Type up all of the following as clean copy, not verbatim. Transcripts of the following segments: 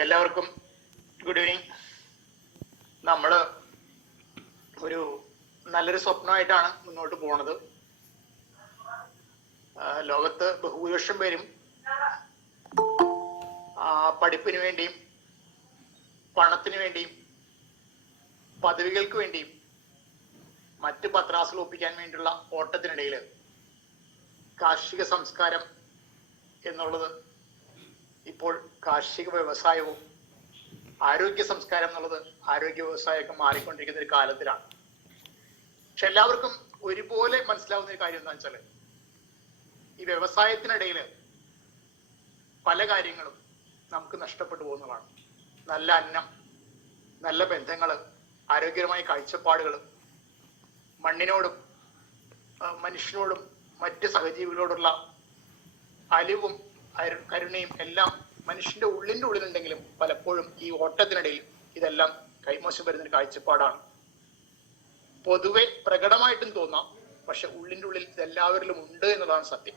എല്ലാവർക്കും good evening. നമ്മൾ ഒരു നല്ലൊരു സ്വപ്നമായിട്ടാണ് മുന്നോട്ട് പോകുന്നത്. ലോകത്ത് ബഹുഭൂരിപക്ഷം പേരും പഠിപ്പിന് വേണ്ടിയും പണത്തിന് വേണ്ടിയും പദവികൾക്ക് വേണ്ടിയും മറ്റ് പത്രാസുകൾ ഒപ്പിക്കാൻ വേണ്ടിയുള്ള ഓട്ടത്തിനിടയിൽ കാർഷിക സംസ്കാരം എന്നുള്ളത് ഇപ്പോൾ കാർഷിക വ്യവസായവും ആരോഗ്യ സംസ്കാരം എന്നുള്ളത് ആരോഗ്യ വ്യവസായമൊക്കെ മാറിക്കൊണ്ടിരിക്കുന്ന ഒരു കാലത്തിലാണ്. പക്ഷെ എല്ലാവർക്കും ഒരുപോലെ മനസ്സിലാവുന്ന ഒരു കാര്യം എന്താണെന്ന് വെച്ചാൽ ഈ വ്യവസായത്തിനിടയിൽ പല കാര്യങ്ങളും നമുക്ക് നഷ്ടപ്പെട്ടു പോകുന്നതാണ്. നല്ല അന്നം, നല്ല ബന്ധങ്ങൾ, ആരോഗ്യകരമായ കാഴ്ചപ്പാടുകൾ, മണ്ണിനോടും മനുഷ്യനോടും മറ്റ് സഹജീവികളോടുള്ള അലിവും കരുണയും എല്ലാം മനുഷ്യന്റെ ഉള്ളിന്റെ ഉള്ളിലുണ്ടെങ്കിലും പലപ്പോഴും ഈ ഓട്ടത്തിനിടയിൽ ഇതെല്ലാം കൈമോശം വരുന്നൊരു കാഴ്ചപ്പാടാണ്. പൊതുവെ പ്രകടമായിട്ടും തോന്നാം, പക്ഷെ ഉള്ളിന്റെ ഉള്ളിൽ ഇതെല്ലാവരിലും ഉണ്ട് എന്നതാണ് സത്യം.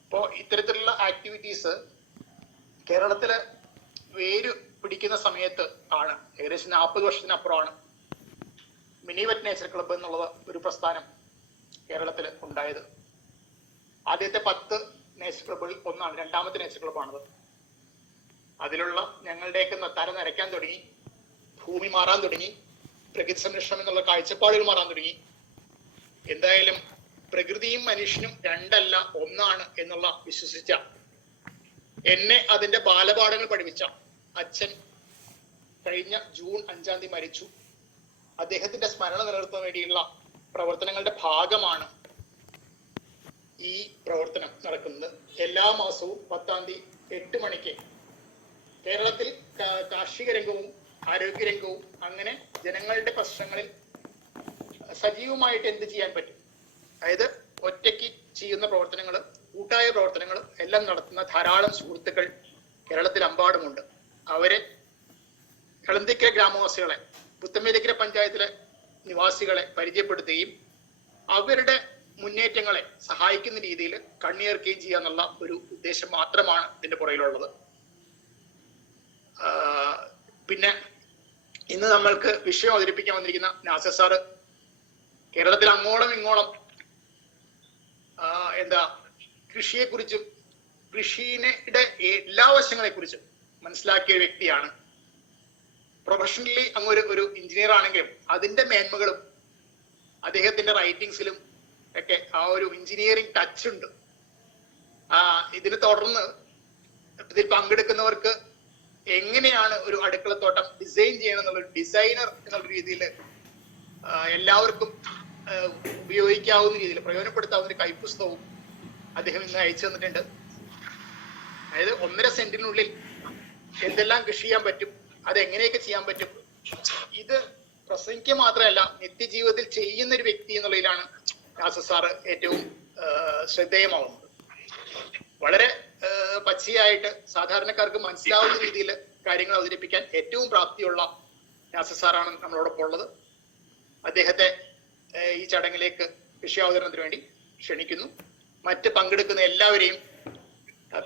ഇപ്പോ ഇത്തരത്തിലുള്ള ആക്ടിവിറ്റീസ് കേരളത്തില് വേര് പിടിക്കുന്ന സമയത്ത് ആണ്, ഏകദേശം 40 വർഷത്തിനപ്പുറമാണ് മിനി വെറ്റ് നേച്ചർ ക്ലബ്ബ് എന്നുള്ളത് ഒരു പ്രസ്ഥാനം കേരളത്തിൽ ഉണ്ടായത്. ആദ്യത്തെ 10 നേച്ചർ ക്ലബ്ബുകളിൽ ഒന്നാണ്, രണ്ടാമത്തെ നേച്ചർ ക്ലബ്ബാണത്. അതിലുള്ള ഞങ്ങളുടെയൊക്കെ തല നരയ്ക്കാൻ തുടങ്ങി, ഭൂമി മാറാൻ തുടങ്ങി, പ്രകൃതി സംരക്ഷണം എന്നുള്ള കാഴ്ചപ്പാടുകൾ മാറാൻ തുടങ്ങി. എന്തായാലും പ്രകൃതിയും മനുഷ്യനും രണ്ടല്ല ഒന്നാണ് എന്നുള്ള വിശ്വസിച്ച, എന്നെ അതിന്റെ ബാലപാഠങ്ങൾ പഠിപ്പിച്ച അച്ഛൻ കഴിഞ്ഞ ജൂൺ 5-ാം തീയതി മരിച്ചു. അദ്ദേഹത്തിന്റെ സ്മരണ നിലനിർത്താൻ വേണ്ടിയുള്ള പ്രവർത്തനങ്ങളുടെ ഭാഗമാണ് ഈ പ്രവർത്തനം നടക്കുന്നത്. എല്ലാ മാസവും 10-ാം തീയതി 8 മണിക്ക് കേരളത്തിൽ കാർഷിക രംഗവും ആരോഗ്യ രംഗവും അങ്ങനെ ജനങ്ങളുടെ പ്രശ്നങ്ങളിൽ സജീവമായിട്ട് എന്ത് ചെയ്യാൻ പറ്റും, അതായത് ഒറ്റയ്ക്ക് ചെയ്യുന്ന പ്രവർത്തനങ്ങൾ, കൂട്ടായ പ്രവർത്തനങ്ങൾ എല്ലാം നടത്തുന്ന ധാരാളം സുഹൃത്തുക്കൾ കേരളത്തിലെമ്പാടുമുണ്ട്. അവരെ കളന്തിക്കര ഗ്രാമവാസികളെ, പുത്തമ്പേരിക്കര പഞ്ചായത്തിലെ നിവാസികളെ പരിചയപ്പെടുത്തുകയും അവരുടെ മുന്നേറ്റങ്ങളെ സഹായിക്കുന്ന രീതിയിൽ കണ്ണിയേർക്കുകയും ചെയ്യുക എന്നുള്ള ഒരു ഉദ്ദേശം മാത്രമാണ് ഇതിന്റെ പുറകിലുള്ളത്. പിന്നെ ഇന്ന് നമ്മൾക്ക് വിഷയം അവതരിപ്പിക്കാൻ വന്നിരിക്കുന്ന നാസർ സാറ് കേരളത്തിൽ അങ്ങോളം ഇങ്ങോളം കൃഷിയെക്കുറിച്ചും കൃഷിയുടെ എല്ലാ വശങ്ങളെ കുറിച്ചും മനസ്സിലാക്കിയ വ്യക്തിയാണ്. പ്രൊഫഷണലി ഒരു എഞ്ചിനീയർ ആണെങ്കിലും അതിന്റെ മേന്മകളും അദ്ദേഹത്തിന്റെ റൈറ്റിംഗ്സിലും ഒക്കെ ആ ഒരു എഞ്ചിനീയറിംഗ് ടച്ച് ഉണ്ട്. ഇതിന് തുടർന്ന് ഇതിൽ പങ്കെടുക്കുന്നവർക്ക് എങ്ങനെയാണ് ഒരു അടുക്കളത്തോട്ടം ഡിസൈൻ ചെയ്യണം എന്നുള്ള ഡിസൈനർ എന്നുള്ള രീതിയിൽ എല്ലാവർക്കും ഉപയോഗിക്കാവുന്ന രീതിയിൽ പ്രയോജനപ്പെടുത്താവുന്ന ഒരു കൈപ്പുസ്തകവും അദ്ദേഹം ഇന്ന് അയച്ചു തന്നിട്ടുണ്ട്. അതായത് 1.5 സെന്റിനുള്ളിൽ എന്തെല്ലാം കൃഷി ചെയ്യാൻ പറ്റും, അതെങ്ങനെയൊക്കെ ചെയ്യാൻ പറ്റും, ഇത് പ്രസംഗിക്കുക മാത്രമല്ല നിത്യജീവിതത്തിൽ ചെയ്യുന്ന ഒരു വ്യക്തി എന്നുള്ളതിലാണ് നാസർ സാറ് ഏറ്റവും ശ്രദ്ധേയമാവുന്നത്. വളരെ പച്ചയായിട്ട് സാധാരണക്കാർക്ക് മനസ്സിലാവുന്ന രീതിയിൽ കാര്യങ്ങൾ അവതരിപ്പിക്കാൻ ഏറ്റവും പ്രാപ്തിയുള്ള നാസർ സാറാണ് നമ്മളോടൊപ്പം ഉള്ളത്. അദ്ദേഹത്തെ ഈ ചടങ്ങിലേക്ക് വിഷയാവതരണത്തിന് വേണ്ടി ക്ഷണിക്കുന്നു. മറ്റ് പങ്കെടുക്കുന്ന എല്ലാവരെയും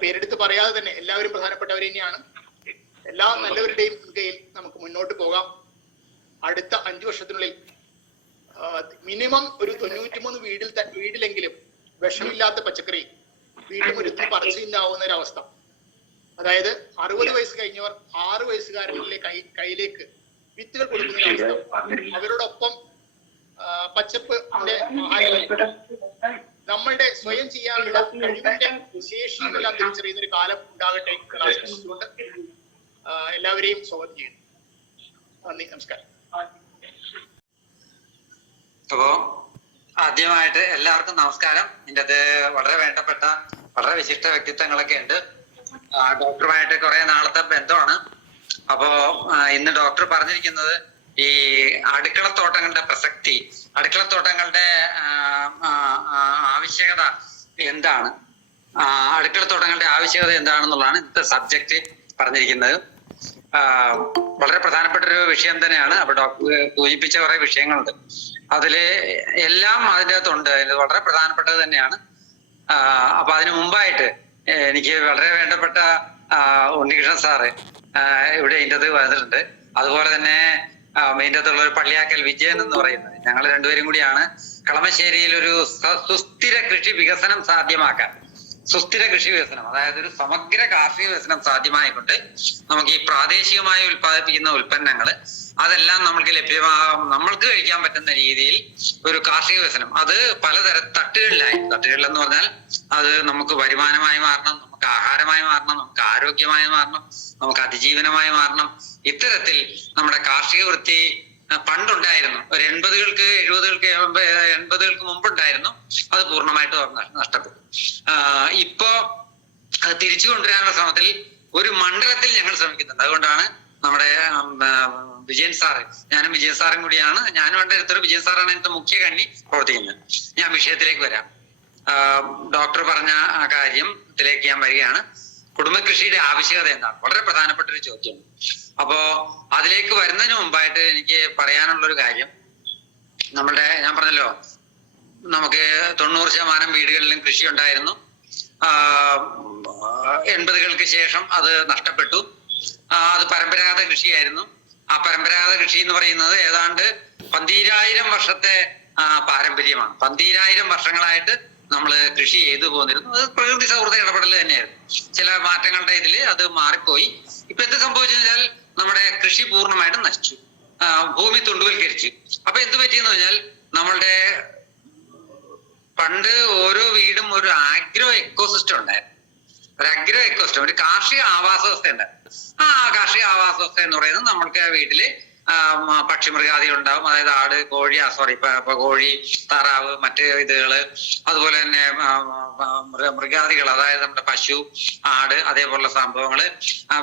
പേരെടുത്ത് പറയാതെ തന്നെ എല്ലാവരും പ്രധാനപ്പെട്ടവർ തന്നെയാണ്. എല്ലാ നല്ലവരുടെയും മുൻകൈയിൽ നമുക്ക് മുന്നോട്ട് പോകാം. അടുത്ത 5 വർഷത്തിനുള്ളിൽ മിനിമം ഒരു 93 വീടിലെങ്കിലും വിഷമില്ലാത്ത പച്ചക്കറി വീട്ടിൽ മുരുത്തി പറിച്ചു തിന്നാവുന്ന ഒരു അവസ്ഥ. അതായത് 60 വയസ്സ് കഴിഞ്ഞവർ 6 വയസ്സുകാരനിലെ കയ്യിലേക്ക് വിത്തുകൾ കൊടുക്കുന്ന ഒരു അവസ്ഥ. അവരോടൊപ്പം പച്ചപ്പ് നമ്മളുടെ സ്വയം ചെയ്യാനുള്ള കഴിവിന്റെ ശേഷിയുമെല്ലാം തിരിച്ചറിയുന്ന ഒരു കാലം ഉണ്ടാകട്ടെ എന്ന് ആശംസിച്ചുകൊണ്ട് എല്ലാവരെയും സ്വാഗതം ചെയ്യുന്നു. നന്ദി, നമസ്കാരം. അപ്പോ ആദ്യമായിട്ട് എല്ലാവർക്കും നമസ്കാരം. ഇതിൻ്റെ അത് വളരെ വേണ്ടപ്പെട്ട വളരെ വിശിഷ്ട വ്യക്തിത്വങ്ങളൊക്കെ ഉണ്ട്. ഡോക്ടറുമായിട്ട് കുറെ നാളത്തെ ബന്ധമാണ്. അപ്പോ ഇന്ന് ഡോക്ടർ പറഞ്ഞിരിക്കുന്നത് ഈ അടുക്കളത്തോട്ടങ്ങളുടെ പ്രസക്തി, അടുക്കളത്തോട്ടങ്ങളുടെ ആവശ്യകത എന്താണ്, അടുക്കളത്തോട്ടങ്ങളുടെ ആവശ്യകത എന്താണെന്നുള്ളതാണ് ഇന്നത്തെ സബ്ജക്റ്റ് പറഞ്ഞിരിക്കുന്നത്. വളരെ പ്രധാനപ്പെട്ട ഒരു വിഷയം തന്നെയാണ്. അപ്പൊ ഡോക്ടർ സൂചിപ്പിച്ച കുറെ വിഷയങ്ങളുണ്ട്, അതില് എല്ലാം അതിൻ്റെ അകത്തുണ്ട്. ഇത് വളരെ പ്രധാനപ്പെട്ടത് തന്നെയാണ്. അപ്പൊ അതിനു മുമ്പായിട്ട് എനിക്ക് വളരെ വേണ്ടപ്പെട്ട ഉണ്ണികൃഷ്ണൻ സാറ് ഇവിടെ ഇതിൻ്റെ അത് വന്നിട്ടുണ്ട്. അതുപോലെ തന്നെ ഇതിൻ്റെ അകത്തുള്ള ഒരു പള്ളിയാക്കൽ വിജയൻ എന്ന് പറയുന്നത് ഞങ്ങൾ രണ്ടുപേരും കൂടിയാണ് കളമശ്ശേരിയിൽ ഒരു സുസ്ഥിര കൃഷി വികസനം സാധ്യമാക്കാൻ, സുസ്ഥിര കൃഷി വികസനം, അതായത് ഒരു സമഗ്ര കാർഷിക വികസനം സാധ്യമായിക്കൊണ്ട് നമുക്ക് ഈ പ്രാദേശികമായി ഉൽപ്പാദിപ്പിക്കുന്ന ഉൽപ്പന്നങ്ങൾ അതെല്ലാം നമ്മൾക്ക് നമ്മൾക്ക് കഴിക്കാൻ പറ്റുന്ന രീതിയിൽ ഒരു കാർഷിക വികസനം, അത് പലതരം തട്ടുകളിലെന്ന് പറഞ്ഞാൽ അത് നമുക്ക് വരുമാനമായി മാറണം, നമുക്ക് ആഹാരമായി മാറണം, നമുക്ക് ആരോഗ്യമായി മാറണം, നമുക്ക് അതിജീവനമായി മാറണം. ഇത്തരത്തിൽ നമ്മുടെ കാർഷിക വൃത്തി പണ്ടുണ്ടായിരുന്നു, ഒരു 80-കൾക്ക് മുമ്പുണ്ടായിരുന്നു, അത് പൂർണ്ണമായിട്ട് നഷ്ടപ്പെട്ടു. ഇപ്പോ അത് തിരിച്ചു കൊണ്ടുവരാനുള്ള ശ്രമത്തിൽ ഒരു മണ്ഡലത്തിൽ ഞങ്ങൾ ശ്രമിക്കുന്നുണ്ട്. അതുകൊണ്ടാണ് നമ്മുടെ വിജയൻ സാറ്, ഞാനും വിജയൻ സാറും കൂടിയാണ്, ഞാനും എൻ്റെ അടുത്തൊരു വിജയൻ സാറാണ് എൻ്റെ മുഖ്യ കണ്ണി പ്രവർത്തിക്കുന്നത്. ഞാൻ വിഷയത്തിലേക്ക് വരാം. ഡോക്ടർ പറഞ്ഞ ആ കാര്യത്തിലേക്ക് ഞാൻ വരികയാണ്. കുടുംബകൃഷിയുടെ ആവശ്യകത എന്താണ്? വളരെ പ്രധാനപ്പെട്ട ഒരു ചോദ്യമാണ്. അപ്പോ അതിലേക്ക് വരുന്നതിന് മുമ്പായിട്ട് എനിക്ക് പറയാനുള്ളൊരു കാര്യം, ഞാൻ പറഞ്ഞല്ലോ നമുക്ക് 90% വീടുകളിലും കൃഷി ഉണ്ടായിരുന്നു. 80-കൾക്ക് ശേഷം അത് നഷ്ടപ്പെട്ടു. അത് പരമ്പരാഗത കൃഷിയായിരുന്നു. ആ പരമ്പരാഗത കൃഷി എന്ന് പറയുന്നത് ഏതാണ്ട് 12,000 വർഷത്തെ പാരമ്പര്യമാണ്. 12,000 വർഷങ്ങളായിട്ട് നമ്മൾ കൃഷി ചെയ്തു പോന്നിരുന്നു. അത് പ്രകൃതി സൗഹൃദ ഇടപെടൽ തന്നെയായിരുന്നു. ചില മാറ്റങ്ങളുടെ ഇതിൽ അത് മാറിപ്പോയി. ഇപ്പൊ എന്ത് സംഭവിച്ചു കഴിഞ്ഞാൽ നമ്മുടെ കൃഷി പൂർണ്ണമായിട്ടും നശിച്ചു, ഭൂമി തുണ്ടുവൽക്കരിച്ചു. അപ്പൊ എന്ത് പറ്റിയെന്ന് പറഞ്ഞാൽ നമ്മളുടെ പണ്ട് ഓരോ വീടും ഒരു ആഗ്രോ എക്കോസിസ്റ്റം ഉണ്ടായിരുന്നു. ഒരു അഗ്രോ എക്കോസിസ്റ്റം, ഒരു കാർഷിക ആവാസ വ്യവസ്ഥ ഉണ്ടായിരുന്നു. ആ കാർഷിക ആവാസ വ്യവസ്ഥ എന്ന് പറയുന്നത് നമ്മൾക്ക് വീട്ടില് പക്ഷിമൃഗാദികൾ ഉണ്ടാവും. അതായത് ആട്, കോഴി, കോഴി, താറാവ്, മറ്റ് ഇതുകള്, അതുപോലെ തന്നെ മൃഗാദികൾ, അതായത് നമ്മുടെ പശു, ആട്, അതേപോലുള്ള സംഭവങ്ങള്,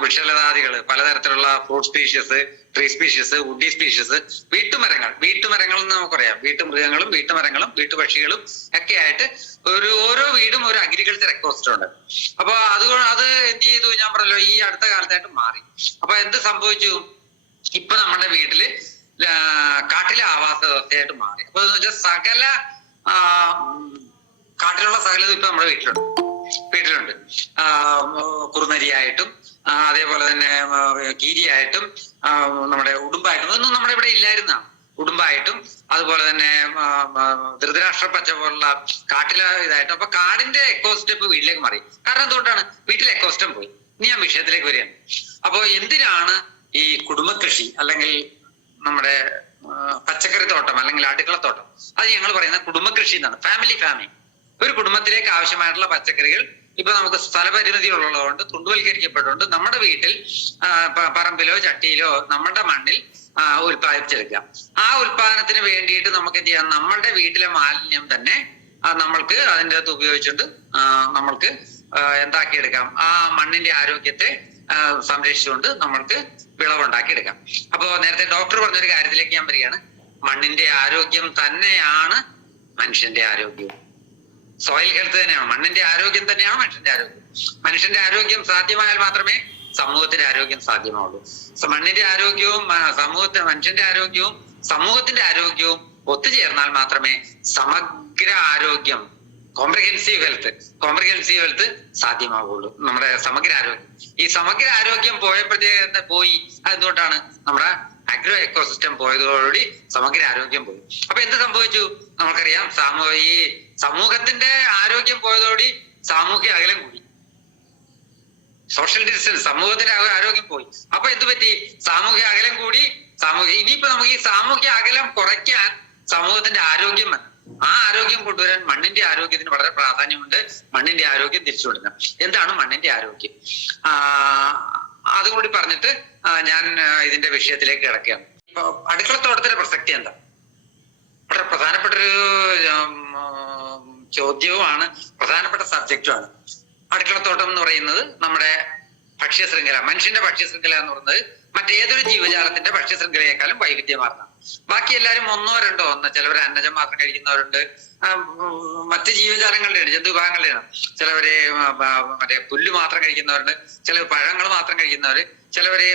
വൃക്ഷലതാദികള്, പലതരത്തിലുള്ള fruit species, tree species, woody species, വീട്ടുമരങ്ങൾ എന്ന് നമുക്കറിയാം. വീട്ടുമൃഗങ്ങളും വീട്ടുമരങ്ങളും വീട്ടുപക്ഷികളും ഒക്കെ ആയിട്ട് ഓരോ വീടും ഒരു അഗ്രികൾച്ചർ എക്കോസിസ്റ്റം ഉണ്ട്. അപ്പൊ അത് എന്ത് ചെയ്തു, ഞാൻ പറഞ്ഞല്ലോ ഈ അടുത്ത കാലത്തായിട്ട് മാറി. അപ്പൊ എന്ത് സംഭവിച്ചു, ഇപ്പൊ നമ്മുടെ വീട്ടില് കാട്ടിലെ ആവാസ വ്യവസ്ഥയായിട്ട് മാറി. അപ്പൊ എന്ന് വെച്ചാൽ കാട്ടിലുള്ള സകലതും ഇപ്പൊ നമ്മുടെ വീട്ടിലുണ്ട്. കുറുനരിയായിട്ടും അതേപോലെ തന്നെ കീരിയായിട്ടും നമ്മുടെ ഉടുമ്പായിട്ടും, ഇതൊന്നും നമ്മുടെ ഇവിടെ ഇല്ലായിരുന്നാണ്. ഉടുമ്പായിട്ടും അതുപോലെ തന്നെ ധൃതരാഷ്ട്ര പച്ച പോലുള്ള കാട്ടിലെ ഇതായിട്ടും. അപ്പൊ കാടിന്റെ എക്കോസിസ്റ്റം ഇപ്പൊ വീട്ടിലേക്ക് മാറി. കാരണം എന്തുകൊണ്ടാണ്? വീട്ടിലെ എക്കോസിസ്റ്റം പോയി. ഇനി ഞാൻ വിഷയത്തിലേക്ക് വരികയാണ്. അപ്പോ എന്തിനാണ് ഈ കുടുംബകൃഷി അല്ലെങ്കിൽ നമ്മുടെ പച്ചക്കറി തോട്ടം അല്ലെങ്കിൽ അടുക്കളത്തോട്ടം? അത് ഞങ്ങൾ പറയുന്ന കുടുംബകൃഷി എന്നാണ്. Family farming. ഒരു കുടുംബത്തിലേക്ക് ആവശ്യമായിട്ടുള്ള പച്ചക്കറികൾ ഇപ്പൊ നമുക്ക് സ്ഥലപരിമിതി ഉള്ളതുകൊണ്ട് തുണ്ടുവൽക്കരിക്കപ്പെട്ടുകൊണ്ട് നമ്മുടെ വീട്ടിൽ പറമ്പിലോ ചട്ടിയിലോ നമ്മുടെ മണ്ണിൽ ഉൽപ്പാദിപ്പിച്ചെടുക്കാം. ആ ഉൽപാദനത്തിന് വേണ്ടിയിട്ട് നമുക്ക് എന്ത് ചെയ്യാം, നമ്മളുടെ വീട്ടിലെ മാലിന്യം തന്നെ നമ്മൾക്ക് അതിൻ്റെ അകത്ത് ഉപയോഗിച്ചുകൊണ്ട് നമ്മൾക്ക് എന്താക്കിയെടുക്കാം, ആ മണ്ണിന്റെ ആരോഗ്യത്തെ സംരക്ഷിച്ചുകൊണ്ട് നമ്മൾക്ക് വിളവുണ്ടാക്കിയെടുക്കാം. അപ്പോ നേരത്തെ ഡോക്ടർ പറഞ്ഞൊരു കാര്യത്തിലേക്ക് ഞാൻ വരികയാണ്. മണ്ണിന്റെ ആരോഗ്യം തന്നെയാണ് മനുഷ്യന്റെ ആരോഗ്യം. സോയിൽ ഹെൽത്ത് തന്നെയാണ്, മണ്ണിന്റെ ആരോഗ്യം തന്നെയാണ് മനുഷ്യന്റെ ആരോഗ്യം. മനുഷ്യന്റെ ആരോഗ്യം സാധ്യമായാൽ മാത്രമേ സമൂഹത്തിന്റെ ആരോഗ്യം സാധ്യമാവുള്ളൂ. മണ്ണിന്റെ ആരോഗ്യവും മനുഷ്യന്റെ ആരോഗ്യവും സമൂഹത്തിന്റെ ആരോഗ്യവും ഒത്തുചേർന്നാൽ മാത്രമേ സമഗ്ര ആരോഗ്യം, കോംപ്രിഹെൻസീവ് ഹെൽത്ത് സാധ്യമാവുള്ളൂ. നമ്മുടെ സമഗ്ര ആരോഗ്യം. ഈ സമഗ്ര ആരോഗ്യം പോയി. അതെന്തുകൊണ്ടാണ്? നമ്മുടെ അഗ്രോ എക്കോസിസ്റ്റം പോയതോടുകൂടി സമഗ്ര ആരോഗ്യം പോയി. അപ്പൊ എന്ത് സംഭവിച്ചു? നമുക്കറിയാം, ഈ സമൂഹത്തിന്റെ ആരോഗ്യം പോയതോടുകൂടി സാമൂഹ്യ അകലം കൂടി, സോഷ്യൽ ഡിസ്റ്റൻസ്, സമൂഹത്തിന്റെ ആരോഗ്യം പോയി. അപ്പൊ എന്ത് പറ്റി? സാമൂഹ്യ അകലം കൂടി. ഇനിയിപ്പോ നമുക്ക് ഈ സാമൂഹ്യ അകലം കുറയ്ക്കാൻ സമൂഹത്തിന്റെ ആരോഗ്യം വേണം. ആ ആരോഗ്യം കൊണ്ടുവരാൻ മണ്ണിന്റെ ആരോഗ്യത്തിന് വളരെ പ്രാധാന്യമുണ്ട്. മണ്ണിന്റെ ആരോഗ്യം തിരിച്ചു കൊടുക്കണം. എന്താണ് മണ്ണിന്റെ ആരോഗ്യം? അതുകൂടി പറഞ്ഞിട്ട് ഞാൻ ഇതിന്റെ വിഷയത്തിലേക്ക് കിടക്കുകയാണ്. ഇപ്പൊ അടുക്കളത്തോട്ടത്തിന്റെ പ്രസക്തി എന്താ? വളരെ പ്രധാനപ്പെട്ടൊരു ചോദ്യവുമാണ്, പ്രധാനപ്പെട്ട സബ്ജക്റ്റുമാണ്. അടുക്കളത്തോട്ടം എന്ന് പറയുന്നത് നമ്മുടെ ഭക്ഷ്യശൃംഖല, മനുഷ്യന്റെ ഭക്ഷ്യശൃംഖല എന്ന് പറയുന്നത് മറ്റേതൊരു ജീവജാലത്തിന്റെ ഭക്ഷ്യശൃംഖലയെക്കാളും വൈവിധ്യമാർന്ന. ബാക്കി എല്ലാവരും ഒന്നോ രണ്ടോ ചിലവർ അന്നജം മാത്രം കഴിക്കുന്നവരുണ്ട്, മറ്റ് ജീവജാലങ്ങളുടെയാണ്, ജന്തുവിഭാഗങ്ങളുടെയാണ്. ചിലവര് മറ്റേ പുല്ല് മാത്രം കഴിക്കുന്നവരുണ്ട്, ചിലർ പഴങ്ങൾ മാത്രം കഴിക്കുന്നവര്, ചിലവര്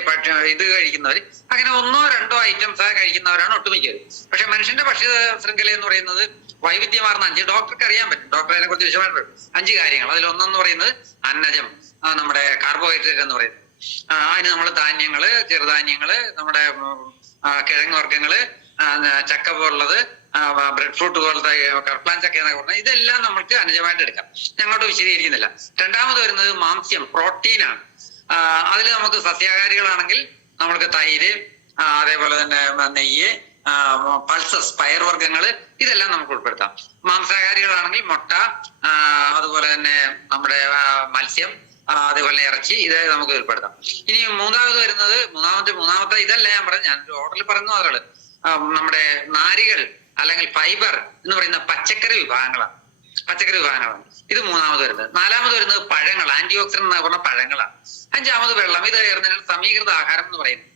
ഇത് കഴിക്കുന്നവര്. അങ്ങനെ 1-2 ഐറ്റംസ് കഴിക്കുന്നവരാണ് ഒട്ടുമിക്കത്. പക്ഷെ മനുഷ്യന്റെ ഭക്ഷ്യ ശൃംഖല എന്ന് പറയുന്നത് വൈവിധ്യമാർന്ന 5, ഡോക്ടർക്ക് അറിയാൻ പറ്റും, ഡോക്ടർ അതിനെ കുറിച്ച് വിശദമായിട്ട് പറയും. 5 കാര്യങ്ങൾ. അതിൽ ഒന്നെന്ന് പറയുന്നത് അന്നജം, നമ്മുടെ കാർബോഹൈഡ്രേറ്റ് എന്ന് പറയുന്നത്. അതിന് നമ്മൾ ധാന്യങ്ങള്, ചെറുധാന്യങ്ങള്, നമ്മുടെ കിഴങ്ങ് വർഗ്ഗങ്ങള്, ചക്ക പോലുള്ളത്, ബ്രെഡ് ഫ്രൂട്ട് പോലത്തെ കർപ്ലാൻ ചക്ക എന്നൊക്കെ പറഞ്ഞാൽ ഇതെല്ലാം നമുക്ക് അനുജമായിട്ട് എടുക്കാം. ഞങ്ങോട്ട് വിശദീകരിക്കുന്നില്ല. രണ്ടാമത് വരുന്നത് മാംസ്യം, പ്രോട്ടീനാണ്. അതിൽ നമുക്ക് സസ്യാഹാരികളാണെങ്കിൽ നമ്മൾക്ക് തൈര്, അതേപോലെ തന്നെ നെയ്യ്, പൾസസ്, പയർവർഗ്ഗങ്ങള്, ഇതെല്ലാം നമുക്ക് ഉൾപ്പെടുത്താം. മാംസാഹാരികളാണെങ്കിൽ മുട്ട, അതുപോലെ തന്നെ നമ്മുടെ മത്സ്യം, അതേപോലെ ഇറച്ചി, ഇത് നമുക്ക് ഉൾപ്പെടുത്താം. ഇനി മൂന്നാമത് വരുന്നത് മൂന്നാമത്തെ ഇതല്ല ഞാൻ പറഞ്ഞു, ഞാൻ ഓർഡറിൽ പറയുന്ന മാത്രമേ നമ്മുടെ നാരുകൾ അല്ലെങ്കിൽ ഫൈബർ എന്ന് പറയുന്ന പച്ചക്കറി വിഭാഗങ്ങളാണ്. ഇത് മൂന്നാമത് വരുന്നത്. നാലാമത് വരുന്നത് പഴങ്ങൾ, ആന്റി ഓക്സിഡന്റ് എന്ന് പറഞ്ഞ പഴങ്ങളാണ്. അഞ്ചാമത് വെള്ളം. ഇത് ചേർന്നതിനാൽ സമീകൃത ആഹാരം എന്ന് പറയുന്നത്.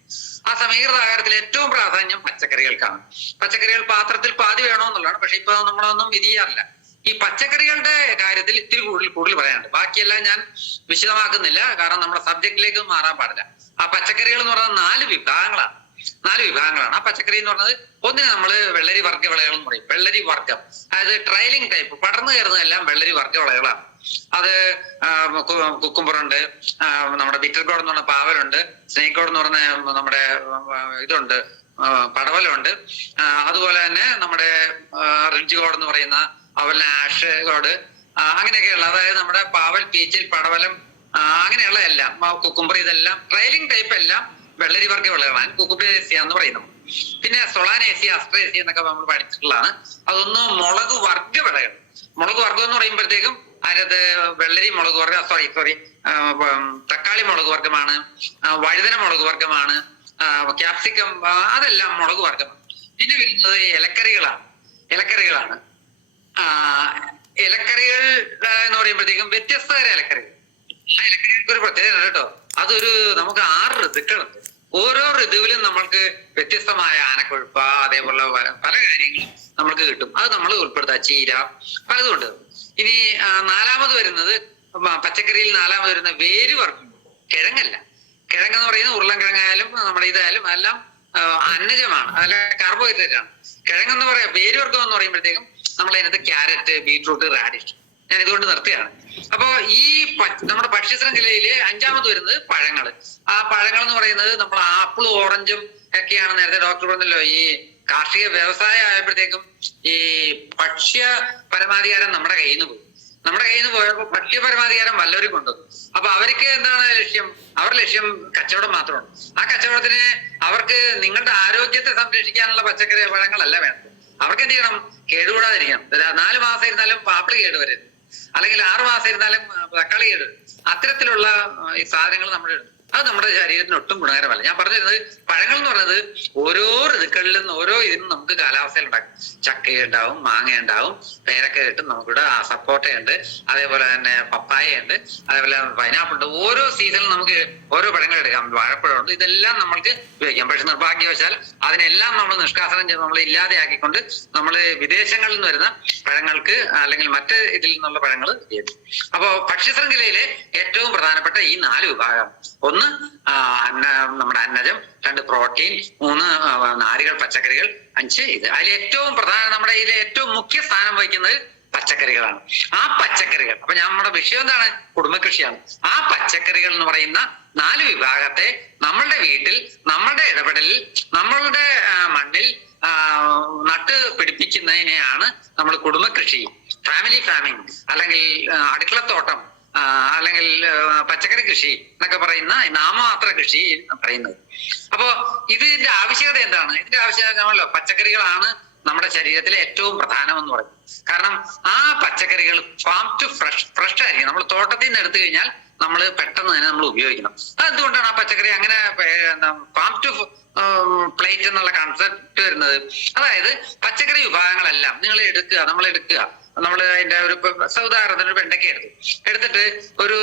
ആ സമീകൃത ആഹാരത്തിൽ ഏറ്റവും പ്രാധാന്യം പച്ചക്കറികൾക്കാണ്. പച്ചക്കറികൾ പാത്രത്തിൽ പാതി വേണമെന്നുള്ളതാണ്. പക്ഷെ ഇപ്പൊ നമ്മളൊന്നും വിധിയാറില്ല. ഈ പച്ചക്കറികളുടെ കാര്യത്തിൽ ഇത്തിരി കൂടുതൽ പറയാനുണ്ട്. ബാക്കിയെല്ലാം ഞാൻ വിശദമാക്കുന്നില്ല, കാരണം നമ്മുടെ സബ്ജക്റ്റിലേക്ക് മാറാൻ പാടില്ല. ആ പച്ചക്കറികൾ എന്ന് പറയുന്നത് 4 വിഭാഗങ്ങളാണ്. ആ പച്ചക്കറി എന്ന് പറയുന്നത് ഒന്നിനെ നമ്മൾ വെള്ളരി വർഗ്ഗ വിളകൾ എന്ന് പറയും. വെള്ളരി വർഗ്ഗം, അതായത് ട്രയലിംഗ് ടൈപ്പ്, പടർന്നു കയറുന്നതെല്ലാം വെള്ളരി വർഗ്ഗ വിളകളാണ്. അത് കുക്കുംബറുണ്ട്, നമ്മുടെ ബിറ്റർ ഗോഡ് എന്ന് പറഞ്ഞ പാവലുണ്ട്, സ്നേക്ക് ഗോഡ് എന്ന് പറഞ്ഞ നമ്മുടെ ഇതുണ്ട്, പടവലുണ്ട്, അതുപോലെ തന്നെ നമ്മുടെ റിഡ്ജ് ഗോഡ് എന്ന് പറയുന്ന അതുപോലെ ആഷ് ഗോഡ്, അങ്ങനെയൊക്കെയുള്ള, അതായത് നമ്മുടെ പാവൽ, പീച്ചിൽ, പടവലം, അങ്ങനെയുള്ള എല്ലാം, കുക്കുംബർ, ഇതെല്ലാം ട്രയലിംഗ് ടൈപ്പ് എല്ലാം വെള്ളരി വർഗ്ഗ വിളകളാണ്. കുക്കുബേസിയ എന്ന് പറയുന്നത്. പിന്നെ സൊളാനേസിയ, അസ്ട്രേസിയ എന്നൊക്കെ നമ്മൾ പഠിച്ചിട്ടുള്ളതാണ്. അതൊന്ന് മുളക് വർഗ്ഗ വിളകൾ. മുളക് വർഗ്ഗം എന്ന് പറയുമ്പോഴത്തേക്കും അതിനകത്ത് വെള്ളരി മുളക് വർഗ്ഗം, സോറി തക്കാളി മുളക് വർഗ്ഗമാണ്, വഴുതന മുളക് വർഗ്ഗമാണ്, ക്യാപ്സിക്കം, അതെല്ലാം മുളക് വർഗ്ഗമാണ്. പിന്നെ വരുന്നത് ഇലക്കറികൾ എന്ന് പറയുമ്പോഴത്തേക്കും വ്യത്യസ്ത തരം ഇലക്കറികൾ. ആ ഇലക്കറികൾക്ക് ഒരു പ്രത്യേകത കേട്ടോ. അതൊരു നമുക്ക് 6 ഋതുക്കളുണ്ട്. ഓരോ ഋതുവിലും നമ്മൾക്ക് വ്യത്യസ്തമായ ആനക്കൊഴുപ്പ, അതേപോലെ പല കാര്യങ്ങളും നമ്മൾക്ക് കിട്ടും. അത് നമ്മൾ ഉൾപ്പെടുത്താം. ചീര, പലതും ഉണ്ട്. ഇനി നാലാമത് വരുന്നത് പച്ചക്കറിയിൽ നാലാമത് വരുന്ന വേരുവർഗ്ഗം. കിഴങ്ങല്ല. കിഴങ്ങെന്ന് പറയുന്നത് ഉരുളൻകിഴങ്ങായാലും നമ്മുടെ ഇതായാലും എല്ലാം അന്നജമാണ്, അതല്ല കാർബോഹൈഡ്രേറ്റ് ആണ്. കിഴങ്ങെന്ന് പറയാം. വേരുവർഗ്ഗം എന്ന് പറയുമ്പോഴത്തേക്കും നമ്മൾ അതിനകത്ത് ക്യാരറ്റ്, ബീട്രൂട്ട്, റാഡിഷ്, ഞാൻ ഇതുകൊണ്ട് നിർത്തുകയാണ്. അപ്പോ ഈ നമ്മുടെ ഭക്ഷ്യശൃംഖലയില് 5ാമത് വരുന്നത് പഴങ്ങള്. ആ പഴങ്ങൾ എന്ന് പറയുന്നത് നമ്മൾ ആപ്പിളും ഓറഞ്ചും ഒക്കെയാണ്. നേരത്തെ ഡോക്ടർ പറഞ്ഞല്ലോ, ഈ കാർഷിക വ്യവസായം ആയപ്പോഴത്തേക്കും ഈ ഭക്ഷ്യ പരമാധികാരം നമ്മുടെ കയ്യിൽ നിന്ന് പോയപ്പോ ഭക്ഷ്യ പരമാധികാരം വല്ലവരും കൊണ്ടുവന്നു. അപ്പൊ അവർക്ക് എന്താണ് ലക്ഷ്യം? അവരുടെ ലക്ഷ്യം കച്ചവടം മാത്രമാണ്. ആ കച്ചവടത്തിന് അവർക്ക് നിങ്ങളുടെ ആരോഗ്യത്തെ സംരക്ഷിക്കാനുള്ള പച്ചക്കറി പഴങ്ങളല്ല വേണ്ടത്. അവർക്ക് എന്ത് ചെയ്യണം? കേടുകൂടാതിരിക്കണം. 4 മാസം ഇരുന്നാലും ആപ്പിൾ കേടുവരരുത്, അല്ലെങ്കിൽ 6 മാസം ഇരുന്നാലും തക്കാളി കേടുവരും. അത്തരത്തിലുള്ള ഈ സാധനങ്ങൾ നമ്മുടെ അത് നമ്മുടെ ശരീരത്തിന് ഒട്ടും ഗുണകരമല്ല. ഞാൻ പറഞ്ഞിരുന്നത് പഴങ്ങൾ എന്ന് പറയുന്നത് ഓരോ ഋതുക്കളിൽ നിന്ന് ഓരോ ഇതിനും നമുക്ക് കാലാവസ്ഥയിൽ ഉണ്ടാക്കും. ചക്ക ഉണ്ടാവും, മാങ്ങ ഉണ്ടാവും, പേരക്ക കിട്ടും, നമുക്കിവിടെ സപ്പോട്ടയുണ്ട്, അതേപോലെ തന്നെ പപ്പായ ഉണ്ട്, അതേപോലെ പൈനാപ്പിൾ ഉണ്ട്. ഓരോ സീസണിൽ നമുക്ക് ഓരോ പഴങ്ങൾ എടുക്കാം. വാഴപ്പഴമുണ്ട്. ഇതെല്ലാം നമ്മൾക്ക് ഉപയോഗിക്കാം. പക്ഷെ നിർഭാഗ്യവശാൽ അതിനെല്ലാം നമ്മൾ നിഷ്കാസനം ചെയ്ത് നമ്മൾ ഇല്ലാതെയാക്കിക്കൊണ്ട് നമ്മൾ വിദേശങ്ങളിൽ നിന്ന് വരുന്ന പഴങ്ങൾക്ക് അല്ലെങ്കിൽ മറ്റ് ഇതിൽ നിന്നുള്ള പഴങ്ങൾ ഉപയോഗിക്കും. അപ്പോ ഭക്ഷ്യശൃംഖലയിലെ ഏറ്റവും പ്രധാനപ്പെട്ട ഈ 4 വിഭാഗം: 1 നമ്മുടെ അന്നജം, 2 പ്രോട്ടീൻ, 3 നാരുകൾ, പച്ചക്കറികൾ, 5 ഇത്. അതിൽ ഏറ്റവും പ്രധാന നമ്മുടെ ഇതിലെ ഏറ്റവും മുഖ്യ സ്ഥാനം വഹിക്കുന്നത് പച്ചക്കറികളാണ്. ആ പച്ചക്കറികൾ, അപ്പൊ നമ്മുടെ വിഷയം എന്താണ്? കുടുംബകൃഷിയാണ്. ആ പച്ചക്കറികൾ എന്ന് പറയുന്ന 4 വിഭാഗത്തെ നമ്മളുടെ വീട്ടിൽ, നമ്മളുടെ ഇടപെടലിൽ, നമ്മളുടെ മണ്ണിൽ നട്ട് പിടിപ്പിക്കുന്നതിനെയാണ് നമ്മൾ കുടുംബകൃഷി, ഫാമിലി ഫാമിംഗ്, അല്ലെങ്കിൽ അടുക്കളത്തോട്ടം, അല്ലെങ്കിൽ പച്ചക്കറി കൃഷി എന്നൊക്കെ പറയുന്ന നാമമാത്ര കൃഷി പറയുന്നത്. അപ്പോ ഇതിന്റെ ആവശ്യകത എന്താണ്? ഇതിന്റെ ആവശ്യകത ആണല്ലോ, പച്ചക്കറികളാണ് നമ്മുടെ ശരീരത്തിലെ ഏറ്റവും പ്രധാനം എന്ന് പറയും. കാരണം ആ പച്ചക്കറികൾ ഫാം ടു ഫ്രഷ് ആയിരിക്കും. നമ്മൾ തോട്ടത്തിൽ നിന്ന് എടുത്തു കഴിഞ്ഞാൽ നമ്മൾ പെട്ടെന്ന് തന്നെ നമ്മൾ ഉപയോഗിക്കണം. അതെന്തുകൊണ്ടാണ് ആ പച്ചക്കറി അങ്ങനെ ഫാം ടു പ്ലേറ്റ് എന്നുള്ള കൺസെപ്റ്റ് വരുന്നത്? അതായത് പച്ചക്കറി വിഭാഗങ്ങളെല്ലാം നമ്മൾ എടുക്കുക. നമ്മൾ അതിന്റെ ഒരു ഉദാഹരണത്തിന് ഒരു വെണ്ടയ്ക്ക എടുത്തിട്ട് ഒരു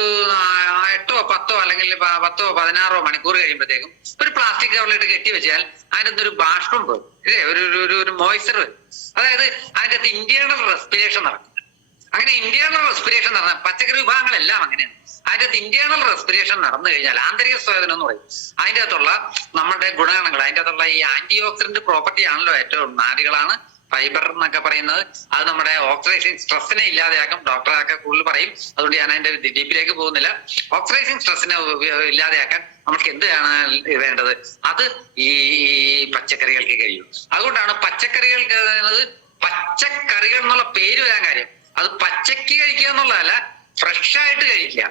8 or 10 അല്ലെങ്കിൽ 10 or 16 മണിക്കൂർ കഴിയുമ്പോഴത്തേക്കും ഒരു പ്ലാസ്റ്റിക് കവറിലിട്ട് കെട്ടി വെച്ചാൽ അതിനകത്ത് ഒരു ബാഷ്പം പോകും, ഒരു മോയ്സ്ചർ വരും. അതായത് അതിൻ്റെ അകത്ത് ഇന്റേണൽ റെസ്പിറേഷൻ നടക്കും. അങ്ങനെ ഇന്റേണൽ റെസ്പിറേഷൻ നടന്ന പച്ചക്കറി വിഭാഗങ്ങളെല്ലാം അങ്ങനെയാണ്. അതിൻ്റെ അകത്ത് ഇന്റേണൽ റെസ്പിറേഷൻ നടന്നു കഴിഞ്ഞാൽ ആന്തരിക സ്വേദനം എന്ന് പറയും. അതിൻ്റെ അകത്തുള്ള നമ്മുടെ ഗുണഗണങ്ങൾ, അതിൻ്റെ അകത്തുള്ള ഈ ആന്റി ഓക്സിഡന്റ് പ്രോപ്പർട്ടി ആണല്ലോ ഏറ്റവും. നാരുകളാണ് ഫൈബർ എന്നൊക്കെ പറയുന്നത്. അത് നമ്മുടെ ഓക്സിഡൈസിങ് സ്ട്രെസ്സിനെ ഇല്ലാതെയാക്കും. ഡോക്ടറൊക്കെ കൂടുതൽ പറയും, അതുകൊണ്ട് ഞാൻ അതിന്റെ ഡീപ്പിലേക്ക് പോകുന്നില്ല. ഓക്സിഡൈസിങ് സ്ട്രെസ്സിനെ ഇല്ലാതെയാക്കാൻ നമുക്ക് എന്താണ് വേണ്ടത്? അത് ഈ പച്ചക്കറികൾക്ക് കഴിയും. അതുകൊണ്ടാണ് പച്ചക്കറികൾക്ക് പച്ചക്കറികൾ എന്നുള്ള പേര് വരാൻ കാര്യം. അത് പച്ചക്ക് കഴിക്കുക എന്നുള്ളതല്ല, ഫ്രഷ് ആയിട്ട് കഴിക്കുക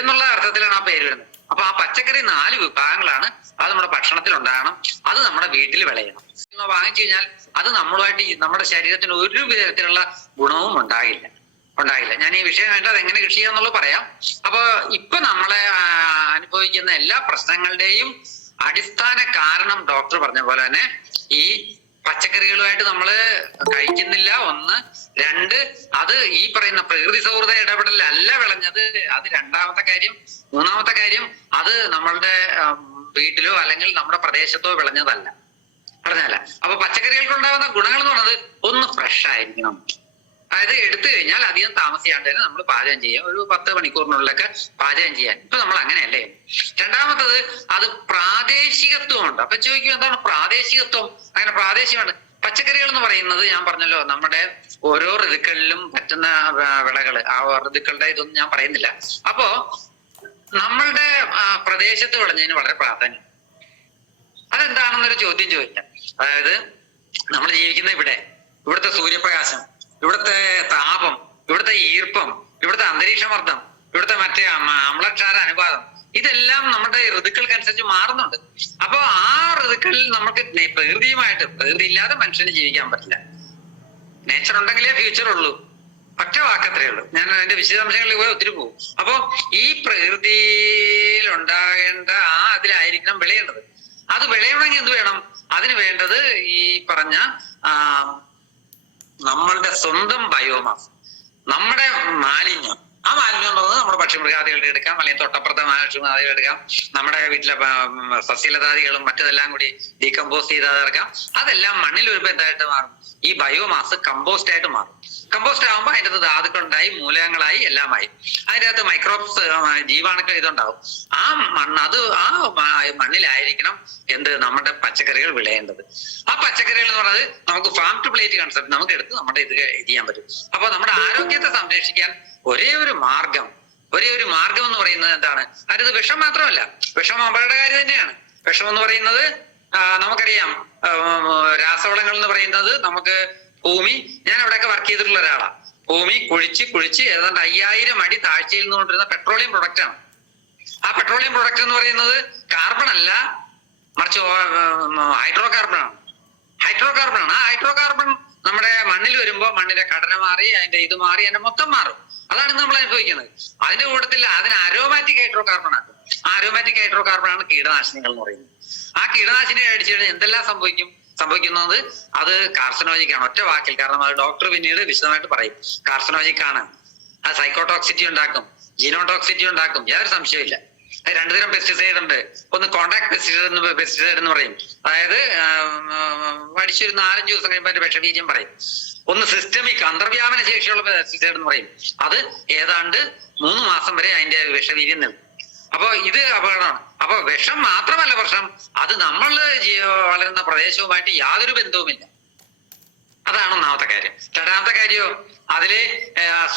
എന്നുള്ള അർത്ഥത്തിലാണ് ആ പേര് വരുന്നത്. അപ്പൊ ആ പച്ചക്കറി 4 വിഭാഗങ്ങളാണ്. അത് നമ്മുടെ ഭക്ഷണത്തിൽ ഉണ്ടാകണം, അത് നമ്മുടെ വീട്ടിൽ വിളയണം. വാങ്ങിച്ചു കഴിഞ്ഞാൽ അത് നമ്മളുമായിട്ട് നമ്മുടെ ശരീരത്തിന് ഒരു വിധത്തിലുള്ള ഗുണവും ഉണ്ടാകില്ല. ഞാൻ ഈ വിഷയം വേണ്ട അതെങ്ങനെ കൃഷി ചെയ്യാന്നുള്ളത് പറയാം. അപ്പൊ ഇപ്പൊ നമ്മളെ അനുഭവിക്കുന്ന എല്ലാ പ്രശ്നങ്ങളുടെയും അടിസ്ഥാന കാരണം ഡോക്ടർ പറഞ്ഞ പോലെ തന്നെ ഈ പച്ചക്കറികളുമായിട്ട് നമ്മൾ കഴിക്കുന്നില്ല. 1, 2 അത് ഈ പറയുന്ന പ്രകൃതി സൗഹൃദ ഇടപെടലല്ല വിളഞ്ഞത്. അത് 2ാമത്തെ കാര്യം. 3ാമത്തെ കാര്യം അത് നമ്മളുടെ വീട്ടിലോ അല്ലെങ്കിൽ നമ്മുടെ പ്രദേശത്തോ വിളഞ്ഞതല്ല. പറഞ്ഞല്ല. അപ്പൊ പച്ചക്കറികൾക്ക് ഉണ്ടാകുന്ന ഗുണങ്ങൾ എന്ന് പറയുന്നത് 1 ഫ്രഷ് ആയിരിക്കണം. അതായത് എടുത്തു കഴിഞ്ഞാൽ അധികം താമസിയാണ്ട് തന്നെ നമ്മൾ പാചകം ചെയ്യാം. ഒരു 10 മണിക്കൂറിനുള്ളിലൊക്കെ പാചകം ചെയ്യാൻ. ഇപ്പൊ നമ്മൾ അങ്ങനെയല്ലേ. 2ാമത്തത് അത് പ്രാദേശികത്വം ഉണ്ട്. അപ്പൊ ചോദിക്കും എന്താണ് പ്രാദേശികത്വം? അങ്ങനെ പ്രാദേശികമാണ്. പച്ചക്കറികൾ എന്ന് പറയുന്നത് ഞാൻ പറഞ്ഞല്ലോ നമ്മുടെ ഓരോ ഋതുക്കളിലും പറ്റുന്ന വിളകള്. ആ ഋതുക്കളുടെ ഇതൊന്നും ഞാൻ പറയുന്നില്ല. അപ്പോ നമ്മളുടെ പ്രദേശത്ത് വിളഞ്ഞതിന് വളരെ പ്രാധാന്യം. അതെന്താണെന്നൊരു ചോദ്യം ചോദിക്കാം. അതായത് നമ്മൾ ജീവിക്കുന്ന ഇവിടുത്തെ സൂര്യപ്രകാശം, ഇവിടുത്തെ താപം, ഇവിടുത്തെ ഈർപ്പം, ഇവിടുത്തെ അന്തരീക്ഷമർദ്ദം, ഇവിടുത്തെ മറ്റേ അമ്ലക്ഷാര അനുപാതം, ഇതെല്ലാം നമ്മുടെ ഋതുക്കൾക്കനുസരിച്ച് മാറുന്നുണ്ട്. അപ്പൊ ആ ഋതുക്കളിൽ നമുക്ക് പ്രകൃതി ഇല്ലാതെ മനുഷ്യന് ജീവിക്കാൻ പറ്റില്ല. നേച്ചർ ഉണ്ടെങ്കിലേ ഫ്യൂച്ചർ ഉള്ളൂ. ഒറ്റ വാക്കത്രേ ഉള്ളൂ. ഞാൻ അതിന്റെ വിശദാംശങ്ങളിൽ പോയി ഒത്തിരി പോകും. അപ്പോ ഈ പ്രകൃതിയിൽ ഉണ്ടാകേണ്ട അതിലായിരിക്കണം വിളയേണ്ടത്. അത് വിളയണമെങ്കിൽ എന്ത് വേണം? അതിന് വേണ്ടത് ഈ പറഞ്ഞ നമ്മളുടെ സ്വന്തം ബയോമാസ്, നമ്മുടെ മാലിന്യം. ആ മാലിന്യം എന്നുള്ളത് നമ്മുടെ പക്ഷിമൃഗാദികളുടെ എടുക്കാം, അല്ലെങ്കിൽ തൊട്ടപ്പുറത്തെ പക്ഷിമൃഗാദികൾ എടുക്കാം, നമ്മുടെ വീട്ടിലെ സസ്യലതാദികളും മറ്റതെല്ലാം കൂടി ഡീകമ്പോസ് ചെയ്താൽ ഇറക്കാം. അതെല്ലാം മണ്ണിൽ വരുമ്പോൾ എന്തായിട്ട് മാറും? ഈ ബയോമാസ് കമ്പോസ്റ്റ് ആയിട്ട് മാറും. കമ്പോസ്റ്റ് ആകുമ്പോൾ അതിൻ്റെ അകത്ത് ധാതുക്കളുണ്ടായി, മൂലകങ്ങളായി, എല്ലാമായി. അതിൻ്റെ അകത്ത് മൈക്രോബ്സ്, ജീവാണുക്കൾ ഇതുണ്ടാവും. ആ മണ്ണിലായിരിക്കണം നമ്മുടെ പച്ചക്കറികൾ വിളയേണ്ടത്. ആ പച്ചക്കറികൾ എന്ന് പറയുന്നത് നമുക്ക് ഫാം ടു പ്ലേറ്റ് കൺസെപ്റ്റ് നമുക്ക് എടുത്ത് നമ്മുടെ ഇത് ചെയ്യാൻ പറ്റും. അപ്പൊ നമ്മുടെ ആരോഗ്യത്തെ സംരക്ഷിക്കാൻ ഒരേ ഒരു മാർഗം എന്ന് പറയുന്നത് എന്താണ്? അത് വിഷം മാത്രമല്ല, വിഷം അപകടകാരി തന്നെയാണ്. വിഷം എന്ന് പറയുന്നത് നമുക്കറിയാം. രാസവളങ്ങൾ എന്ന് പറയുന്നത് നമുക്ക് ഭൂമി, ഞാൻ അവിടെയൊക്കെ വർക്ക് ചെയ്തിട്ടുള്ള ഒരാളാണ്. ഭൂമി കുഴിച്ച് ഏതാണ്ട് 5000 അടി താഴ്ചയിൽ നിന്നുകൊണ്ടിരുന്ന പെട്രോളിയം പ്രൊഡക്റ്റ് ആണ്. ആ പെട്രോളിയം പ്രൊഡക്റ്റ് എന്ന് പറയുന്നത് കാർബൺ അല്ല, മറിച്ച് ഹൈഡ്രോ കാർബൺ ആണ്. ആ ഹൈഡ്രോ കാർബൺ നമ്മുടെ മണ്ണിൽ വരുമ്പോൾ മണ്ണിന്റെ ഘടന മാറി, അതിന്റെ ഇത് മാറി, അതിന്റെ മൊത്തം മാറും. അതാണ് നമ്മൾ അനുഭവിക്കുന്നത്. അതിന്റെ കൂട്ടത്തിൽ അതിന് അരോമാറ്റിക് ഹൈഡ്രോ കാർബൺ ആണ്. ആ അരോമാറ്റിക് ഹൈഡ്രോ കാർബൺ ആണ് കീടനാശിനികൾ എന്ന് പറയുന്നത്. ആ കീടനാശിനി അടിച്ചു കഴിഞ്ഞാൽ എന്തെല്ലാം സംഭവിക്കുന്നത് അത് കാർസിനോജിക് ആണ്. ഒറ്റ വാക്കിൽ. കാരണം അത് ഡോക്ടർ പിന്നീട് വിശദമായിട്ട് പറയും. കാർസിനോജിക് ആണ്. അത് സൈക്കോടോക്സിറ്റി ഉണ്ടാക്കും, ജീനോടോക്സിറ്റി ഉണ്ടാക്കും, യാതൊരു സംശയമില്ല. 2 തരം പെസ്റ്റിസൈഡ് ഉണ്ട്. ഒന്ന് കോൺടാക്ട് പെസ്റ്റിസൈഡ് എന്ന് പറയും. അതായത് അടിച്ചൊരു 4-5 ദിവസം കഴിയുമ്പോൾ അതിന്റെ വിഷബീജം പറയും. ഒന്ന് സിസ്റ്റമിക്, അന്തർവ്യാപന ശേഷിയുള്ള പെസ്റ്റിസൈഡ് എന്ന് പറയും. അത് ഏതാണ്ട് 3 മാസം വരെ അതിന്റെ വിഷവീര്യം നിൽക്കും. അപ്പൊ ഇത് അപകടമാണ്. അപ്പൊ വിഷം മാത്രമല്ല പ്രശ്നം, അത് നമ്മൾ വളരുന്ന പ്രദേശവുമായിട്ട് യാതൊരു ബന്ധവുമില്ല. അതാണ് 1ാമത്തെ കാര്യം. 2ാമത്തെ കാര്യമോ അതില്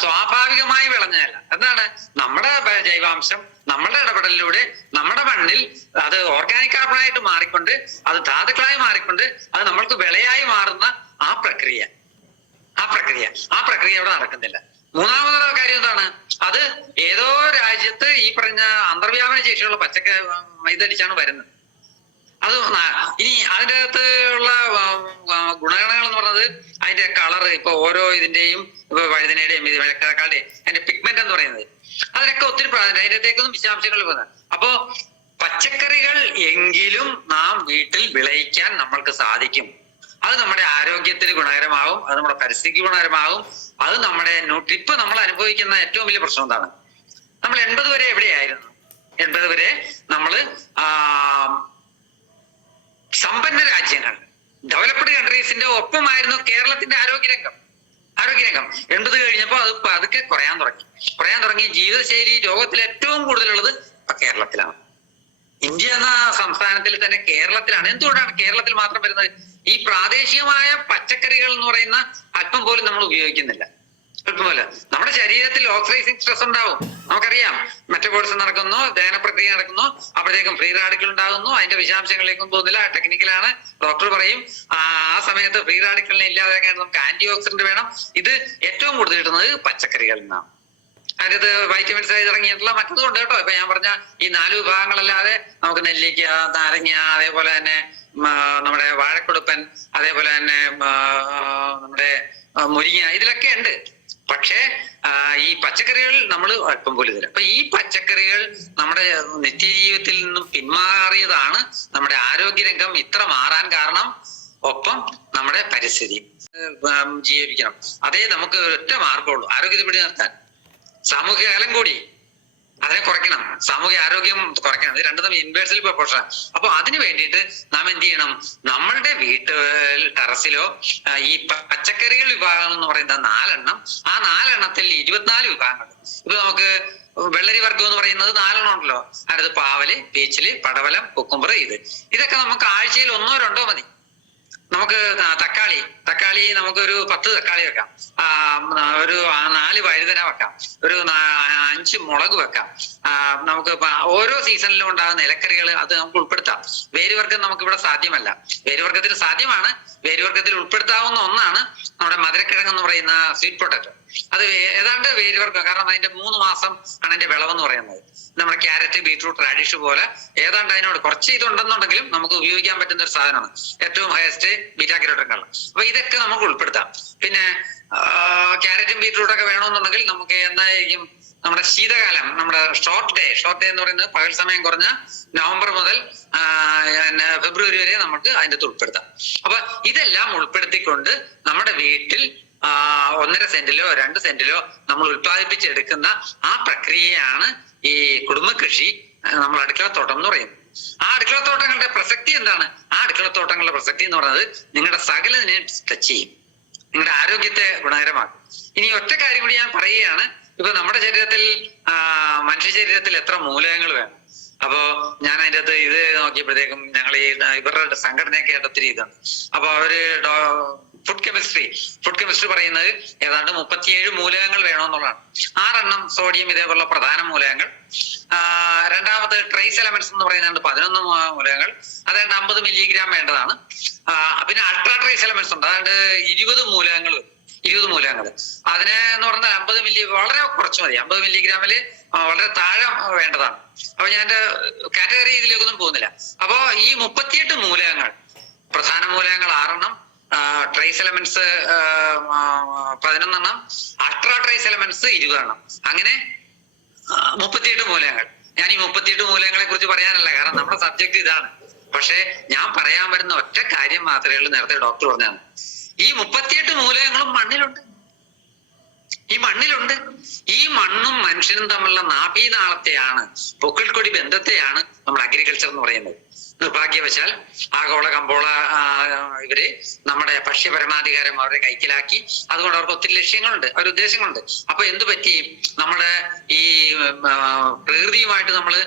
സ്വാഭാവികമായി വിളഞ്ഞതല്ല. എന്താണ്? നമ്മുടെ ജൈവാംശം നമ്മുടെ ഇടപെടലിലൂടെ നമ്മുടെ മണ്ണിൽ അത് ഓർഗാനിക് കാർബണായിട്ട് മാറിക്കൊണ്ട്, അത് ധാതുക്കളായി മാറിക്കൊണ്ട്, അത് നമ്മൾക്ക് വിളയായി മാറുന്ന ആ പ്രക്രിയ ഇവിടെ നടക്കുന്നില്ല. 3ാമത്തെ കാര്യം എന്താണ്? അത് ഏതോ രാജ്യത്ത് ഈ പറഞ്ഞ അന്തർവ്യാപന ശേഷിയുള്ള ഇതടിച്ചാണ് വരുന്നത്. അത് ഇനി അതിൻ്റെ അകത്ത് ഉള്ള ഗുണഗണങ്ങൾ എന്ന് പറയുന്നത് അതിന്റെ കളർ, ഇപ്പൊ ഓരോ ഇതിന്റെയും വഴുതനയുടെയും വെള്ളക്കാളുടെയും അതിന്റെ പിഗ്മെന്റ് എന്ന് പറയുന്നത് അതിനൊക്കെ ഒത്തിരി പ്രാധാന്യം. അതിനകത്തേക്കൊന്നും വിശദാംശങ്ങൾ പോകുന്നത്. അപ്പോ പച്ചക്കറികൾ എങ്കിലും നാം വീട്ടിൽ വിളയിക്കാൻ നമ്മൾക്ക് സാധിക്കും. അത് നമ്മുടെ ആരോഗ്യത്തിന് ഗുണകരമാകും, അത് നമ്മുടെ പരിസ്ഥിതിക്ക് ഗുണകരമാകും. അത് നമ്മുടെ ഇപ്പൊ നമ്മൾ അനുഭവിക്കുന്ന ഏറ്റവും വലിയ പ്രശ്നം എന്താണ്? നമ്മൾ 80 വരെ എവിടെയായിരുന്നു? 80 വരെ നമ്മള് സമ്പന്ന രാജ്യങ്ങൾ, ഡെവലപ്ഡ് കൺട്രീസിന്റെ ഒപ്പമായിരുന്നു കേരളത്തിന്റെ ആരോഗ്യരംഗം. ആരോഗ്യരംഗം 80 കഴിഞ്ഞപ്പോൾ അത് പതുക്കെ കുറയാൻ തുടങ്ങി. ജീവിതശൈലി രോഗത്തിൽ ഏറ്റവും കൂടുതലുള്ളത് ഇപ്പൊ കേരളത്തിലാണ്. ഇന്ത്യ എന്ന സംസ്ഥാനത്തിൽ തന്നെ കേരളത്തിലാണ്. എന്തുകൊണ്ടാണ് കേരളത്തിൽ മാത്രം വരുന്നത്? ഈ പ്രാദേശികമായ പച്ചക്കറികൾ എന്ന് പറയുന്ന അല്പം പോലും നമ്മൾ ഉപയോഗിക്കുന്നില്ല. അല്പം പോലെ നമ്മുടെ ശരീരത്തിൽ ഓക്സിഡൈസിങ് സ്ട്രെസ് ഉണ്ടാവും. നമുക്കറിയാം, മെറ്റബോളിസം നടക്കുന്നു, ദഹന പ്രക്രിയ നടക്കുന്നു, അപ്പോഴത്തേക്കും ഫ്രീ റാഡിക്കൽ ഉണ്ടാകുന്നു. അതിന്റെ വിശദാംശങ്ങളിലേക്കും പോകുന്നില്ല, ടെക്നിക്കലാണ്. ഡോക്ടർ പറയും ആ സമയത്ത് ഫ്രീ റാഡിക്കലിനെ ഇല്ലാതാക്കാൻ നമുക്ക് ആന്റി ഓക്സിഡന്റ് വേണം. ഇത് ഏറ്റവും കൂടുതൽ കിട്ടുന്നത് പച്ചക്കറികളിൽ നിന്നാണ്. അതിനകത്ത് വൈറ്റമിൻസ് ഇറങ്ങിയിട്ടുള്ള മറ്റതും ഉണ്ട് കേട്ടോ. ഇപ്പൊ ഞാൻ പറഞ്ഞ ഈ 4 വിഭാഗങ്ങളല്ലാതെ നമുക്ക് നെല്ലിക്ക, നാരങ്ങ, അതേപോലെ തന്നെ നമ്മുടെ വാഴക്കൊടുപ്പൻ, അതേപോലെ തന്നെ നമ്മുടെ മുരിങ്ങ, ഇതിലൊക്കെ ഉണ്ട്. പക്ഷേ ഈ പച്ചക്കറികൾ നമ്മൾ അല്പം പോലും തരാം. അപ്പൊ ഈ പച്ചക്കറികൾ നമ്മുടെ നിത്യജീവിതത്തിൽ നിന്നും പിന്മാറിയതാണ് നമ്മുടെ ആരോഗ്യരംഗം ഇത്ര മാറാൻ കാരണം. ഒപ്പം നമ്മുടെ പരിസ്ഥിതി ജീവിക്കണം. അതേ നമുക്ക് ഒറ്റ മാർഗമുള്ളൂ ആരോഗ്യത്തെ പിടി നിർത്താൻ. സാമൂഹിക അകലം കൂടി അതിനെ കുറയ്ക്കണം, സാമൂഹിക ആരോഗ്യം കുറയ്ക്കണം. ഇത് രണ്ടും ഇൻവേഴ്സൽ പ്രൊപ്പോർഷൻ. അപ്പൊ അതിന് വേണ്ടിയിട്ട് നാം എന്ത് ചെയ്യണം? നമ്മളുടെ വീട്ടിൽ ടെറസിലോ ഈ പച്ചക്കറികൾ വിഭാഗം എന്ന് പറയുന്ന 4 എണ്ണം, ആ 4 എണ്ണത്തിൽ 24 വിഭാഗങ്ങൾ. ഇപ്പൊ നമുക്ക് വെള്ളരി വർഗം എന്ന് പറയുന്നത് 4 എണ്ണം ഉണ്ടല്ലോ. അതിനകത്ത് പാവല്, പീച്ചില്, പടവലം, കുക്കുംബർ, ഇതൊക്കെ നമുക്ക് ആഴ്ചയിൽ 1 or 2 മതി. നമുക്ക് തക്കാളി നമുക്കൊരു 10 തക്കാളി വെക്കാം, ഒരു 4 വഴുതന വെക്കാം, ഒരു 5 മുളക് വെക്കാം. നമുക്ക് ഓരോ സീസണിലും ഉണ്ടാകുന്ന ഇലക്കറികൾ അത് നമുക്ക് ഉൾപ്പെടുത്താം. വേരുവർഗം നമുക്ക് ഇവിടെ സാധ്യമല്ല. വേരുവർഗത്തിൽ സാധ്യമാണ്. വേരുവർഗത്തിൽ ഉൾപ്പെടുത്താവുന്ന ഒന്നാണ് നമ്മുടെ മധുരക്കിഴങ്ങ് എന്ന് പറയുന്ന സ്വീറ്റ് പൊട്ടറ്റോ. അത് ഏതാണ്ട് വേരുവർഗം, കാരണം അതിന്റെ 3 മാസം ആണ് അതിന്റെ വിളവെന്ന് പറയുന്നത്. നമ്മുടെ ക്യാരറ്റ്, ബീട്രൂട്ട്, റാഡിഷ് പോലെ ഏതാണ്ട് അതിനോട് കുറച്ച് ഇതുണ്ടെന്നുണ്ടെങ്കിലും നമുക്ക് ഉപയോഗിക്കാൻ പറ്റുന്ന ഒരു സാധനമാണ്. ഏറ്റവും ഹയസ്റ്റ് ബീറ്റാ കരോട്ടിൻ. അപ്പൊ ഇതൊക്കെ നമുക്ക് ഉൾപ്പെടുത്താം. പിന്നെ ക്യാരറ്റും ബീട്രൂട്ടൊക്കെ വേണമെന്നുണ്ടെങ്കിൽ നമുക്ക് എന്തായിരിക്കും നമ്മുടെ ശീതകാലം, നമ്മുടെ ഷോർട്ട് ഡേ എന്ന് പറയുന്നത് പകൽ സമയം കുറഞ്ഞ നവംബർ മുതൽ ഫെബ്രുവരി വരെ നമുക്ക് അതിൻ്റെ അകത്ത് ഉൾപ്പെടുത്താം. അപ്പൊ ഇതെല്ലാം ഉൾപ്പെടുത്തിക്കൊണ്ട് നമ്മുടെ വീട്ടിൽ 1.5 സെന്റിലോ 2 സെന്റിലോ നമ്മൾ ഉൽപ്പാദിപ്പിച്ചെടുക്കുന്ന ആ പ്രക്രിയയാണ് ഈ കുടുംബകൃഷി, നമ്മൾ അടുക്കളത്തോട്ടം എന്ന് പറയുന്നത്. ആ അടുക്കളത്തോട്ടങ്ങളുടെ പ്രസക്തി എന്താണ്? ആ അടുക്കളത്തോട്ടങ്ങളുടെ പ്രസക്തി എന്ന് പറയുന്നത് നിങ്ങളുടെ സകലതിനെ ടച്ച് ചെയ്യും, നിങ്ങളുടെ ആരോഗ്യത്തെ ഗുണകരമാക്കും. ഇനി ഒറ്റ കാര്യം കൂടി ഞാൻ പറയുകയാണ്. ഇപ്പൊ നമ്മുടെ ശരീരത്തിൽ, മനുഷ്യ ശരീരത്തിൽ എത്ര മൂലകങ്ങൾ വേണം? അപ്പോ ഞാൻ അതിൻ്റെ അകത്ത് ഇത് നോക്കിയപ്പോഴത്തേക്കും ഞങ്ങൾ ഈ ഇവരുടെ സംഘടനയൊക്കെ ആയിട്ട് ഒത്തിരി ഇതാണ്. അപ്പൊ അവര് ഫുഡ് കെമിസ്ട്രി പറയുന്നത് ഏതാണ്ട് 37 മൂലകങ്ങൾ വേണമെന്നുള്ളതാണ്. 6 എണ്ണം സോഡിയം, ഇതേപോലുള്ള പ്രധാന മൂലകങ്ങൾ. രണ്ടാമത് ട്രേസ് എലമെന്റ്സ് എന്ന് പറയുന്നത് 11 മൂലകങ്ങൾ, അതായത് 50 മില്ലിഗ്രാം വേണ്ടതാണ്. പിന്നെ അൾട്രാ ട്രേസ് എലമെന്റ്സ് ഉണ്ട്, അതായത് 20 മൂലകങ്ങൾ. അതിനെ എന്ന് പറഞ്ഞാൽ 50 മില്ലി വളരെ കുറച്ച് മതി. 50 മില്ലിഗ്രാമില് വളരെ താഴെ വേണ്ടതാണ്. അപ്പൊ ഞാൻ എന്റെ കാറ്റഗറി ഇതിലേക്കൊന്നും പോകുന്നില്ല. അപ്പോ ഈ 38 മൂലകങ്ങൾ, പ്രധാന മൂലകങ്ങൾ 6 എണ്ണം, ട്രേസ് എലമെന്റ്സ് 11 എണ്ണം, അൾട്രാ ട്രേസ് എലമെന്റ്സ് 20 എണ്ണം, അങ്ങനെ 38 മൂലകങ്ങൾ. ഞാൻ ഈ 38 മൂലകങ്ങളെ കുറിച്ച് പറയാനല്ല, കാരണം നമ്മുടെ സബ്ജക്ട് ഇതാണ്. പക്ഷെ ഞാൻ പറയാൻ വരുന്ന ഒറ്റ കാര്യം മാത്രമേ ഉള്ളൂ, നേരത്തെ ഡോക്ടർ പറഞ്ഞാണ്. ഈ 38 മൂലകങ്ങളും മണ്ണിലുണ്ട്. ഈ മണ്ണും മനുഷ്യനും തമ്മിലുള്ള നാഭീനാളത്തെയാണ്, പൊക്കിൾക്കൊടി ബന്ധത്തെയാണ് നമ്മൾ അഗ്രികൾച്ചർ എന്ന് പറയുന്നത്. നിർഭാഗ്യവശാൽ ആഗോള കമ്പോള ഇവര് നമ്മുടെ ഭക്ഷ്യപരമാധികാരം അവരെ കൈക്കലാക്കി. അതുകൊണ്ട് അവർക്ക് ഒത്തിരി ലക്ഷ്യങ്ങളുണ്ട്, അവരുടെ ഉദ്ദേശങ്ങളുണ്ട്. അപ്പൊ എന്ത് പറ്റി? നമ്മുടെ ഈ പ്രകൃതിയുമായിട്ട് നമ്മള്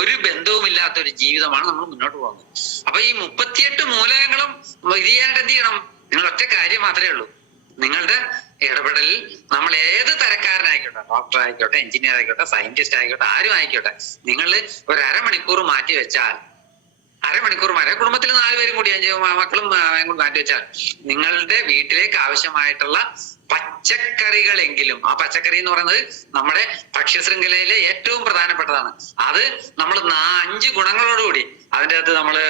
ഒരു ബന്ധവുമില്ലാത്ത ഒരു ജീവിതമാണ് നമ്മൾ മുന്നോട്ട് പോകുന്നത്. അപ്പൊ ഈ 38 മൂലകങ്ങളും ഇത് ചെയ്യാനായിട്ട് എന്ത് ചെയ്യണം? നിങ്ങൾ ഒറ്റ കാര്യം മാത്രമേ ഉള്ളൂ, നിങ്ങളുടെ ഇടപെടലിൽ നമ്മൾ ഏത് തരക്കാരനായിക്കോട്ടെ, ഡോക്ടർ ആയിക്കോട്ടെ, എഞ്ചിനീയർ ആയിക്കോട്ടെ, സയന്റിസ്റ്റ് ആയിക്കോട്ടെ, ആരും ആയിക്കോട്ടെ, നിങ്ങൾ ഒരു അരമണിക്കൂർ മാറ്റി വെച്ചാൽ, കുടുംബത്തിൽ 4 പേരും കൂടി 5 മക്കളും മാറ്റി വെച്ചാൽ നിങ്ങളുടെ വീട്ടിലേക്ക് ആവശ്യമായിട്ടുള്ള പച്ചക്കറികളെങ്കിലും, ആ പച്ചക്കറി എന്ന് പറയുന്നത് നമ്മുടെ ഭക്ഷ്യശൃംഖലയിലെ ഏറ്റവും പ്രധാനപ്പെട്ടതാണ്. അത് നമ്മൾ 5 ഗുണങ്ങളോടുകൂടി അതിൻ്റെ അകത്ത് നമ്മള്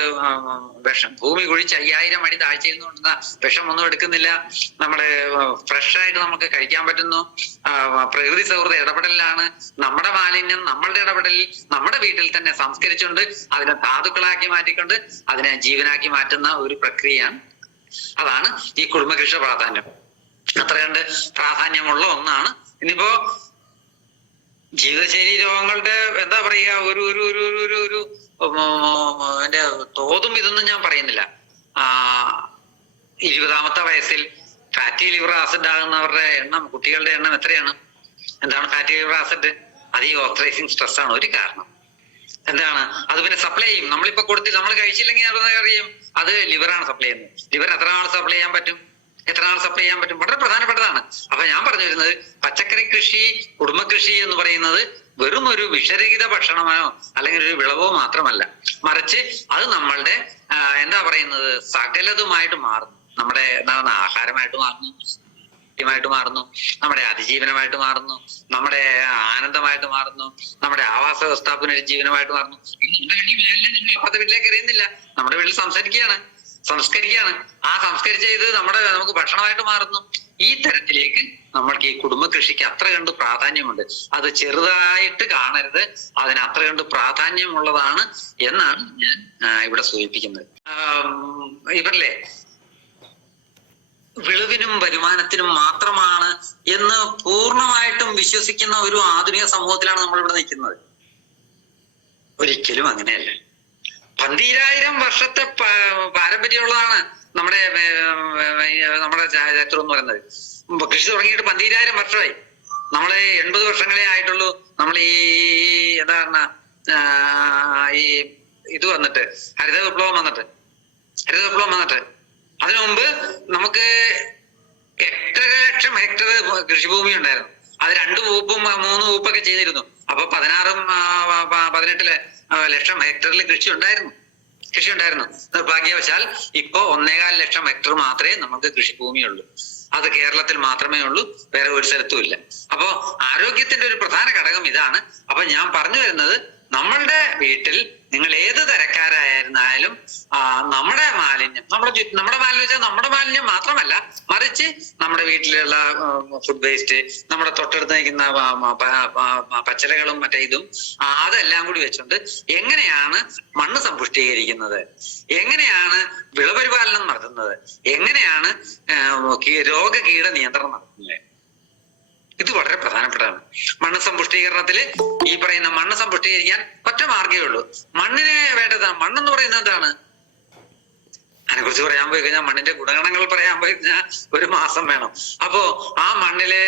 വിഷം, ഭൂമി കുഴിച്ച് 5000 അടി താഴ്ചയിൽ നിന്ന് കൊണ്ടുവന്ന വിഷം ഒന്നും എടുക്കുന്നില്ല. നമ്മള് ഫ്രഷ് ആയിട്ട് നമുക്ക് കഴിക്കാൻ പറ്റുന്നു. പ്രകൃതി സൗഹൃദ ഇടപെടലിലാണ്. നമ്മുടെ മാലിന്യം നമ്മളുടെ ഇടപെടലിൽ നമ്മുടെ വീട്ടിൽ തന്നെ സംസ്കരിച്ചുകൊണ്ട് അതിനെ ധാതുക്കളാക്കി മാറ്റിക്കൊണ്ട് അതിനെ ജീവനാക്കി മാറ്റുന്ന ഒരു പ്രക്രിയയാണ്. അതാണ് ഈ കുടുംബകൃഷി പ്രാധാന്യം. അത്രയുണ്ട് പ്രാധാന്യമുള്ള ഒന്നാണ്. ഇനിയിപ്പോ ജീവിതശൈലി രോഗങ്ങളുടെ എന്താ പറയുക, ഒരു തോതും ഇതൊന്നും ഞാൻ പറയുന്നില്ല. 20ാമത്തെ വയസ്സിൽ ഫാറ്റി ലിവർ ആസിഡ് ആകുന്നവരുടെ എണ്ണം, കുട്ടികളുടെ എണ്ണം എത്രയാണ്? എന്താണ് ഫാറ്റി ലിവർ ആസിഡ്? അത് ഈ ഓക്സിഡൈസിങ് സ്ട്രെസ് ആണ് ഒരു കാരണം. എന്താണ് അത്? പിന്നെ സപ്ലൈ ചെയ്യും. നമ്മളിപ്പോ കൊടുത്തിട്ട് നമ്മൾ കഴിച്ചില്ലെങ്കിൽ അറിയും അത് ലിവറാണ് സപ്ലൈ ചെയ്യുന്നത്. ലിവർ എത്ര നാൾ സപ്ലൈ ചെയ്യാൻ പറ്റും? വളരെ പ്രധാനപ്പെട്ടതാണ്. അപ്പൊ ഞാൻ പറഞ്ഞു വരുന്നത്, പച്ചക്കറി കൃഷി, കുടുംബകൃഷി എന്ന് പറയുന്നത് വെറും ഒരു വിഷരഹിത ഭക്ഷണമോ അല്ലെങ്കിൽ ഒരു വിളവോ മാത്രമല്ല, മറിച്ച് അത് നമ്മളുടെ എന്താ പറയുന്നത്, സകലതുമായിട്ട് മാറുന്നു. നമ്മുടെ എന്താണ് ആഹാരമായിട്ട് മാറുന്നു, നമ്മുടെ അതിജീവനമായിട്ട് മാറുന്നു, നമ്മുടെ ആനന്ദമായിട്ട് മാറുന്നു, നമ്മുടെ ആവാസ വ്യവസ്ഥ പുനരുജ്ജീവനമായിട്ട് മാറുന്നു. അപ്പുറത്തെ വീട്ടിലേക്ക് എറിയുന്നില്ല, നമ്മുടെ വീട്ടിൽ സംസ്കരിക്കുകയാണ്. ആ സംസ്കരിച്ച ഇത് നമുക്ക് ഭക്ഷണമായിട്ട് മാറുന്നു. ഈ തരത്തിലേക്ക് നമ്മൾക്ക് ഈ കുടുംബ കൃഷിക്ക് അത്ര കണ്ട് പ്രാധാന്യമുണ്ട്. അത് ചെറുതായിട്ട് കാണരുത്, അതിന് അത്ര കണ്ട് പ്രാധാന്യമുള്ളതാണ് എന്നാണ് ഞാൻ ഇവിടെ സൂചിപ്പിക്കുന്നത്. ഇവരിലെ വിളവിനും വരുമാനത്തിനും മാത്രമാണ് എന്ന് പൂർണ്ണമായിട്ടും വിശ്വസിക്കുന്ന ഒരു ആധുനിക സമൂഹത്തിലാണ് നമ്മൾ ഇവിടെ നിൽക്കുന്നത്. ഒരിക്കലും അങ്ങനെയല്ല. 12,000 വർഷത്തെ പാരമ്പര്യമുള്ളതാണ് നമ്മുടെ ചരിത്രം എന്ന് പറയുന്നത്. കൃഷി തുടങ്ങിയിട്ട് 12,000 വർഷമായി. നമ്മള് 80 വർഷങ്ങളെ ആയിട്ടുള്ളൂ നമ്മൾ ഈ ഈ ഇത് വന്നിട്ട് ഹരിത വിപ്ലവം വന്നിട്ട്. അതിനു മുമ്പ് നമുക്ക് 8.5 ലക്ഷം ഹെക്ടർ കൃഷിഭൂമി ഉണ്ടായിരുന്നു. അത് 2 ഊപ്പും 3 ഊപ്പൊക്കെ ചെയ്തിരുന്നു. അപ്പൊ 18 ലക്ഷം ഹെക്ടറിൽ കൃഷി ഉണ്ടായിരുന്നു. നിർഭാഗ്യവശാൽ ഇപ്പൊ 1.25 ലക്ഷം ഹെക്ടർ മാത്രമേ നമുക്ക് കൃഷിഭൂമിയുള്ളൂ. അത് കേരളത്തിൽ മാത്രമേ ഉള്ളൂ, വേറെ ഒരു സ്ഥലത്തും ഇല്ല. അപ്പോ ആരോഗ്യത്തിന്റെ ഒരു പ്രധാന ഘടകം ഇതാണ്. അപ്പൊ ഞാൻ പറഞ്ഞു വരുന്നത്, നമ്മളുടെ വീട്ടിൽ നിങ്ങൾ ഏത് തരക്കാരായിരുന്നാലും നമ്മുടെ മാലിന്യം വെച്ചാൽ നമ്മുടെ മാലിന്യം മാത്രമല്ല, മറിച്ച് നമ്മുടെ വീട്ടിലുള്ള ഫുഡ് വേസ്റ്റ്, നമ്മുടെ തൊട്ടടുത്ത് നിൽക്കുന്ന പച്ചിലകളും മറ്റേ ഇതും അതെല്ലാം കൂടി വെച്ചുകൊണ്ട് എങ്ങനെയാണ് മണ്ണ് സമ്പുഷ്ടീകരിക്കുന്നത്, എങ്ങനെയാണ് വിളപരിപാലനം നടത്തുന്നത്, എങ്ങനെയാണ് രോഗകീട നിയന്ത്രണം നടത്തുന്നത്, ഇത് വളരെ പ്രധാനപ്പെട്ടതാണ്. മണ്ണ് സമ്പുഷ്ടീകരണത്തില് ഈ പറയുന്ന മണ്ണ് സമ്പുഷ്ടീകരിക്കാൻ ഒറ്റ മാർഗ്ഗമേ ഉള്ളൂ. മണ്ണിന് വേണ്ടതാണ്. മണ്ണെന്ന് പറയുന്നത് എന്താണ്? അതിനെക്കുറിച്ച് പറയാൻ പോയി കഴിഞ്ഞാൽ, മണ്ണിന്റെ ഗുണഗണങ്ങൾ പറയാൻ പോയി കഴിഞ്ഞാൽ 1 മാസം വേണം. അപ്പോ ആ മണ്ണിലെ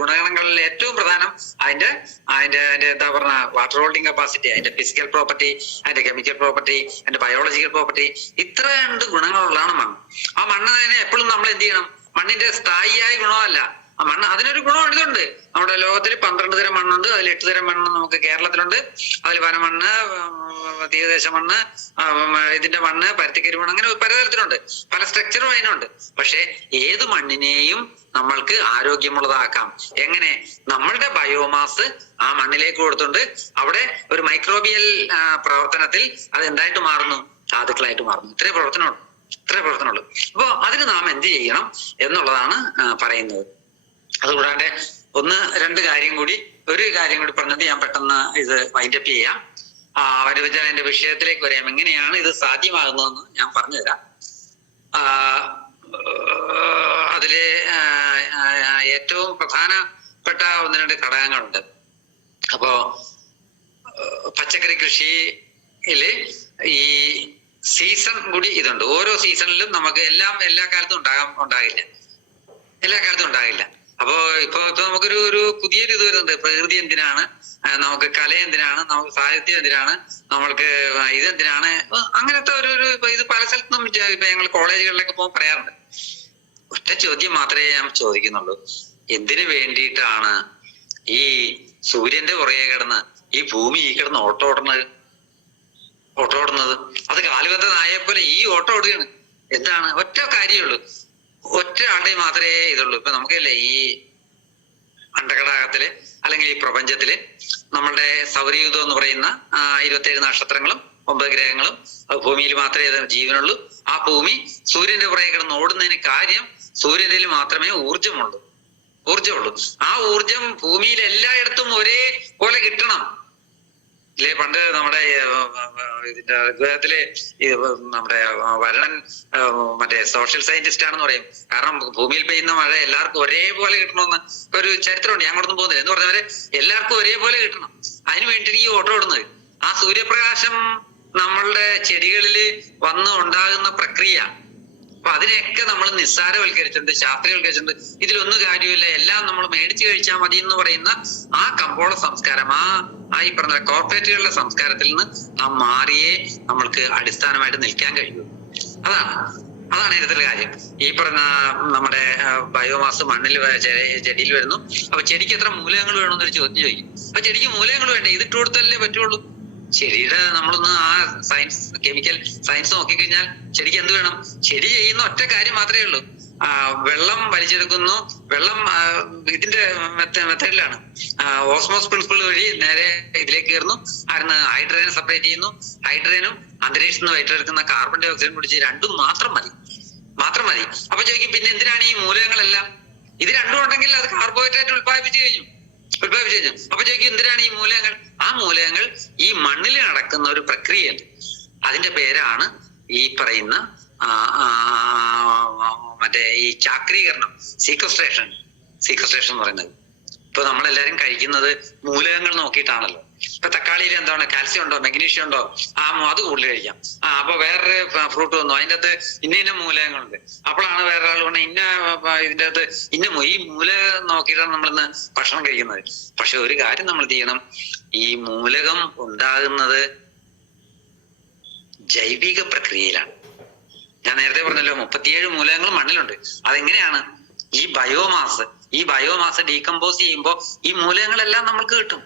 ഗുണഗണങ്ങളിൽ ഏറ്റവും പ്രധാനം അതിന്റെ എന്താ പറഞ്ഞ വാട്ടർ ഹോൾഡിംഗ് കപ്പാസിറ്റി, അതിന്റെ ഫിസിക്കൽ പ്രോപ്പർട്ടി, അതിന്റെ കെമിക്കൽ പ്രോപ്പർട്ടി, അതിന്റെ ബയോളജിക്കൽ പ്രോപ്പർട്ടി, ഇത്ര 2 ഗുണങ്ങളുള്ളതാണ് മണ്ണ്. ആ മണ്ണ് തന്നെ എപ്പോഴും നമ്മൾ എന്ത് ചെയ്യണം? മണ്ണിന്റെ സ്ഥായിയായ ഗുണമല്ല, ആ മണ്ണ് അതിനൊരു ഗുണം ഇതുണ്ട്. നമ്മുടെ ലോകത്തിൽ 12 തരം മണ്ണുണ്ട്. അതിൽ 8 തരം മണ്ണ് നമുക്ക് കേരളത്തിലുണ്ട്. അതിൽ വനമണ്ണ്, തീരദേശ മണ്ണ്, ഇതിന്റെ മണ്ണ്, പരുത്തിക്കരി മണ്ണ്, അങ്ങനെ പലതരത്തിലുണ്ട്. പല സ്ട്രക്ചറും അതിനുണ്ട്. പക്ഷെ ഏത് മണ്ണിനെയും നമ്മൾക്ക് ആരോഗ്യമുള്ളതാക്കാം. എങ്ങനെ? നമ്മളുടെ ബയോമാസ് ആ മണ്ണിലേക്ക് കൊടുത്തുകൊണ്ട് അവിടെ ഒരു മൈക്രോബിയൽ പ്രവർത്തനത്തിൽ അത് എന്തായിട്ട് മാറുന്നു? ധാതുക്കളായിട്ട് മാറുന്നു. ഇത്രേ പ്രവർത്തനമുള്ളൂ. അപ്പൊ അതിന് നാം എന്ത് ചെയ്യണം എന്നുള്ളതാണ് പറയുന്നത്. അതുകൂടാണ്ട് 1-2 കാര്യം കൂടി പറഞ്ഞിട്ട് ഞാൻ പെട്ടെന്ന് ഇത് വൈൻഡപ്പ് ചെയ്യാം. എന്റെ വിഷയത്തിലേക്ക് വരാം. എങ്ങനെയാണ് ഇത് സാധ്യമാകുന്നതെന്ന് ഞാൻ പറഞ്ഞുതരാം. അതില് ഏറ്റവും പ്രധാനപ്പെട്ട 1-2 ഘടകങ്ങളുണ്ട്. അപ്പോ പച്ചക്കറി കൃഷിയില് ഈ സീസൺ കൂടി ഇതുണ്ട്. ഓരോ സീസണിലും നമുക്ക് എല്ലാ കാലത്തും ഉണ്ടാകില്ല. അപ്പോ ഇപ്പൊ നമുക്കൊരു പുതിയൊരു ഇത് വരുന്നുണ്ട്. പ്രകൃതി എന്തിനാണ്, നമുക്ക് കല എന്തിനാണ്, നമുക്ക് സാഹിത്യം എന്തിനാണ്, നമ്മൾക്ക് ഇതെന്തിനാണ്, അങ്ങനത്തെ ഒരു ഇത് പല സ്ഥലത്തും ഇപ്പൊ ഞങ്ങൾ കോളേജുകളിലൊക്കെ പോകുമ്പോൾ പറയാറുണ്ട്. ഒറ്റ ചോദ്യം മാത്രമേ ഞാൻ ചോദിക്കുന്നുള്ളൂ: എന്തിനു വേണ്ടിയിട്ടാണ് ഈ സൂര്യന്റെ പുറകെ കിടന്ന് ഈ ഭൂമി കിടന്ന് ഓട്ടോടുന്നത്? അത് കാലുവത്ത നായെ പോലെ ഈ ഓട്ടം ഓടുകയാണ്. എന്താണ്? ഒറ്റ കാര്യമുള്ളൂ, ഒറ്റ ആളുടെ മാത്രമേ ഇതുള്ളൂ. ഇപ്പൊ നമുക്കല്ലേ ഈ അണ്ടകടാകത്തില് അല്ലെങ്കിൽ ഈ പ്രപഞ്ചത്തില് നമ്മളുടെ സൗരയൂഥം എന്ന് പറയുന്ന 27 നക്ഷത്രങ്ങളും 9 ഗ്രഹങ്ങളും ഭൂമിയിൽ മാത്രമേ ജീവനുള്ളൂ. ആ ഭൂമി സൂര്യന്റെ പുറകെ കിടന്ന് ഓടുന്നതിന് കാര്യം സൂര്യനിൽ മാത്രമേ ഊർജമുള്ളൂ. ആ ഊർജം ഭൂമിയിൽ എല്ലായിടത്തും ഒരേപോലെ കിട്ടണം. ഇല്ലേ, പണ്ട് നമ്മുടെ ഇതിന്റെ ഋഗ്വേദത്തില് നമ്മുടെ വരുണൻ മറ്റേ സോഷ്യൽ സയന്റിസ്റ്റ് ആണെന്ന് പറയും. കാരണം ഭൂമിയിൽ പെയ്യുന്ന മഴ എല്ലാവർക്കും ഒരേപോലെ കിട്ടണമെന്ന് ഒരു ചരിത്രമുണ്ട്. ഞാൻ അങ്ങോട്ടൊന്നും പോകുന്നില്ല. എന്ന് പറഞ്ഞവരെ എല്ലാവർക്കും ഒരേപോലെ കിട്ടണം. അതിന് വേണ്ടിയിട്ട് ഈ ഓട്ടം ഓടുന്നത്. ആ സൂര്യപ്രകാശം നമ്മളുടെ ചെടികളിൽ വന്ന് ഉണ്ടാകുന്ന പ്രക്രിയ അപ്പൊ അതിനെയൊക്കെ നമ്മൾ നിസ്സാരവൽക്കരിച്ചിട്ടുണ്ട്, ശാസ്ത്രീയവൽക്കരിച്ചിട്ടുണ്ട്. ഇതിലൊന്നും കാര്യമില്ല, എല്ലാം നമ്മൾ മേടിച്ചു കഴിച്ചാൽ മതി എന്ന് പറയുന്ന ആ കമ്പോള സംസ്കാരം, ആ ഈ പറഞ്ഞ കോർപ്പറേറ്റുകളുടെ സംസ്കാരത്തിൽ നിന്ന് നാം മാറിയേ നമ്മൾക്ക് അടിസ്ഥാനമായിട്ട് നിൽക്കാൻ കഴിയൂ. അതാണ് ഇതിലെ കാര്യം. ഈ പറഞ്ഞ നമ്മുടെ ബയോമാസ് മണ്ണിൽ ചെടിയിൽ വരുന്നു. അപ്പൊ ചെടിക്ക് എത്ര മൂലകങ്ങൾ വേണമെന്നൊരു ചോദ്യം ചോദിക്കും. അപ്പൊ ചെടിക്ക് മൂലകങ്ങൾ വേണ്ടേ? ഇതിട്ട് കൊടുത്താലേ പറ്റുള്ളൂ. ചെടിയുടെ നമ്മളൊന്ന് ആ സയൻസ്, കെമിക്കൽ സയൻസ് നോക്കിക്കഴിഞ്ഞാൽ ചെടിക്ക് എന്ത് വേണം? ചെടി ചെയ്യുന്ന ഒറ്റ കാര്യം മാത്രമേ ഉള്ളൂ. വെള്ളം വലിച്ചെടുക്കുന്നു. വെള്ളം ഇതിന്റെ മെത്തേഡിലാണ്, ഓസ്മോസ് പ്രിൻസിപ്പിൾ വഴി നേരെ ഇതിലേക്ക് കയറുന്നു. ആയിരുന്നു ഹൈഡ്രജനെ സെപ്പറേറ്റ് ചെയ്യുന്നു. ഹൈഡ്രജനും അന്തരീക്ഷത്തിൽ നിന്ന് ഏറ്റെടുക്കുന്ന കാർബൺ ഡൈ ഓക്സൈഡും പിടിച്ച് രണ്ടും മാത്രം മതി. അപ്പൊ ചോദിക്കും, പിന്നെ എന്തിനാണ് ഈ മൂലകങ്ങളെല്ലാം? ഇത് രണ്ടും ഉണ്ടെങ്കിൽ അത് കാർബോഹൈഡ്രേറ്റ് ഉത്പാദിപ്പിച്ചു കഴിഞ്ഞു. അപ്പൊ ചോദിക്കും, എന്തിനാണ് ഈ മൂലകങ്ങൾ? ആ മൂലകങ്ങൾ ഈ മണ്ണിൽ നടക്കുന്ന ഒരു പ്രക്രിയയുണ്ട്. അതിന്റെ പേരാണ് ഈ പറയുന്ന മറ്റേ ഈ ചാക്രീകരണം, സീക്വസ്ട്രേഷൻ എന്ന് പറയുന്നത്. ഇപ്പൊ നമ്മളെല്ലാരും കഴിക്കുന്നത് മൂലകങ്ങൾ നോക്കിയിട്ടാണല്ലോ. ഇപ്പൊ തക്കാളിയിൽ എന്താണ്? കാൽസ്യം ഉണ്ടോ, മെഗ്നീഷ്യം ഉണ്ടോ? അത് കൂടുതൽ കഴിക്കാം. അപ്പൊ വേറൊരു ഫ്രൂട്ട് വന്നു, അതിൻ്റെ അകത്ത് ഇന്ന മൂലകങ്ങളുണ്ട്. അപ്പോഴാണ് വേറൊരാൾ കൊണ്ട് ഇതിൻ്റെ അകത്ത് ഈ മൂലകം നോക്കിയിട്ടാണ് നമ്മളിന്ന് ഭക്ഷണം കഴിക്കുന്നത്. പക്ഷെ ഒരു കാര്യം നമ്മൾ ചെയ്യണം, ഈ മൂലകം ഉണ്ടാകുന്നത് ജൈവിക പ്രക്രിയയിലാണ്. ഞാൻ നേരത്തെ പറഞ്ഞല്ലോ, 37 മൂലകങ്ങൾ മണ്ണിലുണ്ട്. അതെങ്ങനെയാണ്? ഈ ബയോമാസ് ഡീകമ്പോസ് ചെയ്യുമ്പോൾ ഈ മൂലകങ്ങളെല്ലാം നമ്മൾക്ക് കിട്ടും.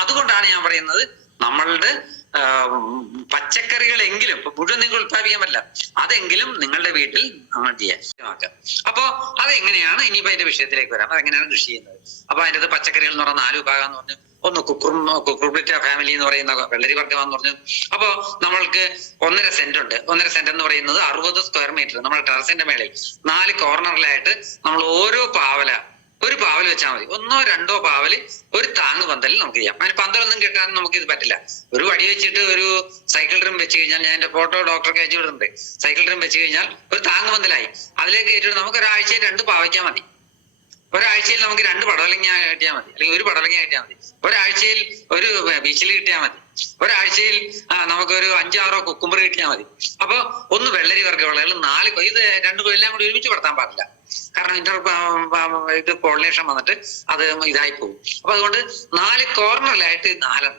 അതുകൊണ്ടാണ് ഞാൻ പറയുന്നത്, നമ്മളുടെ പച്ചക്കറികളെങ്കിലും, ഇപ്പൊ മുഴുവൻ നിങ്ങൾ ഉത്പാദിപ്പിക്കാൻ പറ്റില്ല, അതെങ്കിലും നിങ്ങളുടെ വീട്ടിൽ നമ്മൾ ചെയ്യാം. അപ്പോ അതെങ്ങനെയാണ്? ഇനിയിപ്പോ അതിന്റെ വിഷയത്തിലേക്ക് വരാം. അതെങ്ങനെയാണ് കൃഷി ചെയ്യുന്നത്? അപ്പൊ അതിൻ്റെ അത് പച്ചക്കറികൾ എന്ന് പറഞ്ഞാൽ 4 വിഭാഗം എന്ന് പറഞ്ഞു. ഒന്ന് കുക്കുർബിറ്റ ഫാമിലി എന്ന് പറയുന്ന വെള്ളരി വർഗ്ഗമാണെന്ന് പറഞ്ഞു. അപ്പോ നമ്മൾക്ക് 1.5 സെന്റ് ഉണ്ട്. 1.5 സെന്റ് എന്ന് പറയുന്നത് 60 സ്ക്വയർ മീറ്റർ. നമ്മുടെ ടെറസിന്റെ മേളിൽ 4 കോർണറിലായിട്ട് നമ്മൾ ഒരു പാവൽ വെച്ചാൽ മതി. 1 or 2 പാവല് ഒരു താങ്ങ് പന്തലിൽ നമുക്ക് ചെയ്യാം. അതിന് പന്തലൊന്നും കിട്ടാൻ നമുക്ക് ഇത് പറ്റില്ല. ഒരു വടി വെച്ചിട്ട് ഒരു സൈക്കിൾ ഡ്രം വെച്ച് കഴിഞ്ഞാൽ, ഞാൻ എന്റെ ഫോട്ടോ ഡോക്ടർക്ക് അയച്ചു വിടുന്നുണ്ട്, സൈക്കിൾ ഡ്രം വെച്ച് കഴിഞ്ഞാൽ ഒരു താങ്ങ് പന്തലായി. അതിലേക്ക് കയറ്റിട്ട് നമുക്ക് ഒരാഴ്ചയിൽ 2 പാവയ്ക്കാൻ മതി. ഒരാഴ്ചയിൽ നമുക്ക് 2 പടവലങ്ങ കിട്ടിയാൽ മതി, അല്ലെങ്കിൽ 1 പടവലങ്ങ കിട്ടിയാൽ മതി. ഒരാഴ്ചയിൽ ഒരു ബീച്ചിൽ കിട്ടിയാൽ മതി. ഒരാഴ്ചയിൽ നമുക്കൊരു 5-6 കുക്കുമ്പർ കിട്ടിയാൽ മതി. അപ്പൊ 1 വെള്ളരി വർഗ്ഗവിളകൾ, 4 ഇത് 2 എല്ലാം കൂടി ഒരുമിച്ച് വളർത്താൻ പാടില്ല. കാരണം ഇത് പോളിനേഷൻ വന്നിട്ട് അത് ഇതായി പോകും. അപ്പൊ അതുകൊണ്ട് 4 കോർണറിലായിട്ട് 4.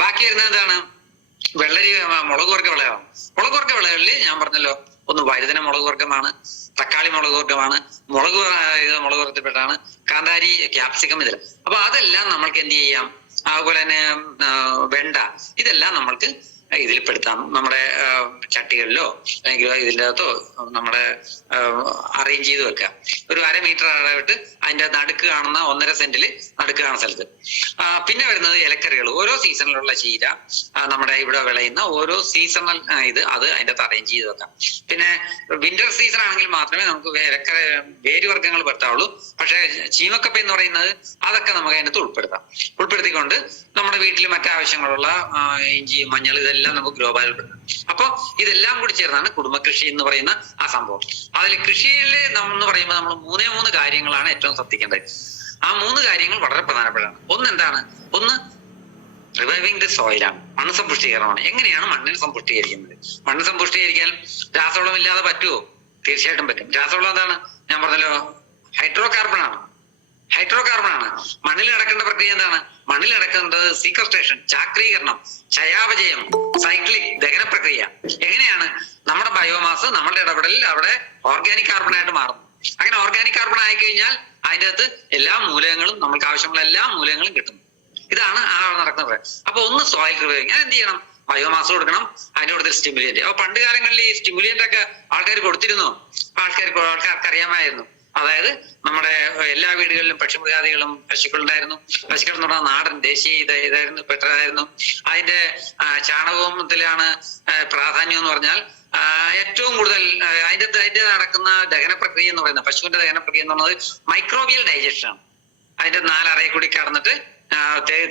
ബാക്കി വരുന്നത് എന്താണ്? വെള്ളരി മുളക് വർഗ്ഗ വിളകളാണ്. മുളക് വർഗ്ഗ വിളകളിൽ ഞാൻ പറഞ്ഞല്ലോ, ഒന്ന് വഴുതന മുളക് വർഗ്ഗമാണ്, തക്കാളി മുളക് വർഗ്ഗമാണ്, മുളക് വർഗ്ഗത്തിൽപ്പെട്ടാണ്, കാന്താരി, ക്യാപ്സിക്കം, ഇതിൽ. അപ്പൊ അതെല്ലാം നമ്മൾക്ക് എന്ത് ചെയ്യാം? അതുപോലെ തന്നെ വെണ്ട, ഇതെല്ലാം നമ്മൾക്ക് ഇതിൽപ്പെടുത്താം. നമ്മുടെ ചട്ടികളിലോ അല്ലെങ്കിൽ ഇതിൻ്റെ അകത്തോ നമ്മുടെ അറേഞ്ച് ചെയ്ത് വെക്കാം. ഒരു 1/2 മീറ്റർ അളവിട്ട് അതിന്റെ നടുക്ക് കാണുന്ന 1.5 സെന്റിൽ നടുക്ക് കാണുന്ന സ്ഥലത്ത്. പിന്നെ വരുന്നത് ഇലക്കറികൾ. ഓരോ സീസണിലുള്ള ചീര, നമ്മുടെ ഇവിടെ വിളയുന്ന ഓരോ സീസണൽ അത് അതിൻ്റെ അകത്ത് അറേഞ്ച് ചെയ്ത് വെക്കാം. പിന്നെ വിന്റർ സീസൺ ആണെങ്കിൽ മാത്രമേ നമുക്ക് വേരുവർഗ്ഗങ്ങൾ പെടുത്താവുള്ളൂ. പക്ഷെ ചീമക്കപ്പ എന്ന് പറയുന്നത് അതൊക്കെ നമുക്ക് അതിനകത്ത് ഉൾപ്പെടുത്തിക്കൊണ്ട് നമ്മുടെ വീട്ടിൽ മറ്റാവശ്യങ്ങളുള്ള ഇഞ്ചി, മഞ്ഞൾ, ഇതെല്ലാം നമുക്ക് ഗ്രോ ബാഗിൽ പെടുത്താം. അപ്പൊ ഇതെല്ലാം കൂടി ചേർന്നാണ് കുടുംബകൃഷി എന്ന് പറയുന്ന ആ സംഭവം. അതിൽ കൃഷിയിൽ എന്ന് പറയുമ്പോൾ നമ്മൾ 3 കാര്യങ്ങളാണ് ഏറ്റവും ശ്രദ്ധിക്കേണ്ടത്. ആ 3 കാര്യങ്ങൾ വളരെ പ്രധാനപ്പെട്ടതാണ്. ഒന്ന് റിവൈവിങ് ദി സോയിലാണ്, മണ്ണ് സമ്പുഷ്ടീകരണമാണ്. എങ്ങനെയാണ് മണ്ണിൽ സമ്പുഷ്ടീകരിക്കുന്നത്? മണ്ണ് സമ്പുഷ്ടീകരിക്കാൻ രാസവളം ഇല്ലാതെ പറ്റുമോ? തീർച്ചയായിട്ടും പറ്റും. രാസവളം എന്താണ്? ഞാൻ പറഞ്ഞല്ലോ, ഹൈഡ്രോകാർബൺ ആണ്. മണ്ണിൽ നടക്കേണ്ട പ്രക്രിയ എന്താണ്? മണ്ണിൽ നടക്കേണ്ടത് സീക്വസ്ട്രേഷൻ, ചാക്രീകരണം, ചയാപചയം, സൈക്ലിക് ദഹന പ്രക്രിയ. എങ്ങനെയാണ്? നമ്മുടെ ബയോമാസ് നമ്മളുടെ ഇടപെടലിൽ അവിടെ ഓർഗാനിക് കാർബൺ ആയിട്ട് മാറുന്നു. അങ്ങനെ ഓർഗാനിക് കാർബൺ ആയി കഴിഞ്ഞാൽ അതിൻ്റെ അകത്ത് എല്ലാ മൂലകങ്ങളും, നമ്മൾക്ക് ആവശ്യമുള്ള എല്ലാ മൂലകങ്ങളും കിട്ടുന്നു. ഇതാണ് നടക്കുന്നത്. അപ്പൊ ഒന്ന് സോയിൽ റിവൈവിങ്. എന്ത് ചെയ്യണം? ബയോമാസ് കൊടുക്കണം, അതിന്റെ കൂടുതൽ സ്റ്റിമുലിയന്റ്. അപ്പൊ പണ്ട് കാലങ്ങളിൽ ഈ സ്റ്റിമുലിയന്റ് ഒക്കെ ആൾക്കാർ കൊടുത്തിരുന്നു. ആൾക്കാർക്ക് അറിയാമായിരുന്നു. അതായത് നമ്മുടെ എല്ലാ വീടുകളിലും പക്ഷിമൃഗാദികളും പശുക്കളുണ്ടായിരുന്നു. പശുക്കൾ എന്ന് പറഞ്ഞാൽ നാടൻ ദേശീയ ഇതായിരുന്നു, പെട്ടതായിരുന്നു. അതിന്റെ ചാണകത്തിലാണ് പ്രാധാന്യം എന്ന് പറഞ്ഞാൽ ഏറ്റവും കൂടുതൽ അതിന്റെ നടക്കുന്ന ദഹന പ്രക്രിയ എന്ന് പറയുന്നത്, പശുവിന്റെ ദഹന പ്രക്രിയ എന്ന് പറയുന്നത് മൈക്രോബിയൽ ഡൈജഷൻ ആണ്. അതിന്റെ 4 അറയിൽ കൂടി കടന്നിട്ട്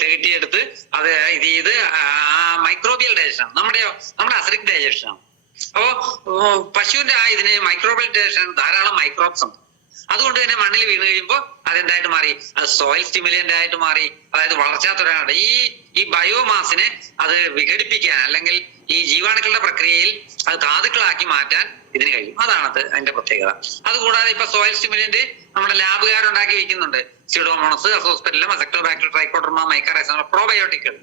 തെകിട്ടിയെടുത്ത് അത് ഇത് ചെയ്ത് മൈക്രോബിയൽ ഡൈജഷൻ ആണ്. നമ്മുടെ അസിഡിക് ഡൈജഷൻ ആണ്. അപ്പോ പശുവിന്റെ ഇതിന് മൈക്രോബിയൽ ഡൈജഷൻ ധാരാളം മൈക്രോബ്സ് ഉണ്ട്. അതുകൊണ്ട് തന്നെ മണ്ണിൽ വീണ് കഴിയുമ്പോൾ അതെന്തായിട്ട് മാറി? അത് സോയിൽ സ്റ്റിമുലന്റ് ആയിട്ട് മാറി. അതായത് വളർച്ചാത്തൊരാണ് ഈ ബയോമാസിനെ അത് വിഘടിപ്പിക്കാൻ അല്ലെങ്കിൽ ഈ ജീവാണുക്കളുടെ പ്രക്രിയയിൽ അത് ധാതുക്കളാക്കി മാറ്റാൻ ഇതിന് കഴിയും. അതാണത് അതിന്റെ പ്രത്യേകത. അതുകൂടാതെ ഇപ്പൊ സോയിൽ സ്റ്റിമുലന്റ് നമ്മുടെ ലാബുകാരുണ്ടാക്കി വെക്കുന്നുണ്ട്. Pseudomonas, Azospirillum, Azotobacter, Trichoderma, mycorrhiza, പ്രോബയോട്ടിക്കുകൾ.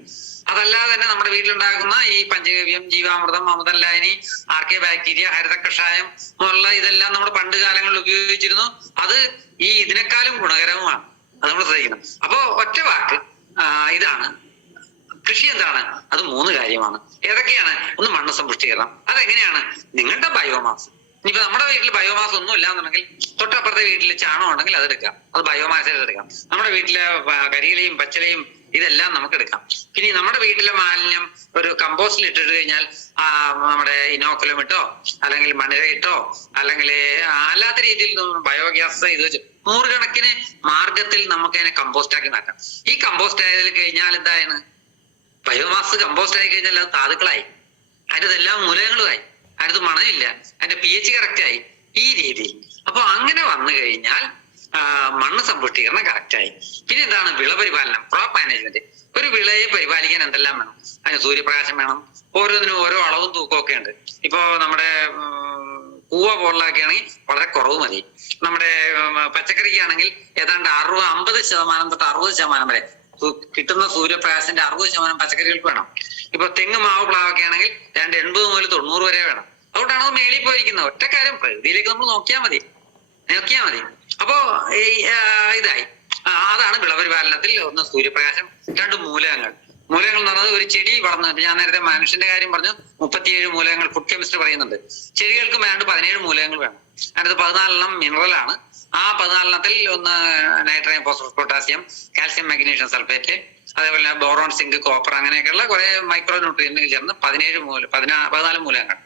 അതല്ലാതെ തന്നെ നമ്മുടെ വീട്ടിലുണ്ടാകുന്ന ഈ പഞ്ചഗവ്യം, ജീവാമൃതം, അമൃതലായനി, ആർക്കെ ബാക്ടീരിയ, ഹരിത കഷായം എന്നുള്ള ഇതെല്ലാം നമ്മൾ പണ്ട് കാലങ്ങളിൽ ഉപയോഗിച്ചിരുന്നു. അത് ഈ ഇതിനേക്കാളും ഗുണകരവുമാണ്. അത് നമ്മൾ ശ്രദ്ധിക്കണം. അപ്പോ ഒറ്റ വാക്ക് ഇതാണ് കൃഷി. എന്താണ് അത്? 3 കാര്യമാണ്. ഏതൊക്കെയാണ്? ഒന്ന് മണ്ണ് സമ്പുഷ്ടീകരണം. അതെങ്ങനെയാണ്? നിങ്ങളുടെ ബയോമാസ്. ഇനിയിപ്പോ നമ്മുടെ വീട്ടിൽ ബയോമാസ് ഒന്നും ഇല്ല എന്നുണ്ടെങ്കിൽ തൊട്ടപ്പുറത്തെ വീട്ടിൽ ചാണകം ഉണ്ടെങ്കിൽ അതെടുക്കാം, അത് ബയോമാസിൽ എടുക്കാം. നമ്മുടെ വീട്ടിലെ കരിയിലയും പച്ചിലയും ഇതെല്ലാം നമുക്ക് എടുക്കാം. പിന്നെ നമ്മുടെ വീട്ടിലെ മാലിന്യം ഒരു കമ്പോസ്റ്റിൽ ഇട്ടിട്ട് കഴിഞ്ഞാൽ നമ്മുടെ ഇനോക്കുലം ഇട്ടോ അല്ലെങ്കിൽ മണിര ഇട്ടോ അല്ലെങ്കിൽ അല്ലാത്ത രീതിയിൽ ബയോഗ്യാസ് ഇത് വെച്ച് 100 കണക്കിന് മാർഗത്തിൽ നമുക്ക് അതിനെ കമ്പോസ്റ്റ് ആക്കി മാറ്റാം. ഈ കമ്പോസ്റ്റ് ആയതിൽ കഴിഞ്ഞാൽ എന്താണ്? ബയോമാസ് കമ്പോസ്റ്റ് ആയി കഴിഞ്ഞാൽ അത് ധാതുക്കളായി, അതിൻ്റെതെല്ലാം മൂലകങ്ങളുമായി, അതിനകത്ത് മണമില്ല, അതിന്റെ pH കറക്റ്റ് ആയി. ഈ രീതിയിൽ അപ്പൊ അങ്ങനെ വന്നു കഴിഞ്ഞാൽ മണ്ണ് സമ്പുഷ്ടീകരണം കറക്റ്റായി. പിന്നെ എന്താണ്? വിളപരിപാലനം, ക്രോപ്പ് മാനേജ്മെന്റ്. ഒരു വിളയെ പരിപാലിക്കാൻ എന്തെല്ലാം വേണം? അതിന് സൂര്യപ്രകാശം വേണം. ഓരോന്നിനും ഓരോ അളവും തൂക്കവും ഒക്കെ ഉണ്ട്. ഇപ്പോ നമ്മുടെ കൂവ പോലുള്ളതൊക്കെ ആണെങ്കിൽ വളരെ കുറവ് മതി. നമ്മുടെ പച്ചക്കറിക്കാണെങ്കിൽ ഏതാണ്ട് 50% തൊട്ട് 60% വരെ കിട്ടുന്ന സൂര്യപ്രകാശത്തിന്റെ 60% പച്ചക്കറികൾക്ക് വേണം. ഇപ്പൊ തെങ്ങ്, മാവ്, പ്ലാവൊക്കെ ആണെങ്കിൽ 80 മുതൽ 90 വരെ വേണം. അതുകൊണ്ടാണ് അത് മേളിൽ പോയിരിക്കുന്നത്. ഒറ്റ കാര്യം, പ്രകൃതിയിലേക്ക് നമ്മൾ നോക്കിയാൽ മതി. അപ്പോ ഇതായി. അതാണ് വിളപരിപാലനത്തിൽ. ഒന്ന് സൂര്യപ്രകാശം, 2 മൂലകങ്ങൾ. മൂലകങ്ങൾ എന്ന് പറഞ്ഞത് ഒരു ചെടി വളർന്നു. ഞാൻ നേരത്തെ മനുഷ്യന്റെ കാര്യം പറഞ്ഞു, 37 മൂലകങ്ങൾ ഫുഡ് കെമിസ്ട്രി പറയുന്നുണ്ട്. ചെടികൾക്ക് വേണ്ട 17 മൂലകങ്ങൾ വേണം. അതിനകത്ത് 14 മിനറലാണ്. ആ 14 ഒന്ന് nitrogen, phosphorus, potassium, calcium, magnesium sulphate, അതേപോലെ ബോറോൺ, സിങ്ക്, കോപ്പർ, അങ്ങനെയൊക്കെയുള്ള കുറെ മൈക്രോ ന്യൂട്രിയന്റുകൾ ചേർന്ന് 14 മൂലകങ്ങൾ.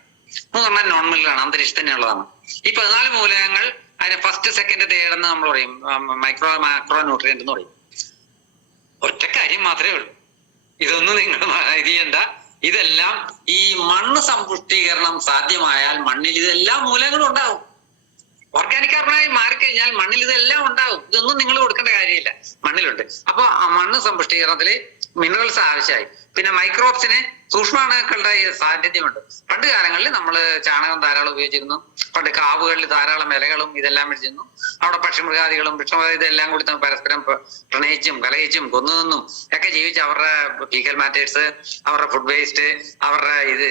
3 നോൺ മിനറലാണ്, അന്തരീക്ഷത്തിൽ തന്നെയുള്ളതാണ്. ഈ 14 മൂലകങ്ങൾ അതിന് ഫസ്റ്റ്, സെക്കൻഡ്, തേർഡ് എന്ന് നമ്മൾ പറയും, മാക്രോ ന്യൂട്രിയന്റ് എന്ന് പറയും. ഒറ്റ കാര്യം മാത്രമേ ഉള്ളൂ, ഇതൊന്നും നിങ്ങൾ ഇത് ചെയ്യണ്ട. ഇതെല്ലാം ഈ മണ്ണ് സമ്പുഷ്ടീകരണം സാധ്യമായാൽ മണ്ണിൽ ഇതെല്ലാം മൂലകങ്ങളും ഉണ്ടാവും. ഓർഗാനിക് കാർബണായി മാറിക്കഴിഞ്ഞാൽ മണ്ണിൽ ഇതെല്ലാം ഉണ്ടാവും. ഇതൊന്നും നിങ്ങൾ കൊടുക്കേണ്ട കാര്യമില്ല, മണ്ണിലുണ്ട്. അപ്പൊ മണ്ണ് സമ്പുഷ്ടീകരണത്തില് മിനറൽസ് ആവശ്യമായി. പിന്നെ മൈക്രോബ്സിന് സൂക്ഷ്മാണുക്കളുടെ സാന്നിധ്യമുണ്ട്. പണ്ട് കാലങ്ങളിൽ നമ്മൾ ചാണകം ധാരാളം ഉപയോഗിച്ചിരുന്നു. പണ്ട് കാവുകളിൽ ധാരാളം ഇലകളും ഇതെല്ലാം പിടിച്ചിരുന്നു. അവിടെ പക്ഷിമൃഗാദികളും വൃക്ഷമൃഗ ഇതെല്ലാം കൂടി പരസ്പരം പ്രണയിച്ചും കലയിച്ചും കൊന്നുനിന്നും ഒക്കെ ജീവിച്ച് അവരുടെ ഫീക്കൽ മാറ്റേഴ്സ്, അവരുടെ ഫുഡ് വേസ്റ്റ്, അവരുടെ ഇത്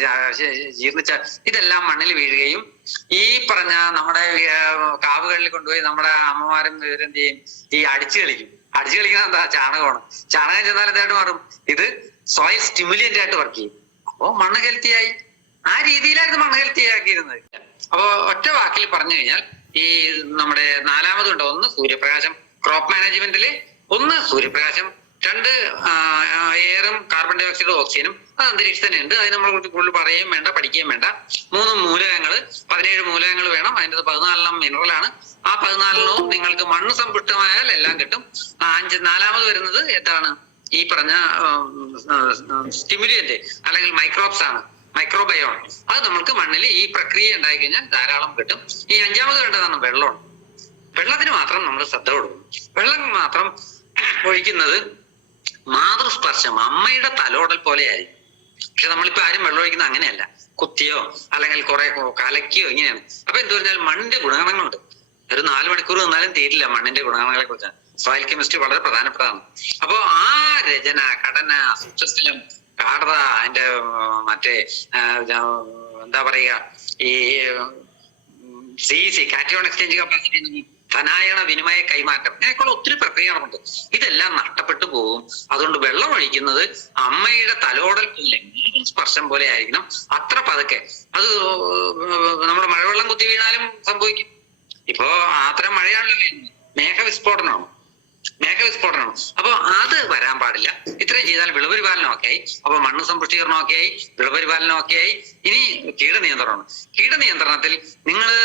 ജീർണിച്ച ഇതെല്ലാം മണ്ണിൽ വീഴുകയും ഈ പറഞ്ഞ നമ്മുടെ കാവുകളിൽ കൊണ്ടുപോയി നമ്മുടെ അമ്മമാരും ഇവരെന്ത് ചെയ്യും? ഈ അടിച്ചു കളിക്കുന്നത് എന്താ? ചാണകമാണ്. ചാണകം ചെന്നാൽ എന്തായിട്ട് മാറും? ഇത് സോയിൽ സ്റ്റിമുലന്റ് ആയിട്ട് വർക്ക് ചെയ്യും. അപ്പോ മണ്ണ് ഹെൽത്തിയായി. ആ രീതിയിലായിരുന്നു മണ്ണ് ഹെൽത്തി ആക്കിയിരുന്നത്. അപ്പോ ഒറ്റ വാക്കിൽ പറഞ്ഞു കഴിഞ്ഞാൽ ഈ നമ്മുടെ 4മതുണ്ട്. ഒന്ന് സൂര്യപ്രകാശം, ക്രോപ്പ് മാനേജ്മെന്റില്. ഒന്ന് സൂര്യപ്രകാശം, 2 എയറും കാർബൺ ഡൈ ഓക്സൈഡും ഓക്സിജനും. അത് അന്തരീക്ഷത്തിൽ തന്നെ ഉണ്ട്. അതിന് നമ്മളെ കുറിച്ച് കൂടുതൽ പറയുകയും വേണ്ട, പഠിക്കുകയും വേണ്ട. 3 മൂലകങ്ങൾ, 17 മൂലകങ്ങൾ വേണം. അതിൻ്റെ 14 മിനറലാണ്. ആ 14 നിങ്ങൾക്ക് മണ്ണ് സമ്പുഷ്ടമായാൽ എല്ലാം കിട്ടും. 4മത് വരുന്നത് എന്താണ്? ഈ പറഞ്ഞ സ്റ്റിമുലിയന്റ് അല്ലെങ്കിൽ മൈക്രോബ്സ് ആണ്, മൈക്രോബയോൺ. അത് നമുക്ക് മണ്ണിൽ ഈ പ്രക്രിയ ഉണ്ടായി കഴിഞ്ഞാൽ ധാരാളം കിട്ടും. ഈ 5മത് വേണ്ടതാണ് വെള്ളമാണ്. വെള്ളത്തിന് മാത്രം നമ്മൾ ശ്രദ്ധ കൊടുക്കും. വെള്ളം മാത്രം ഒഴിക്കുന്നത് മാതൃസ്പർശം, അമ്മയുടെ തലോടൽ പോലെയായിരിക്കും. പക്ഷെ നമ്മളിപ്പോ ആരും വെള്ളം ഒഴിക്കുന്നത് അങ്ങനെയല്ല, കുത്തിയോ അല്ലെങ്കിൽ കുറെ കലക്കിയോ ഇങ്ങനെയാണ്. അപ്പൊ എന്ത് പറഞ്ഞാൽ മണ്ണിന്റെ ഗുണഗണങ്ങളുണ്ട്. ഒരു 4 മണിക്കൂർ നിന്നാലും തീരില്ല മണ്ണിന്റെ ഗുണഗണങ്ങളെ കുറിച്ച്. സോയിൽ കെമിസ്ട്രി വളരെ പ്രധാനപ്പെട്ടതാണ്. അപ്പോ ആ രചന, ഘടന, സുസ്ഥലം, ഗാഢത, അതിന്റെ മറ്റേ എന്താ പറയുക, ഈ CEC, കാറ്റയോൺ എക്സ്ചേഞ്ച് കപ്പാസിറ്റി, ധനായണ വിനിമയ കൈമാറ്റം, അങ്ങനെയൊക്കെയുള്ള ഒത്തിരി പ്രക്രിയകളുണ്ട്. ഇതെല്ലാം നഷ്ടപ്പെട്ടു പോകും. അതുകൊണ്ട് വെള്ളം ഒഴിക്കുന്നത് അമ്മയുടെ തലോടൽ പോലെ, സ്പർശം പോലെ ആയിരിക്കണം. അത്ര പതുക്കെ. അത് നമ്മുടെ മഴവെള്ളം കുത്തി വീണാലും സംഭവിക്കും. ഇപ്പോ അത്തരം മഴയാണല്ലോ, മേഘവിസ്ഫോടനമാണ്. അപ്പൊ അത് വരാൻ പാടില്ല. ഇത്രയും ചെയ്താൽ വിളപരിപാലനം ഒക്കെ ആയി. അപ്പൊ മണ്ണ് സമ്പുഷ്ടീകരണം ഒക്കെ ആയി, വിളപരിപാലനം ഒക്കെ ആയി. ഇനി കീടനിയന്ത്രണം. കീടനിയന്ത്രണത്തിൽ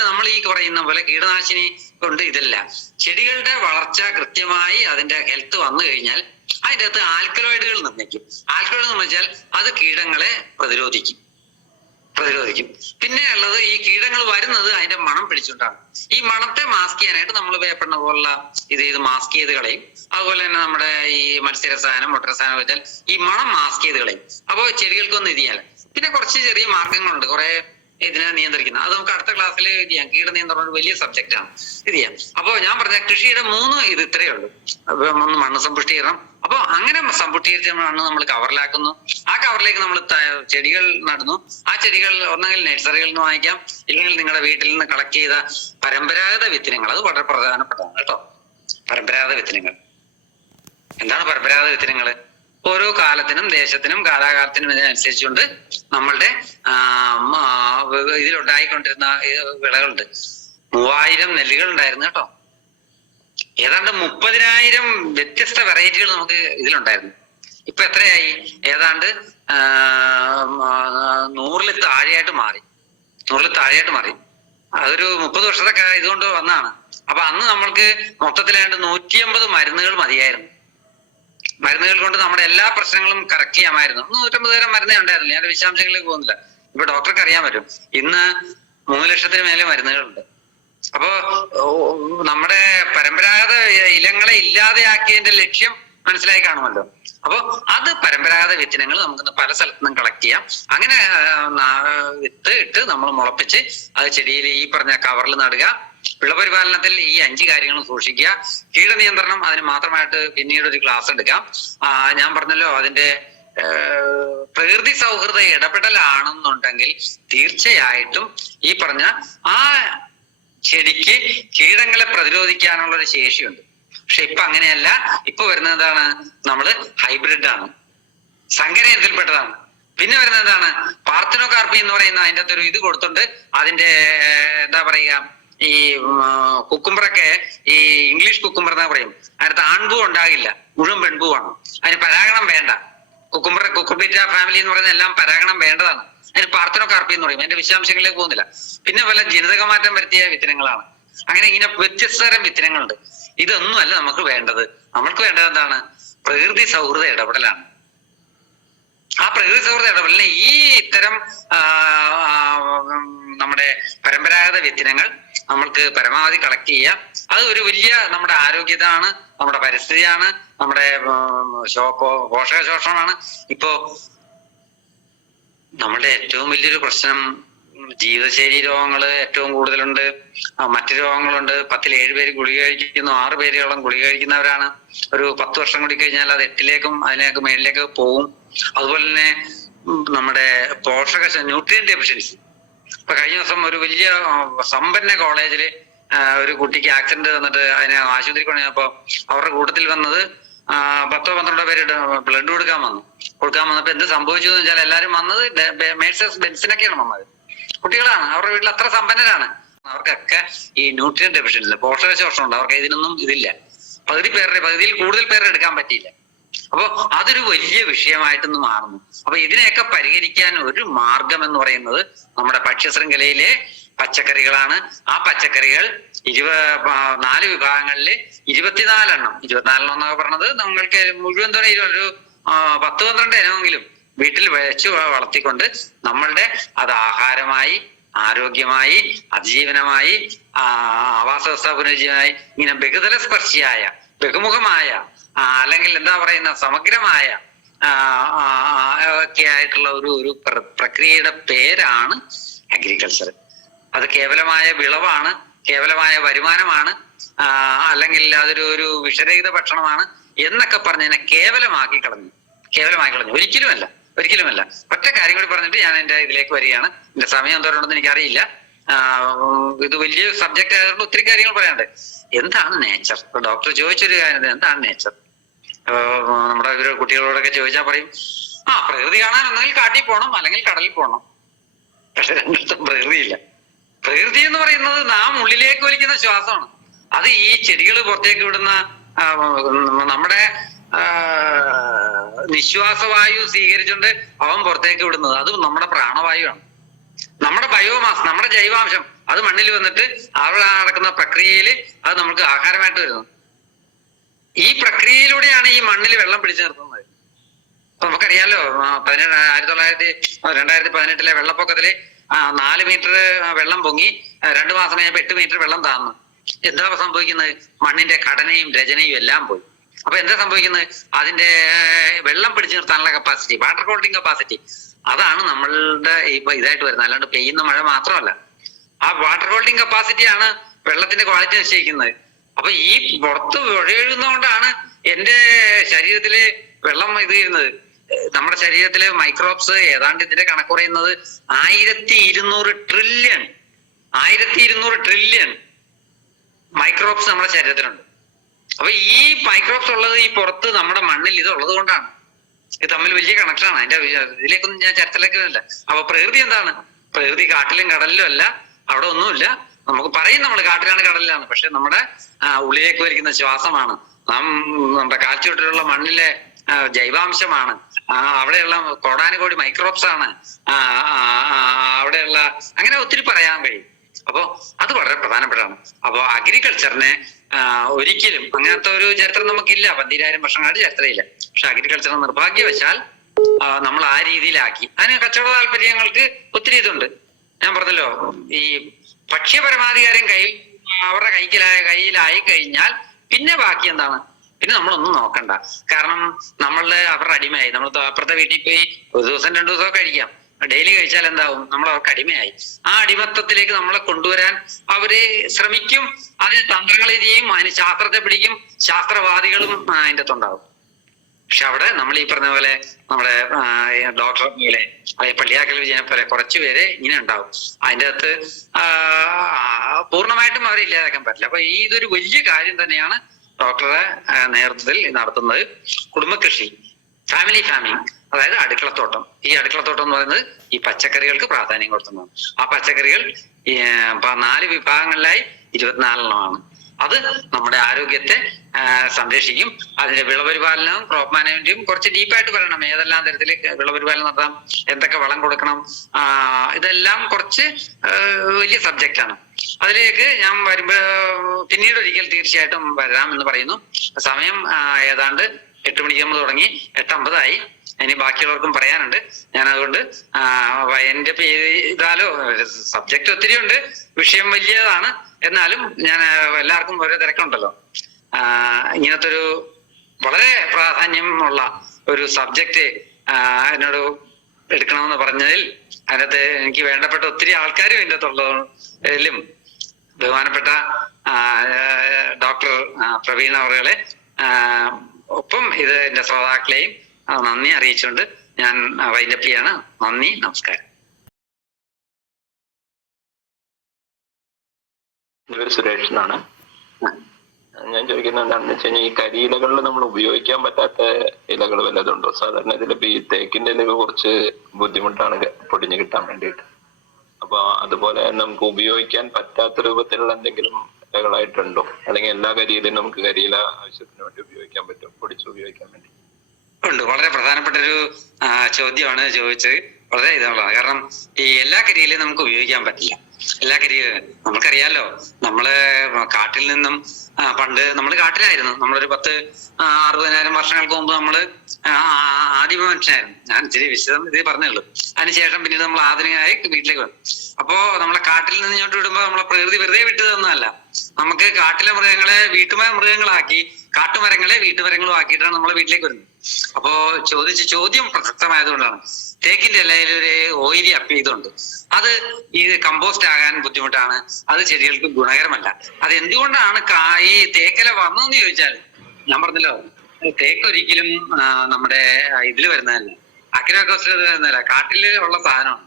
നമ്മൾ ഈ പറയുന്ന പോലെ കീടനാശിനി കൊണ്ട് ഇതല്ല. ചെടികളുടെ വളർച്ച കൃത്യമായി അതിന്റെ ഹെൽത്ത് വന്നു കഴിഞ്ഞാൽ അതിൻ്റെ അകത്ത് ആൽക്കലോയിഡുകൾ നിർമ്മിക്കും. ആൽക്കലോയിഡ് നിർമ്മിച്ചാൽ അത് കീടങ്ങളെ പ്രതിരോധിക്കും. പ്രതിരോധിക്കും. പിന്നെ ഉള്ളത് ഈ കീടങ്ങൾ വരുന്നത് അതിന്റെ മണം പിടിച്ചുകൊണ്ടാണ്. ഈ മണത്തെ മാസ്ക് ചെയ്യാനായിട്ട് നമ്മൾ വേപ്പെണ്ണ പോലുള്ള ഇത് മാസ്ക് ചെയ്ത് കളയും. അതുപോലെ തന്നെ നമ്മുടെ ഈ മത്സ്യരസായനം മൊട്ടരസായനം വെച്ചാൽ ഈ മണം മാസ്ക് ചെയ്ത് കളയും. അപ്പൊ ചെടികൾക്കൊന്നും ഇത് ചെയ്യാൻ. പിന്നെ കുറച്ച് ചെറിയ മാർഗങ്ങളുണ്ട് കുറെ ഇതിനെ നിയന്ത്രിക്കുന്നത്. അത് നമുക്ക് അടുത്ത ക്ലാസ്സിൽ ചെയ്യാം. കീട നിയന്ത്രണം ഒരു വലിയ സബ്ജക്റ്റ് ആണ്, ഇത് ചെയ്യാം. അപ്പൊ ഞാൻ പറഞ്ഞ കൃഷിയുടെ 3 ഇത് ഇത്രയേ ഉള്ളൂ. ഒന്ന് മണ്ണ് സമ്പുഷ്ടീകരണം. അപ്പൊ അങ്ങനെ സമ്പുഷ്ടീകരിച്ച മണ്ണ് നമ്മൾ കവറിലാക്കുന്നു. ആ കവറിലേക്ക് നമ്മൾ ചെടികൾ നടുന്നു. ആ ചെടികൾ ഒന്നെങ്കിൽ നഴ്സറികളിൽ നിന്ന് വാങ്ങിക്കാം, ഇല്ലെങ്കിൽ നിങ്ങളുടെ വീട്ടിൽ നിന്ന് കളക്ട് ചെയ്ത പരമ്പരാഗത വിത്തിനങ്ങൾ. അത് വളരെ പ്രധാനപ്പെട്ടതാണ് കേട്ടോ. പരമ്പരാഗത വിത്തിനങ്ങൾ എന്താണ്? പരമ്പരാഗത വിത്തിനങ്ങള് ഓരോ കാലത്തിനും ദേശത്തിനും കാലാകാലത്തിനും ഇതിനനുസരിച്ചുകൊണ്ട് നമ്മളുടെ ഇതിലുണ്ടായിക്കൊണ്ടിരുന്ന വിളകളുണ്ട്. 3000 നെല്ലുകൾ ഉണ്ടായിരുന്നു കേട്ടോ. ഏതാണ്ട് 30,000 വ്യത്യസ്ത വെറൈറ്റികൾ നമുക്ക് ഇതിലുണ്ടായിരുന്നു. ഇപ്പൊ എത്രയായി? ഏതാണ്ട് 100-ൽ താഴെയായിട്ട് മാറി. 100-ൽ താഴെയായിട്ട് മാറി. അതൊരു 30 വർഷത്തെ ഇതുകൊണ്ട് വന്നാണ്. അപ്പൊ അന്ന് നമ്മൾക്ക് മൊത്തത്തിലായിട്ട് 150 മരുന്നുകൾ മതിയായിരുന്നു. മരുന്നുകൾ കൊണ്ട് നമ്മുടെ എല്ലാ പ്രശ്നങ്ങളും കറക്റ്റ് ചെയ്യാമായിരുന്നു. 150 തരം മരുന്നേ ഉണ്ടായിരുന്നില്ല. ഞാൻ വിശദാംശങ്ങളിലേക്ക് പോകുന്നില്ല. ഇപ്പൊ ഡോക്ടർക്ക് അറിയാൻ പറ്റും. ഇന്ന് 3 ലക്ഷത്തിന് മേലെ മരുന്നുകളുണ്ട്. അപ്പോ നമ്മുടെ പരമ്പരാഗത ഇനങ്ങളെ ഇല്ലാതെയാക്കിയതിന്റെ ലക്ഷ്യം മനസ്സിലായി കാണുമല്ലോ. അപ്പൊ അത് പരമ്പരാഗത വിത്തിനങ്ങൾ നമുക്ക് പല സ്ഥലത്തു നിന്നും കളക്ട് ചെയ്യാം. അങ്ങനെ വിത്ത് ഇട്ട് നമ്മൾ മുളപ്പിച്ച് അത് ചെടിയിൽ ഈ പറഞ്ഞ കവറിൽ നടുക. വിളപരിപാലനത്തിൽ ഈ 5 കാര്യങ്ങളും സൂക്ഷിക്കുക. കീടനിയന്ത്രണം അതിന് മാത്രമായിട്ട് പിന്നീട് ഒരു ക്ലാസ് എടുക്കാം. ഞാൻ പറഞ്ഞല്ലോ അതിന്റെ പ്രകൃതി സൗഹൃദ ഇടപെടലാണെന്നുണ്ടെങ്കിൽ തീർച്ചയായിട്ടും ഈ പറഞ്ഞ ആ ചെടിക്ക് കീടങ്ങളെ പ്രതിരോധിക്കാനുള്ള ഒരു ശേഷിയുണ്ട്. പക്ഷെ ഇപ്പൊ അങ്ങനെയല്ല. ഇപ്പൊ വരുന്നത് എന്താണ്? നമ്മള് ഹൈബ്രിഡ് ആണ്, സങ്കരയിനത്തിൽപ്പെട്ടതാണ്. പിന്നെ വരുന്നത് എന്താണ്? പാർത്തനോകാർപ്പി എന്ന് പറയുന്ന അതിൻ്റെ അകത്തൊരു ഇത് കൊടുത്തുണ്ട്. അതിന്റെ എന്താ പറയുക, ഈ കുക്കുംബറൊക്കെ ഈ ഇംഗ്ലീഷ് കുക്കുംബർ എന്നാ പറയും. അതിനകത്ത് ആൺപൂ ഉണ്ടാകില്ല, മുഴുവൻ പെൺപൂവാണ്. അതിന് പരാഗണം വേണ്ട. കുക്കുംബിറ്റ ഫാമിലി എന്ന് പറയുന്ന എല്ലാം പരാഗണം വേണ്ടതാണ്. അതിന് പാർത്തനോകാർപ്പി എന്ന് പറയും. അതിന്റെ വിശദാംശങ്ങളിലേക്ക് പോകുന്നില്ല. പിന്നെ പല ജനിതക മാറ്റം വരുത്തിയ വിത്തിനങ്ങളാണ്. അങ്ങനെ ഇങ്ങനെ വ്യത്യസ്ത തരം വിത്തിനങ്ങളുണ്ട്. ഇതൊന്നുമല്ല നമുക്ക് വേണ്ടത്. നമ്മൾക്ക് വേണ്ടത് എന്താണ്? പ്രകൃതി സൗഹൃദ ഇടപെടലാണ്. ആ പ്രകൃതി സൗഹൃദ ഇടപെടലിന് ഈ ഇത്തരം നമ്മുടെ പരമ്പരാഗത വിത്തിനങ്ങൾ നമ്മൾക്ക് പരമാവധി കളക്ട് ചെയ്യാം. അത് ഒരു വലിയ നമ്മുടെ ആരോഗ്യതാണ്, നമ്മുടെ പരിസ്ഥിതിയാണ്, നമ്മുടെ പോഷക ശോഷണമാണ്. ഇപ്പോ നമ്മളുടെ ഏറ്റവും വലിയൊരു പ്രശ്നം ജീവിതശൈലി രോഗങ്ങള് ഏറ്റവും കൂടുതലുണ്ട്. മറ്റു രോഗങ്ങളുണ്ട്. 10-ൽ 7 പേര് ഗുളിക കഴിക്കുന്നു, 6 പേരോളം ഗുളിക കഴിക്കുന്നവരാണ്. ഒരു 10 വർഷം കൂടി കഴിഞ്ഞാൽ അത് 8-ലേക്കും അതിലേക്ക് മേളിലേക്ക് പോകും. അതുപോലെ തന്നെ നമ്മുടെ ന്യൂട്രിയൻ ഡെഫിഷ്യൻസി. ഇപ്പൊ കഴിഞ്ഞ ദിവസം ഒരു വലിയ സമ്പന്ന കോളേജില് ഒരു കുട്ടിക്ക് ആക്സിഡന്റ് വന്നിട്ട് അതിനെ ആശുപത്രി കൊണ്ടുപോയപ്പോ അവരുടെ കൂട്ടത്തിൽ വന്നത് 10-12 പേര് ബ്ലഡ് കൊടുക്കാൻ വന്നപ്പോ എന്ത് സംഭവിച്ചു എന്ന് വെച്ചാൽ എല്ലാരും വന്നത് മേഴ്സസ് ബെൻസിനൊക്കെയാണ് വന്നത്. കുട്ടികളാണ്. അവരുടെ വീട്ടിൽ അത്ര സമ്പന്നരാണ്. അവർക്കൊക്കെ ഈ ന്യൂട്രിയൻ ഡെഫിഷ്യൻസി, പോഷക ശോഷണം ഉണ്ട്. അവർക്ക് ഇതിനൊന്നും ഇതില്ല. പകുതിയിൽ കൂടുതൽ പേരെ എടുക്കാൻ പറ്റിയില്ല. അപ്പൊ അതൊരു വലിയ വിഷയമായിട്ടൊന്ന് മാറുന്നു. അപ്പൊ ഇതിനെയൊക്കെ പരിഹരിക്കാൻ ഒരു മാർഗം എന്ന് പറയുന്നത് നമ്മുടെ ഭക്ഷ്യശൃംഖലയിലെ പച്ചക്കറികളാണ്. ആ പച്ചക്കറികൾ 4 വിഭാഗങ്ങളില് 24 എണ്ണം എന്നൊക്കെ പറഞ്ഞത് നമ്മൾക്ക് മുഴുവൻ തുക ഒരു 10-12 ഇനമെങ്കിലും വീട്ടിൽ വെച്ച് വളർത്തിക്കൊണ്ട് നമ്മളുടെ അത് ആഹാരമായി, ആരോഗ്യമായി, അതിജീവനമായി, ആവാസ വ്യവസ്ഥ പുനരുജ്ജീവനായി, ഇങ്ങനെ ബഹുതല സ്പർശിയായ, ബഹുമുഖമായ, അല്ലെങ്കിൽ എന്താ പറയുന്ന സമഗ്രമായ ഒക്കെ ആയിട്ടുള്ള ഒരു പ്രക്രിയയുടെ പേരാണ് അഗ്രികൾച്ചർ. അത് കേവലമായ വിളവാണ്, കേവലമായ വരുമാനമാണ്, അല്ലെങ്കിൽ അതൊരു വിഷരഹിത ഭക്ഷണമാണ് എന്നൊക്കെ പറഞ്ഞതിനെ കേവലമാക്കി കളഞ്ഞു. ഒരിക്കലുമല്ല. ഒറ്റ കാര്യം കൂടി പറഞ്ഞിട്ട് ഞാൻ എന്റെ ഇതിലേക്ക് വരികയാണ്. എന്റെ സമയം എന്തോരുണ്ടെന്ന് എനിക്കറിയില്ല. ഇത് വലിയ സബ്ജക്റ്റ് ആയതുകൊണ്ട് ഒത്തിരി കാര്യങ്ങൾ പറയാനുണ്ട്. എന്താണ് നേച്ചർ? ഡോക്ടർ ചോദിച്ചൊരു കാര്യം, എന്താണ് നേച്ചർ? നമ്മുടെ കുട്ടികളോടൊക്കെ ചോദിച്ചാൽ പറയും, പ്രകൃതി കാണാൻ ഒന്നെങ്കിൽ കാട്ടിൽ പോകണം, അല്ലെങ്കിൽ കടലിൽ പോകണം. പക്ഷെ രണ്ടിടത്തും പ്രകൃതിയില്ല. പ്രകൃതി എന്ന് പറയുന്നത് നാം ഉള്ളിലേക്ക് വലിക്കുന്ന ശ്വാസമാണ്. അത് ഈ ചെടികൾ പുറത്തേക്ക് വിടുന്ന നമ്മുടെ നിശ്വാസവായു സ്വീകരിച്ചുകൊണ്ട് അവൻ പുറത്തേക്ക് വിടുന്നത് അത് നമ്മുടെ പ്രാണവായുവാണ്. നമ്മുടെ ബയോമാസ്, നമ്മുടെ ജൈവാംശം അത് മണ്ണിൽ വന്നിട്ട് അവിടെ നടക്കുന്ന പ്രക്രിയയിൽ അത് നമുക്ക് ആഹാരമായിട്ട് വരുന്നത്. ഈ പ്രക്രിയയിലൂടെയാണ് ഈ മണ്ണിൽ വെള്ളം പിടിച്ചു നിർത്തുന്നത്. നമുക്കറിയാലോ 2018 വെള്ളപ്പൊക്കത്തില് 4 മീറ്റർ വെള്ളം പൊങ്ങി 2 മാസം കഴിഞ്ഞപ്പോ 8 മീറ്റർ വെള്ളം താന്നു. എന്താ സംഭവിക്കുന്നത്? മണ്ണിന്റെ ഘടനയും രചനയും എല്ലാം പോയി. അപ്പൊ എന്താ സംഭവിക്കുന്നത്? അതിന്റെ വെള്ളം പിടിച്ചു നിർത്താനുള്ള കപ്പാസിറ്റി, വാട്ടർ ഹോൾഡിംഗ് കപ്പാസിറ്റി, അതാണ് നമ്മളുടെ ഇപ്പൊ ഇതായിട്ട് വരുന്നത്. അല്ലാണ്ട് പെയ്യുന്ന മഴ മാത്രമല്ല, ആ വാട്ടർ ഹോൾഡിംഗ് കപ്പാസിറ്റിയാണ് വെള്ളത്തിന്റെ ക്വാളിറ്റി നിശ്ചയിക്കുന്നത്. അപ്പൊ ഈ പുറത്ത് ഒഴുകുന്നതുകൊണ്ടാണ് എന്റെ ശരീരത്തില് വെള്ളം ഇത് ചെയ്യുന്നത്. നമ്മുടെ ശരീരത്തിലെ മൈക്രോബ്സ് ഏതാണ്ട് ഇതിന്റെ കണക്ക് പറയുന്നത് 1200 ട്രില്യൺ മൈക്രോബ്സ് നമ്മുടെ ശരീരത്തിലുണ്ട്. അപ്പൊ ഈ മൈക്രോബ്സ് ഉള്ളത് ഈ പുറത്ത് നമ്മുടെ മണ്ണിൽ ഇത് ഉള്ളത് കൊണ്ടാണ്. ഇത് തമ്മിൽ വലിയ കണക്ഷനാണ്. അതിന്റെ ഇതിലേക്കൊന്നും ഞാൻ ചർച്ചയിലേക്ക് വരുന്നില്ല. അപ്പൊ പ്രകൃതി എന്താണ്? പ്രകൃതി കാട്ടിലും കടലിലും അല്ല, അവിടെ ഒന്നുമില്ല. നമുക്ക് പറയും നമ്മൾ കാട്ടിലാണ് കടലിലാണ്, പക്ഷെ നമ്മുടെ ഉള്ളിലേക്ക് വരിക്കുന്ന ശ്വാസമാണ്, നമ്മുടെ കാൽച്ചുവട്ടിലുള്ള മണ്ണിലെ ജൈവാംശമാണ്, അവിടെയുള്ള കോടാനുകോടി മൈക്രോബ്സ് ആണ്, അവിടെയുള്ള അങ്ങനെ ഒത്തിരി പറയാൻ കഴിയും. അപ്പോ അത് വളരെ പ്രധാനപ്പെട്ടതാണ്. അപ്പോ അഗ്രികൾച്ചറിനെ ഒരിക്കലും അങ്ങനത്തെ ഒരു ചരിത്രം നമുക്കില്ല, 10000 വർഷങ്ങളുടെ ചരിത്രമില്ല. പക്ഷെ അഗ്രികൾച്ചർ നിർഭാഗ്യവശാൽ നമ്മൾ ആ രീതിയിലാക്കി. അതിന് കച്ചവട താല്പര്യങ്ങൾക്ക് ഒത്തിരി ഇതുണ്ട്. ഞാൻ പറഞ്ഞല്ലോ, ഈ ഭക്ഷ്യപരമാധികാരം അവരുടെ കയ്യിലായി കഴിഞ്ഞാൽ പിന്നെ ബാക്കി എന്താണ്? പിന്നെ നമ്മളൊന്നും നോക്കണ്ട. കാരണം അവരുടെ അടിമയായി. നമ്മൾ അപ്പുറത്തെ വീട്ടിൽ പോയി 1 ദിവസം 2 ദിവസം കഴിക്കാം, ഡെയിലി കഴിച്ചാൽ എന്താവും? നമ്മൾ അവർക്ക് അടിമയായി. ആ അടിമത്തത്തിലേക്ക് നമ്മളെ കൊണ്ടുവരാൻ അവര് ശ്രമിക്കും. അതിന് തന്ത്രങ്ങൾ ചെയ്യും, അതിന് ശാസ്ത്രത്തെ പിടിക്കും, ശാസ്ത്രവാദികളും അതിൻ്റെ അകത്തുണ്ടാവും. പക്ഷെ അവിടെ നമ്മൾ ഈ പറഞ്ഞ പോലെ നമ്മുടെ ഡോക്ടറെ പോലെ പള്ളിയാക്കൽ വിജയനെ പോലെ കുറച്ചുപേര് ഇങ്ങനെ ഉണ്ടാവും. അതിൻ്റെ അകത്ത് പൂർണ്ണമായിട്ടും അവരെ ഇല്ലാതാക്കാൻ പറ്റില്ല. അപ്പൊ ഇതൊരു വലിയ കാര്യം തന്നെയാണ് ഡോക്ടറുടെ നേതൃത്വത്തിൽ നടത്തുന്നത്. കുടുംബകൃഷി, ഫാമിലി ഫാമിംഗ്, അതായത് അടുക്കളത്തോട്ടം. ഈ അടുക്കളത്തോട്ടം എന്ന് പറയുന്നത് ഈ പച്ചക്കറികൾക്ക് പ്രാധാന്യം കൊടുക്കുന്നതാണ്. ആ പച്ചക്കറികൾ 4 വിഭാഗങ്ങളിലായി 24 എണ്ണമാണ്. അത് നമ്മുടെ ആരോഗ്യത്തെ സംരക്ഷിക്കും. അതിന്റെ വിളപരിപാലനവും ക്രോപ്പ് മാനേജ്മെന്റും കുറച്ച് ഡീപ്പായിട്ട് പറയണം. ഏതെല്ലാം തരത്തിൽ വിളപരിപാലനം നടത്താം, എന്തൊക്കെ വളം കൊടുക്കണം, ഇതെല്ലാം കുറച്ച് വലിയ സബ്ജക്റ്റാണ്. അതിലേക്ക് ഞാൻ വരുമ്പോ പിന്നീട് ഒരിക്കൽ തീർച്ചയായിട്ടും വരാം എന്ന് പറയുന്നു. സമയം ഏതാണ്ട് 8 മണിക്ക് നമ്മൾ തുടങ്ങി, 8:50 ഇനി ബാക്കിയുള്ളവർക്കും പറയാനുണ്ട്. ഞാൻ അതുകൊണ്ട് എന്റെ ഇതാലോ സബ്ജക്റ്റ് ഒത്തിരി ഉണ്ട്, വിഷയം വലിയതാണ്. എന്നാലും ഞാൻ എല്ലാവർക്കും ഓരോ തിരക്കുണ്ടല്ലോ. ഇങ്ങനത്തെ ഒരു വളരെ പ്രാധാന്യമുള്ള ഒരു സബ്ജക്റ്റ് എന്നോട് എടുക്കണമെന്ന് പറഞ്ഞതിൽ അതിനകത്ത് എനിക്ക് വേണ്ടപ്പെട്ട ഒത്തിരി ആൾക്കാരും ഇതിൻ്റെ അകത്തുള്ളതിലും ബഹുമാനപ്പെട്ട ഡോക്ടർ പ്രവീൺ അവറുകളെ ഒപ്പം ഇത് എന്റെ ശ്രോതാക്കളെയും നന്ദി അറിയിച്ചുകൊണ്ട് ഞാൻ വൈൻഡപ്പ് ചെയ്യാണ്. നന്ദി, നമസ്കാരം. സുരേഷ് എന്നാണ്. ഞാൻ ചോദിക്കുന്നത് എന്താണെന്ന് വെച്ച് കഴിഞ്ഞാൽ, ഈ കരിയിലകളിൽ നമ്മൾ ഉപയോഗിക്കാൻ പറ്റാത്ത ഇലകൾ വല്ലതുണ്ടോ? സാധാരണ ഇതിലിപ്പോ ഈ തേക്കിന്റെ ഇലകൾ കുറച്ച് ബുദ്ധിമുട്ടാണ് പൊടിഞ്ഞു കിട്ടാൻ വേണ്ടിയിട്ട്. അപ്പൊ അതുപോലെ നമുക്ക് ഉപയോഗിക്കാൻ പറ്റാത്ത രൂപത്തിലുള്ള എന്തെങ്കിലും ഇലകളായിട്ടുണ്ടോ? അല്ലെങ്കിൽ എല്ലാ കരിയിലും നമുക്ക് കരിയില ആവശ്യത്തിന് വേണ്ടി ഉപയോഗിക്കാൻ പറ്റും, പൊടിച്ച് ഉപയോഗിക്കാൻ വേണ്ടി? ഉണ്ട്. വളരെ പ്രധാനപ്പെട്ട ഒരു ചോദ്യമാണ് ചോദിച്ചത്. വളരെ ഇതുള്ളതാണ്. കാരണം ഈ എല്ലാ കരിയിലും നമുക്ക് ഉപയോഗിക്കാൻ പറ്റില്ല. എല്ലാ കരിയിലും നമുക്കറിയാലോ, നമ്മള് കാട്ടിൽ നിന്നും പണ്ട് നമ്മൾ കാട്ടിലായിരുന്നു. നമ്മളൊരു 10,000-60,000 വർഷങ്ങൾക്ക് മുമ്പ് നമ്മള് ആദിമ മനുഷ്യനായിരുന്നു. ഞാൻ ഇച്ചിരി വിശദം ഇത് പറഞ്ഞുള്ളൂ. അതിനുശേഷം പിന്നീട് നമ്മൾ ആധുനികമായി വീട്ടിലേക്ക് വന്നു. അപ്പോ നമ്മളെ കാട്ടിൽ നിന്ന് ഇങ്ങോട്ട് വിടുമ്പോ നമ്മളെ പ്രകൃതി വെറുതെ വിട്ടതൊന്നുമല്ല. നമുക്ക് കാട്ടിലെ മൃഗങ്ങളെ മൃഗങ്ങളാക്കി, കാട്ടുമരങ്ങളെ വീട്ടുമരങ്ങളും ആക്കിയിട്ടാണ് നമ്മളെ വീട്ടിലേക്ക് വരുന്നത്. അപ്പോ ചോദ്യം പ്രസക്തമായതുകൊണ്ടാണ്. തേക്കിന്റെ ഇലയിൽ ഒരു ഓയിലി അപ്പിയതുണ്ട്. അത് ഈ കമ്പോസ്റ്റ് ആകാൻ ബുദ്ധിമുട്ടാണ്. അത് ചെടികൾക്ക് ഗുണകരമല്ല. അത് എന്തുകൊണ്ടാണ് ഈ തേക്കില വന്നതെന്ന് ചോദിച്ചാൽ, ഞാൻ പറഞ്ഞല്ലോ, തേക്ക് ഒരിക്കലും നമ്മുടെ ഇതിൽ വരുന്നതല്ല, അഗ്രോകോസ്റ്റിൽ വരുന്നതല്ല, കാട്ടില് ഉള്ള സാധനമാണ്.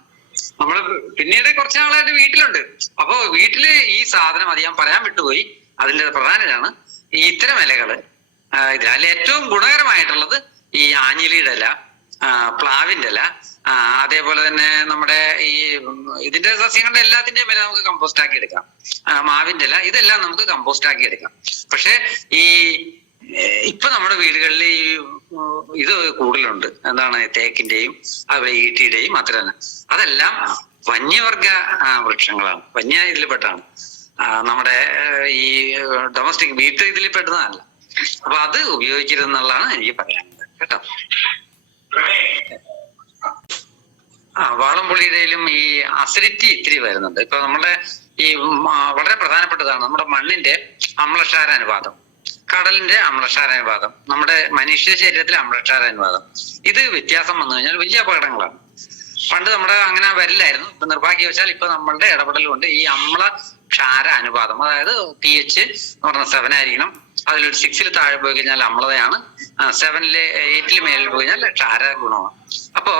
നമ്മള് പിന്നീട് കുറച്ച് നാളായിട്ട് വീട്ടിലുണ്ട്. അപ്പോ വീട്ടില് ഈ സാധനം അത് ഞാൻ പറയാൻ വിട്ടുപോയി. അതിന്റെ പ്രധാന ഇതാണ് ഈ ഇത്തരം ഇലകള്. ഇതിൽ ഏറ്റവും ഗുണകരമായിട്ടുള്ളത് ഈ ആഞ്ഞിലിയുടെ ഇല, പ്ലാവിന്റെ ഇല, അതേപോലെ തന്നെ നമ്മുടെ ഈ ഇതിന്റെ സസ്യങ്ങളുടെ എല്ലാത്തിന്റെയും ഇല നമുക്ക് കമ്പോസ്റ്റ് ആക്കി എടുക്കാം. മാവിന്റെ ഇല, ഇതെല്ലാം നമുക്ക് കമ്പോസ്റ്റ് ആക്കി എടുക്കാം. പക്ഷെ ഇപ്പൊ നമ്മുടെ വീടുകളിൽ ഈ ഇത് കൂടുതലുണ്ട്. എന്താണ്? തേക്കിന്റെയും അതുപോലെ ഈട്ടിയുടെയും മാത്രമല്ല, അതെല്ലാം വന്യവർഗ വൃക്ഷങ്ങളാണ്. ഇതിൽപ്പെട്ടാണ്. നമ്മുടെ ഈ ഡൊമസ്റ്റിക് ഇതിൽ പെടുന്നതല്ല. അപ്പൊ അത് ഉപയോഗിക്കരുതെന്നുള്ളതാണ് എനിക്ക് പറയാനുള്ളത് കേട്ടോ. വാളംപുളിയുടെയിലും ഈ അസിഡിറ്റി ഇത്തിരി വരുന്നുണ്ട്. ഇപ്പൊ നമ്മുടെ ഈ വളരെ പ്രധാനപ്പെട്ടതാണ് നമ്മുടെ മണ്ണിന്റെ അമ്ലക്ഷാര അനുപാതം, കടലിന്റെ അമ്ലക്ഷാര അനുപാതം, നമ്മുടെ മനുഷ്യ ശരീരത്തിലെ അമ്ലക്ഷാര അനുപാതം. ഇത് വ്യത്യാസം വന്നു കഴിഞ്ഞാൽ വലിയ അപകടങ്ങളാണ്. പണ്ട് നമ്മുടെ അങ്ങനെ വരില്ലായിരുന്നു. ഇപ്പൊ നിർഭാഗ്യവശാൽ ഇപ്പൊ നമ്മളുടെ ഇടപെടൽ കൊണ്ട് ഈ അമ്ലക്ഷാര അനുപാതം, അതായത് pH എന്ന് പറഞ്ഞ 7 ആയിരിക്കണം. അതിലൊരു 6 താഴെ പോയി കഴിഞ്ഞാൽ അമ്ലതയാണ്, 7 8 മേലിൽ പോയി കഴിഞ്ഞാൽ ക്ഷാര ഗുണമാണ്. അപ്പോ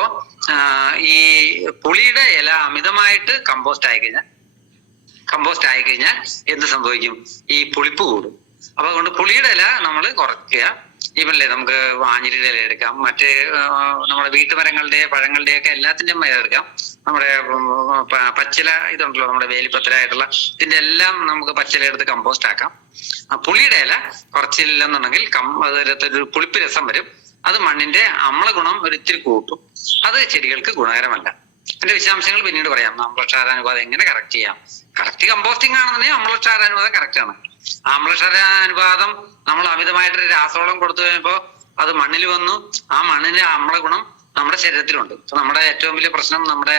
ഈ പുളിയുടെ ഇല അമിതമായിട്ട് കമ്പോസ്റ്റ് ആയി കഴിഞ്ഞാൽ എന്ത് സംഭവിക്കും? ഈ പുളിപ്പ് കൂടും. അപ്പൊ അതുകൊണ്ട് പുളിയുടെ ഇല നമ്മൾ കുറയ്ക്കുക. ഇവല്ലേ നമുക്ക് ആഞ്ഞിലിയുടെ ഇല എടുക്കാം, മറ്റ് നമ്മുടെ വീട്ടുമരങ്ങളുടെ പഴങ്ങളുടെ ഒക്കെ എല്ലാത്തിന്റെയും ഇല എടുക്കാം. നമ്മുടെ പച്ചില ഇതുണ്ടല്ലോ, നമ്മുടെ വേലിപ്പത്തലായിട്ടുള്ള ഇതിന്റെ എല്ലാം നമുക്ക് പച്ചില എടുത്ത് കമ്പോസ്റ്റ് ആക്കാം. പുളിയുടെ ഇല കുറച്ചില്ലെന്നുണ്ടെങ്കിൽ അതിലൊരു പുളിപ്പ് രസം വരും. അത് മണ്ണിന്റെ അമ്ല ഗുണം ഒരു ഇത്തിരി കൂട്ടും. അത് ചെടികൾക്ക് ഗുണകരമല്ല. അതിന്റെ വിശദാംശങ്ങൾ പിന്നീട് പറയാം. അമ്ലക്ഷാരാനുപാതം എങ്ങനെ കറക്റ്റ് ചെയ്യാം. കറക്റ്റ് കമ്പോസ്റ്റിംഗ് ആണെന്നുണ്ടെങ്കിൽ അമ്ലക്ഷാരാനുപാതം കറക്റ്റ് ആണ്. അമ്ലക്ഷാരാനുപാതം നമ്മൾ അമിതമായിട്ട് രാസവളം കൊടുത്തു കഴിഞ്ഞപ്പോ അത് മണ്ണിൽ വന്നു. ആ മണ്ണിന്റെ അമ്ല ഗുണം നമ്മുടെ ശരീരത്തിലുണ്ട്. ഇപ്പൊ നമ്മുടെ ഏറ്റവും വലിയ പ്രശ്നം നമ്മുടെ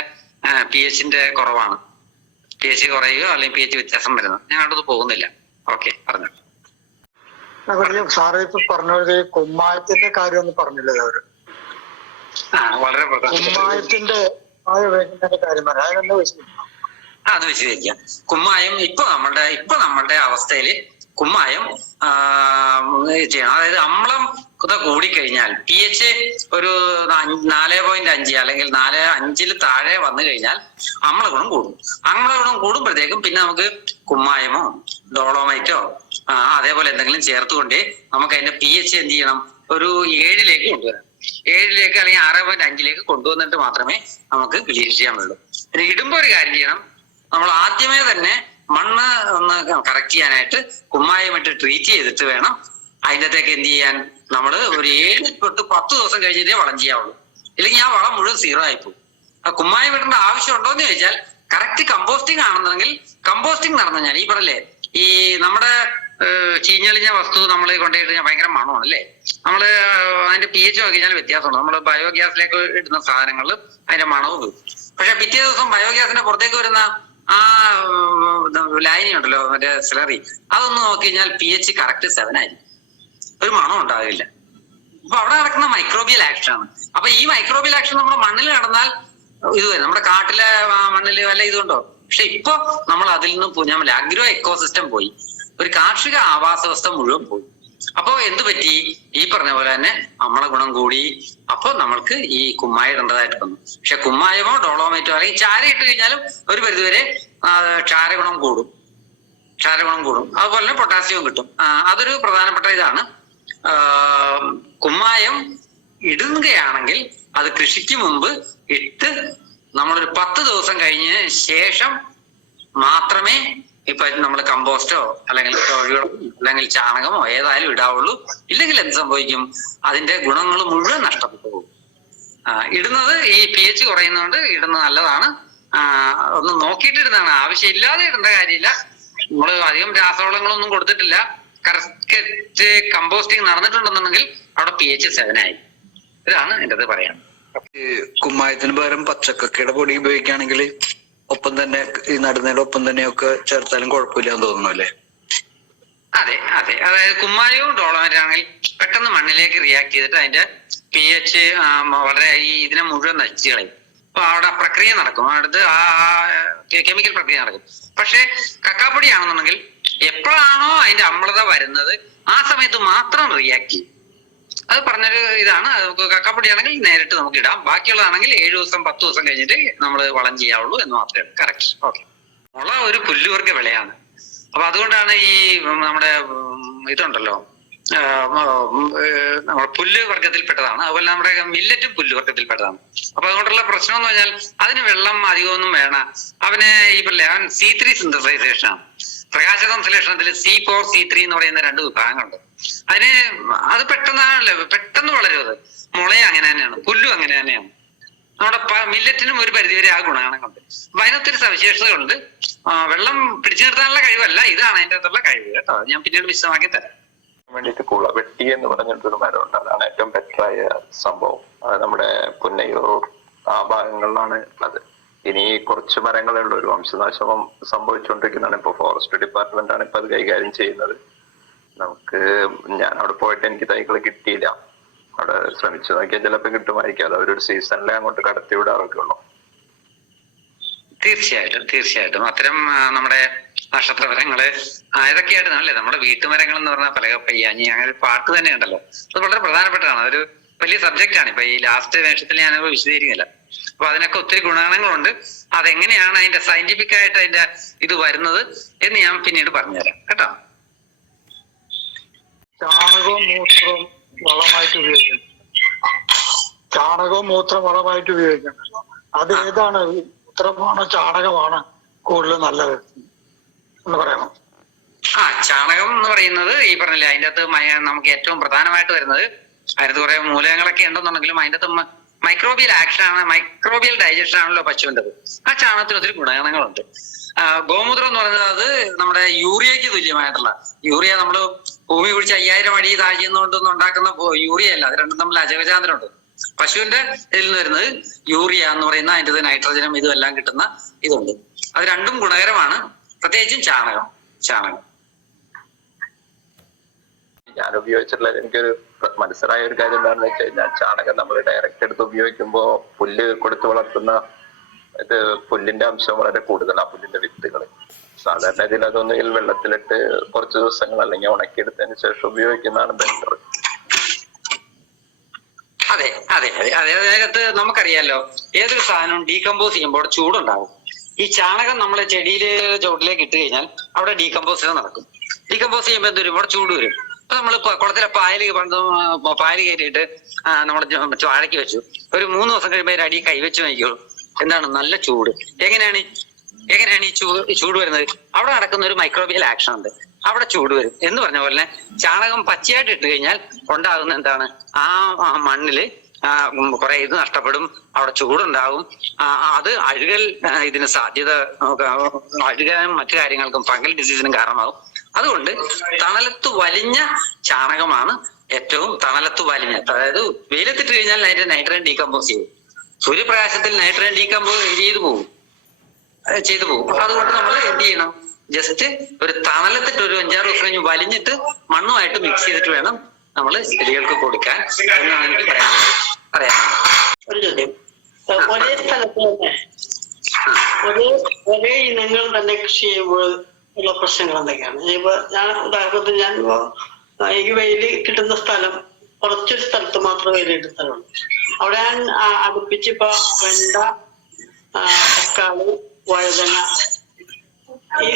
pH-ന്റെ കുറവാണ്. pH കുറയുകയോ അല്ലെങ്കിൽ pH വ്യത്യാസം വരുന്നത്. ഞാൻ അടുത്ത് പോകുന്നില്ല. ഓക്കെ, പറഞ്ഞു. സാറ് ഇപ്പൊ പറഞ്ഞത് കുമ്മായത്തിന്റെ കാര്യം ഒന്നും പറഞ്ഞില്ലല്ലോ അവര്. വളരെ കുമ്മായത്തിന്റെ കാര്യം പറയാം, അതെന്താ വിശദീകരിക്കാം? അത് വിശദീകരിക്കാം. കുമ്മായം ഇപ്പൊ നമ്മളുടെ അവസ്ഥയില് കുമ്മായം ചെയ്യണം. അതായത് അമ്ലം കൂടിക്കഴിഞ്ഞാൽ pH ഒരു 4.5 അല്ലെങ്കിൽ 4.5 താഴെ വന്നു കഴിഞ്ഞാൽ അമ്ലഗുണം കൂടും. അമ്ലഗുണം കൂടുമ്പോഴത്തേക്കും പിന്നെ നമുക്ക് കുമ്മായമോ ഡോളോമൈറ്റോ അതേപോലെ എന്തെങ്കിലും ചേർത്തുകൊണ്ട് നമുക്ക് അതിന്റെ pH എന്ത് ചെയ്യണം? ഒരു 7 കൊണ്ടുവരാം. 7 അല്ലെങ്കിൽ 6.5 കൊണ്ടുവന്നിട്ട് മാത്രമേ നമുക്ക് ക്ലീൻ ചെയ്യാൻ പറ്റുള്ളൂ. പിന്നെ ഇടുമ്പോ ഒരു കാര്യം ചെയ്യണം. നമ്മൾ ആദ്യമേ തന്നെ മണ്ണ് ഒന്ന് കറക്റ്റ് ചെയ്യാനായിട്ട് കുമ്മായമിട്ട് ട്രീറ്റ് ചെയ്തിട്ട് വേണം അതിൻ്റെ അകത്തേക്ക് എന്ത് ചെയ്യാൻ. നമ്മൾ ഒരു 7 തൊട്ട് 10 ദിവസം കഴിഞ്ഞിട്ടേ വളം ചെയ്യാവുള്ളൂ. ഇല്ലെങ്കിൽ ആ വളം മുഴുവൻ 0 ആയിപ്പോകും. ആ കുമ്മായം ഇടേണ്ട ആവശ്യമുണ്ടോ എന്ന് ചോദിച്ചാൽ കറക്റ്റ് കമ്പോസ്റ്റിംഗ് ആണെന്നുണ്ടെങ്കിൽ കമ്പോസ്റ്റിംഗ് നടന്നു കഴിഞ്ഞാൽ ഈ പറഞ്ഞല്ലേ ഈ നമ്മുടെ ചീഞ്ഞളിഞ്ഞ വസ്തു നമ്മൾ കൊണ്ടുപോയി കഴിഞ്ഞാൽ ഭയങ്കര മണമാണ് അല്ലേ. നമ്മള് അതിന്റെ pH നോക്കി കഴിഞ്ഞാൽ വ്യത്യാസമുണ്ട്. നമ്മൾ ബയോഗ്യാസിലേക്ക് ഇടുന്ന സാധനങ്ങളിൽ അതിന്റെ മണവും വരും. പക്ഷെ പിറ്റേ ദിവസം ബയോഗ്യാസിന്റെ പുറത്തേക്ക് വരുന്ന ആ ലൈനി ഉണ്ടല്ലോ, മറ്റേ സ്ലറി, അതൊന്ന് നോക്കി കഴിഞ്ഞാൽ pH കറക്റ്റ് 7 ആയിരിക്കും. ഒരു മണം ഉണ്ടാവില്ല. അപ്പൊ അവിടെ നടക്കുന്ന മൈക്രോബിയൽ ആക്ഷൻ ആണ്. അപ്പൊ ഈ മൈക്രോബിയൽ ആക്ഷൻ നമ്മുടെ മണ്ണിൽ നടന്നാൽ ഇത് വരും. നമ്മുടെ കാട്ടിലെ മണ്ണിൽ വല്ല ഇതുണ്ടോ? പക്ഷെ ഇപ്പൊ നമ്മൾ അതിൽ നിന്ന് ഞാൻ അഗ്രോ എക്കോസിസ്റ്റം പോയി, ഒരു കാർഷിക ആവാസ വ്യവസ്ഥ മുഴുവൻ പോയി. അപ്പൊ എന്ത് പറ്റി? ഈ പറഞ്ഞ പോലെ തന്നെ അമ്ല ഗുണം കൂടി. അപ്പൊ നമ്മൾക്ക് ഈ കുമ്മായ ഇടേണ്ടതായിട്ട് വന്നു. പക്ഷെ കുമ്മായമോ ഡോളോമൈറ്റോ അല്ലെങ്കിൽ ചാര ഇട്ട് കഴിഞ്ഞാലും ഒരു പരിധിവരെ ക്ഷാരഗുണം കൂടും. അതുപോലെ തന്നെ പൊട്ടാസ്യവും കിട്ടും. അതൊരു പ്രധാനപ്പെട്ട ഇതാണ്. കുമ്മായം ഇടുകയാണെങ്കിൽ അത് കൃഷിക്ക് മുമ്പ് ഇട്ട് നമ്മളൊരു 10 ദിവസം കഴിഞ്ഞ ശേഷം മാത്രമേ ഇപ്പൊ നമ്മൾ കമ്പോസ്റ്റോ അല്ലെങ്കിൽ തൊഴിലോ അല്ലെങ്കിൽ ചാണകമോ ഏതായാലും ഇടാവുള്ളൂ. ഇല്ലെങ്കിൽ എന്ത് സംഭവിക്കും? അതിന്റെ ഗുണങ്ങൾ മുഴുവൻ നഷ്ടപ്പെട്ടു പോകും. ഇടുന്നത് ഈ pH കുറയുന്നതുകൊണ്ട് ഇടുന്നത് നല്ലതാണ്. ഒന്ന് നോക്കിയിട്ട് ഇടുന്നതാണ്. ആവശ്യമില്ലാതെ ഇടേണ്ട കാര്യമില്ല. നമ്മൾ അധികം രാസവളങ്ങളൊന്നും കൊടുത്തിട്ടില്ല, കറക്റ്റ് കമ്പോസ്റ്റിംഗ് നടന്നിട്ടുണ്ടെന്നുണ്ടെങ്കിൽ അവിടെ pH 7 ആയി. ഇതാണ് എൻ്റെ അത് പറയാം. കുമ്മായത്തിന് പകരം പച്ചക്കക്കയുടെ പൊടി ഉപയോഗിക്കുകയാണെങ്കിൽ ഒപ്പം തന്നെ ഈ നടുന്നതിന്റെ ഒപ്പം തന്നെയൊക്കെ ചേർത്താലും കുഴപ്പമില്ലാന്ന് തോന്നുന്നു അല്ലേ? അതെ. അതായത് കുമ്മായവും ഡോളോമൈറ്റ് ആണെങ്കിൽ പെട്ടെന്ന് മണ്ണിലേക്ക് റിയാക്ട് ചെയ്തിട്ട് അതിന്റെ pH വളരെ ഇതിനെ മുഴുവൻ നശിച്ചു കളയും. അപ്പൊ അവിടെ പ്രക്രിയ നടക്കും, അടുത്ത് ആ കെമിക്കൽ പ്രക്രിയ നടക്കും. പക്ഷെ കക്കാപ്പൊടിയാണെന്നുണ്ടെങ്കിൽ എപ്പോഴാണോ അതിന്റെ അമ്ലത വരുന്നത് ആ സമയത്ത് മാത്രം റിയാക്ട് ചെയ്യും. അത് പറഞ്ഞൊരു ഇതാണ്. കക്കാപ്പൊടിയാണെങ്കിൽ നേരിട്ട് നമുക്ക് ഇടാം. ബാക്കിയുള്ളതാണെങ്കിൽ 7 ദിവസം 10 ദിവസം കഴിഞ്ഞിട്ട് നമ്മൾ വളം ചെയ്യാവുള്ളൂ എന്ന് മാത്രമേ ഉള്ളൂ. കറക്റ്റ്. ഓക്കെ. മുള ഒരു പുല്ലുവർഗ വിളയാണ്. അപ്പൊ അതുകൊണ്ടാണ് ഈ നമ്മുടെ ഇതുണ്ടല്ലോ നമ്മുടെ പുല്ല് വർഗത്തിൽപ്പെട്ടതാണ്. അതുപോലെ നമ്മുടെ മില്ലറ്റും പുല്ല് വർഗത്തിൽപ്പെട്ടതാണ്. അപ്പൊ അതുകൊണ്ടുള്ള പ്രശ്നം എന്ന് പറഞ്ഞാൽ അതിന് വെള്ളം അധികമൊന്നും വേണം. അവന് ഈ പറയല്ലേ അവൻ C3 സിന്തസൈസേഷൻ ആണ്. പ്രകാശ സംശ്ലേഷണത്തിൽ C4 C3 എന്ന് പറയുന്ന 2 വിഭാഗങ്ങളുണ്ട്. അത് പെട്ടെന്ന് വളരും. അത് മുളയും അങ്ങനെ തന്നെയാണ്, പുല്ലും അങ്ങനെ തന്നെയാണ്. നമ്മുടെ മില്ലറ്റിനും ഒരു പരിധിവരെ ആ ഗുണങ്ങളുണ്ട്. അപ്പൊ അതിനൊത്തിരി സവിശേഷതകളുണ്ട്. വെള്ളം പിടിച്ചു നിർത്താനുള്ള കഴിവല്ല, ഇതാണ് അതിൻ്റെ അകത്തുള്ള കഴിവ് കേട്ടോ. ഞാൻ പിന്നീട് വിശദമാക്കി തരാം. വേണ്ടിയിട്ട് വെട്ടി എന്ന് പറഞ്ഞിട്ടൊരു മരമുണ്ട്. അതാണ് ഏറ്റവും ബെറ്ററായ സംഭവം. നമ്മുടെ പുന്നയൂർ ആ ഭാഗങ്ങളിലാണ് ഉള്ളത്. ഇനി കുറച്ച് മരങ്ങളേ ഉള്ളൂ. ഒരു വംശനാശം സംഭവിച്ചുകൊണ്ടിരിക്കുന്നതാണ്. ഇപ്പൊ ഫോറസ്റ്റ് ഡിപ്പാർട്ട്മെന്റ് ആണ് ഇപ്പൊ അത് കൈകാര്യം ചെയ്യുന്നത്. ഞാൻ അവിടെ പോയിട്ട് എനിക്ക് തൈകൾ കിട്ടിയില്ല. അവിടെ ശ്രമിച്ചു നോക്കിയാൽ ചിലപ്പോൾ കിട്ടുമായിരിക്കും. അത് അവരൊരു സീസണിലെ അങ്ങോട്ട് കടത്തി വിടാറൊക്കെ ഉള്ളൂ. തീർച്ചയായിട്ടും അത്തരം നമ്മുടെ നക്ഷത്രമരങ്ങള് ഇതൊക്കെയായിട്ട് അല്ലേ നമ്മുടെ വീട്ടുമരങ്ങൾ എന്ന് പറഞ്ഞാൽ പല പയ്യാഞ്ഞി അങ്ങനെ ഒരു പാട്ട് തന്നെ ഉണ്ടല്ലോ. അത് വളരെ പ്രധാനപ്പെട്ടതാണ്. അതൊരു വലിയ സബ്ജക്റ്റ് ആണ്. ഇപ്പൊ ഈ ലാസ്റ്റ് വേഷത്തിൽ ഞാനത് വിശദീകരിക്കുന്നില്ല. അപ്പൊ അതിനൊക്കെ ഒത്തിരി ഗുണങ്ങളുണ്ട്. അതെങ്ങനെയാണ് അതിന്റെ സയന്റിഫിക് ആയിട്ട് അതിന്റെ ഇത് വരുന്നത് എന്ന് ഞാൻ പിന്നീട് പറഞ്ഞുതരാം കേട്ടോ. ചാണകവും മൂത്രവും വളമായിട്ട് ഉപയോഗിക്കണം. ചാണകവും മൂത്രം വളമായിട്ട് ഉപയോഗിക്കണം. അത് ഏതാണ്, മൂത്രമാണോ ചാണകമാണ് കൂടുതൽ നല്ലത് എന്ന് പറയണം. ചാണകം എന്ന് പറയുന്നത് ഈ പറഞ്ഞില്ലേ അതിൻ്റെ അകത്ത് നമുക്ക് ഏറ്റവും പ്രധാനമായിട്ട് വരുന്നത് അതിനകത്ത് കുറെ മൂലകങ്ങളൊക്കെ ഉണ്ടെന്നുണ്ടെങ്കിലും അതിൻ്റെ അകത്ത് മൈക്രോബിയൽ ആക്ഷൻ ആണ്, മൈക്രോബിയൽ ഡൈജഷൻ ആണല്ലോ പശുവിൻ്റെത്. ആ ചാണകത്തിന് ഒത്തിരി ഗുണഗണങ്ങളുണ്ട്. ഗോമൂത്രം എന്ന് പറയുന്നത് അത് നമ്മുടെ യൂറിയക്ക് തുല്യമായിട്ടുള്ള യൂറിയ നമ്മൾ ഭൂമി കുഴിച്ച് 5000 അടി താഴ്ചയൊന്നും ഉണ്ടാക്കുന്ന യൂറിയ അല്ല. അത് രണ്ടും തമ്മിൽ അജഗജാന്തരമുണ്ട്. പശുവിന്റെ ഇതിൽ നിന്ന് വരുന്നത് യൂറിയ എന്ന് പറയുന്ന അതിൻ്റെ നൈട്രജനും ഇതും എല്ലാം കിട്ടുന്ന ഇതുണ്ട്. അത് രണ്ടും ഗുണകരമാണ്. പ്രത്യേകിച്ചും ചാണകം. ഞാൻ ഉപയോഗിച്ചിട്ടുള്ള എനിക്കൊരു മനസ്സിലായ ഒരു കാര്യം എന്താണെന്ന് വെച്ച് കഴിഞ്ഞാൽ, ചാണകം നമ്മൾ ഡയറക്റ്റ് എടുത്ത് ഉപയോഗിക്കുമ്പോൾ പുല്ല് കൊടുത്ത് വളർത്തുന്ന ഇത് പുല്ലിന്റെ അംശം വളരെ കൂടുതലാണ്. പുല്ലിന്റെ വിത്തുകൾ സാധാരണ ഇതിൽ അതൊന്നുകിൽ വെള്ളത്തിലിട്ട് കുറച്ച് ദിവസങ്ങൾ അല്ലെങ്കിൽ ഉണക്കിയെടുത്തതിന് ശേഷം ഉപയോഗിക്കുന്നതാണ് ബെറ്റർ. അതെ. അതിനകത്ത് നമുക്കറിയാലോ ഏതൊരു സാധനവും ഡീകമ്പോസ് ചെയ്യുമ്പോൾ ചൂടുണ്ടാവും. ഈ ചാണകം നമ്മളെ ചെടിയില് ചുവട്ടിലേക്ക് ഇട്ട് കഴിഞ്ഞാൽ അവിടെ ഡീകമ്പോസിഷൻ നടക്കും. ഡീകമ്പോസ് ചെയ്യുമ്പോൾ എന്ത് വരും? ഇവിടെ ചൂട് വരും. അപ്പൊ നമ്മൾ കുളത്തിലെ പായല് കയറ്റിയിട്ട് നമ്മൾ വാഴയ്ക്ക് വെച്ചു. ഒരു 3 ദിവസം കഴിയുമ്പോൾ ഒരു അടി കൈവച്ച് നോക്കിയോളൂ. എന്താണ്? നല്ല ചൂട്. എങ്ങനെയാണ് ഈ ചൂട് വരുന്നത്? അവിടെ നടക്കുന്ന ഒരു മൈക്രോബിയൽ ആക്ഷൻ ഉണ്ട്. അവിടെ ചൂട് വരും എന്ന് പറഞ്ഞ പോലെ ചാണകം പച്ചയായിട്ട് ഇട്ട് കഴിഞ്ഞാൽ ഉണ്ടാകുന്ന എന്താണ്? ആ മണ്ണില് കുറെ ഇത് നഷ്ടപ്പെടും. അവിടെ ചൂടുണ്ടാകും. അത് അഴുകൽ ഇതിന് സാധ്യത, അഴുകാനും മറ്റു കാര്യങ്ങൾക്കും ഫംഗൽ ഡിസീസിനും കാരണമാകും. അതുകൊണ്ട് തണലത്ത് വലിഞ്ഞ ചാണകമാണ് ഏറ്റവും തണലത്ത് വലിഞ്ഞ. അതായത് വെയിലത്തിട്ട് കഴിഞ്ഞാൽ അതിന്റെ നൈട്രജൻ ഡീകമ്പോസ് ചെയ്യും. സൂര്യപ്രകാശത്തിൽ നൈട്രജൻ ഡീകമ്പോസ് ചെയ്തു പോകും. അതുകൊണ്ട് നമ്മൾ എന്ത് ചെയ്യണം? ജസ്റ്റ് ഒരു തണലത്തിട്ട് ഒരു 5-6 ദിവസം കഴിഞ്ഞ് വലിഞ്ഞിട്ട് മണ്ണുമായിട്ട് മിക്സ് ചെയ്തിട്ട് വേണം നമ്മൾ ചെടികൾക്ക് കൊടുക്കാൻ എന്നാണ് എനിക്ക് പറയാനുള്ളത്. ഒരു ചോദ്യം, ഒരേ സ്ഥലത്ത് തന്നെ ഒരേ ഇനങ്ങൾ തന്നെ കൃഷി ചെയ്യുമ്പോൾ ഉള്ള പ്രശ്നങ്ങൾ എന്തൊക്കെയാണ്? ഇപ്പൊ ഉദാഹരണത്തിന് എനിക്ക് വെയിൽ കിട്ടുന്ന സ്ഥലം കുറച്ചൊരു സ്ഥലത്ത് മാത്രം വെയിൽ കിട്ടുന്ന സ്ഥലമാണ്. അവിടെ ഞാൻ അടുപ്പിച്ച് ഇപ്പൊ വെണ്ട, തക്കാളി, വഴുതന ഈ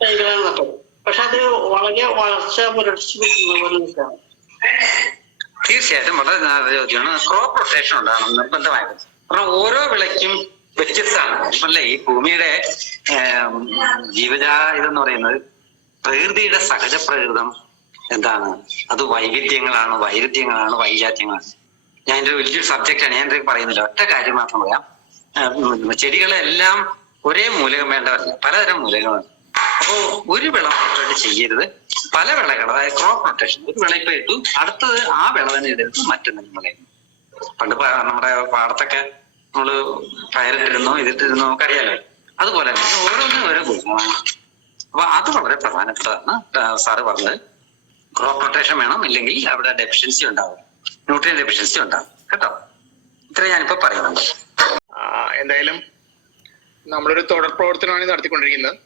തൈകളാണ് നട്ടത്. പക്ഷെ അത് വളരെ വളർച്ച പുലർച്ചെ നിൽക്കുന്ന പോലെ നിൽക്കുകയാണ്. തീർച്ചയായിട്ടും വളരെ നല്ല ചോദ്യമാണ്. ക്രോപ്പ് റൊട്ടേഷൻ ഉണ്ടാകണം നിർബന്ധമായിട്ട്. കാരണം ഓരോ വിളയ്ക്കും വ്യത്യസ്തമാണ് അല്ലേ? ഈ ഭൂമിയുടെ ഇതെന്ന് പറയുന്നത് പ്രകൃതിയുടെ സഹജ പ്രകൃതം എന്താണ്? അത് വൈവിധ്യങ്ങളാണ്, വൈജാത്യങ്ങളാണ്. ഞാൻ എൻ്റെ വലിയൊരു സബ്ജക്റ്റാണ്. ഞാൻ എന്തൊക്കെ പറയുന്നില്ല, ഒറ്റ കാര്യം മാത്രം പറയാം. ചെടികളെല്ലാം ഒരേ മൂലകം വേണ്ടവരല്ല, പലതരം മൂലകമാണ്. അപ്പോ ഒരു വിള റൊട്ടേറ്റ് ചെയ്യരുത്. പല വിളകൾ, അതായത് ക്രോപ്പ് റൊട്ടേഷൻ. ഒരു വിള ഇപ്പൊ ഇട്ടു, അടുത്തത് ആ വിള തന്നെ ഇടരുത്, മറ്റൊന്നും വിളയുന്നു. പണ്ട് നമ്മുടെ പാടത്തൊക്കെ നമ്മള് പയറിട്ടിരുന്നോ ഇതിട്ടിരുന്നോ നമുക്കറിയാലോ. അതുപോലെ തന്നെ ഓരോന്നും ഓരോ ഗുണമാണ്. അപ്പൊ അത് വളരെ പ്രധാനപ്പെട്ടതാണ് സാറ് പറഞ്ഞത്. ക്രോപ്പ് റൊട്ടേഷൻ വേണം, ഇല്ലെങ്കിൽ അവിടെ ഡെഫിഷ്യൻസി ഉണ്ടാവും, ന്യൂട്രിയൻ ഡെഫിഷ്യൻസി ഉണ്ടാവും കേട്ടോ. ഇത്ര ഞാനിപ്പോ പറയുന്നുണ്ട്. എന്തായാലും നമ്മളൊരു തുടർ പ്രവർത്തനമാണ് നടത്തിക്കൊണ്ടിരിക്കുന്നത്.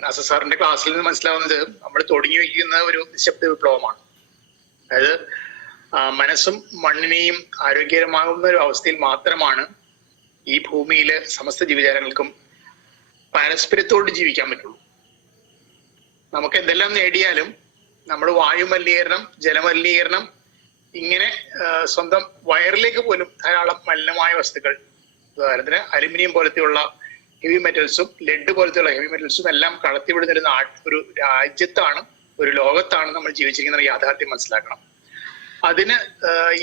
നാസർ സാറിന്റെ ക്ലാസ്സിൽ നിന്ന് മനസ്സിലാവുന്നത് നമ്മൾ തുടങ്ങി വയ്ക്കുന്ന ഒരു നിശബ്ദ വിപ്ലവമാണ്. അതായത് മനസ്സും മണ്ണിനെയും ആരോഗ്യകരമാകുന്ന ഒരു അവസ്ഥയിൽ മാത്രമാണ് ഈ ഭൂമിയിലെ സമസ്ത ജീവജാലങ്ങൾക്കും പരസ്പരത്തോട് ജീവിക്കാൻ പറ്റുള്ളൂ. നമുക്ക് എന്തെല്ലാം നേടിയാലും നമ്മൾ വായുമലിനീകരണം, ജലമലിനീകരണം, ഇങ്ങനെ സ്വന്തം വയറിലേക്ക് പോലും ധാരാളം മലിനമായ വസ്തുക്കൾ, ഉദാഹരണത്തിന് അലുമിനിയം പോലത്തെയുള്ള ഹെവി മെറ്റൽസും ലെഡ് പോലത്തെയുള്ള ഹെവി മെറ്റൽസും എല്ലാം കടത്തിവിടുന്ന ഒരു രാജ്യത്താണ്, ഒരു ലോകത്താണ് നമ്മൾ ജീവിച്ചിരിക്കുന്ന യാഥാർത്ഥ്യം മനസ്സിലാക്കണം. അതിന്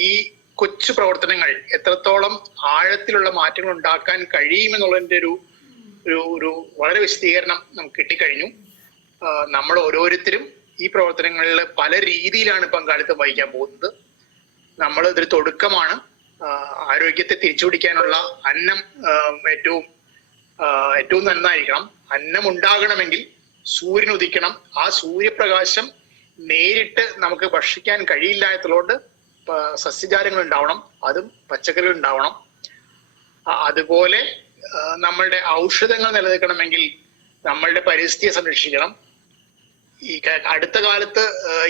ഈ കൊച്ചു പ്രവർത്തനങ്ങൾ എത്രത്തോളം ആഴത്തിലുള്ള മാറ്റങ്ങൾ ഉണ്ടാക്കാൻ കഴിയുമെന്നുള്ളതിന്റെ ഒരു വളരെ വിശദീകരണം നമുക്ക് കിട്ടിക്കഴിഞ്ഞു. നമ്മൾ ഓരോരുത്തരും ഈ പ്രവർത്തനങ്ങളിൽ പല രീതിയിലാണ് പങ്കാളിത്തം വഹിക്കാൻ പോകുന്നത്. ഇതൊരു തുടക്കമാണ്. ആരോഗ്യത്തെ തിരിച്ചുപിടിക്കാനുള്ള അന്നം ഏറ്റവും നന്നായിരിക്കണം. അന്നം ഉണ്ടാകണമെങ്കിൽ സൂര്യൻ ഉദിക്കണം. ആ സൂര്യപ്രകാശം നേരിട്ട് നമുക്ക് ഭക്ഷിക്കാൻ കഴിയില്ല എന്നുള്ളതുകൊണ്ട് സസ്യജാലങ്ങൾ ഉണ്ടാവണം, അതും പച്ചക്കറികൾ ഉണ്ടാവണം. അതുപോലെ നമ്മളുടെ ഔഷധങ്ങൾ നിലനിൽക്കണമെങ്കിൽ നമ്മളുടെ പരിസ്ഥിതിയെ സംരക്ഷിക്കണം. ഈ അടുത്ത കാലത്ത്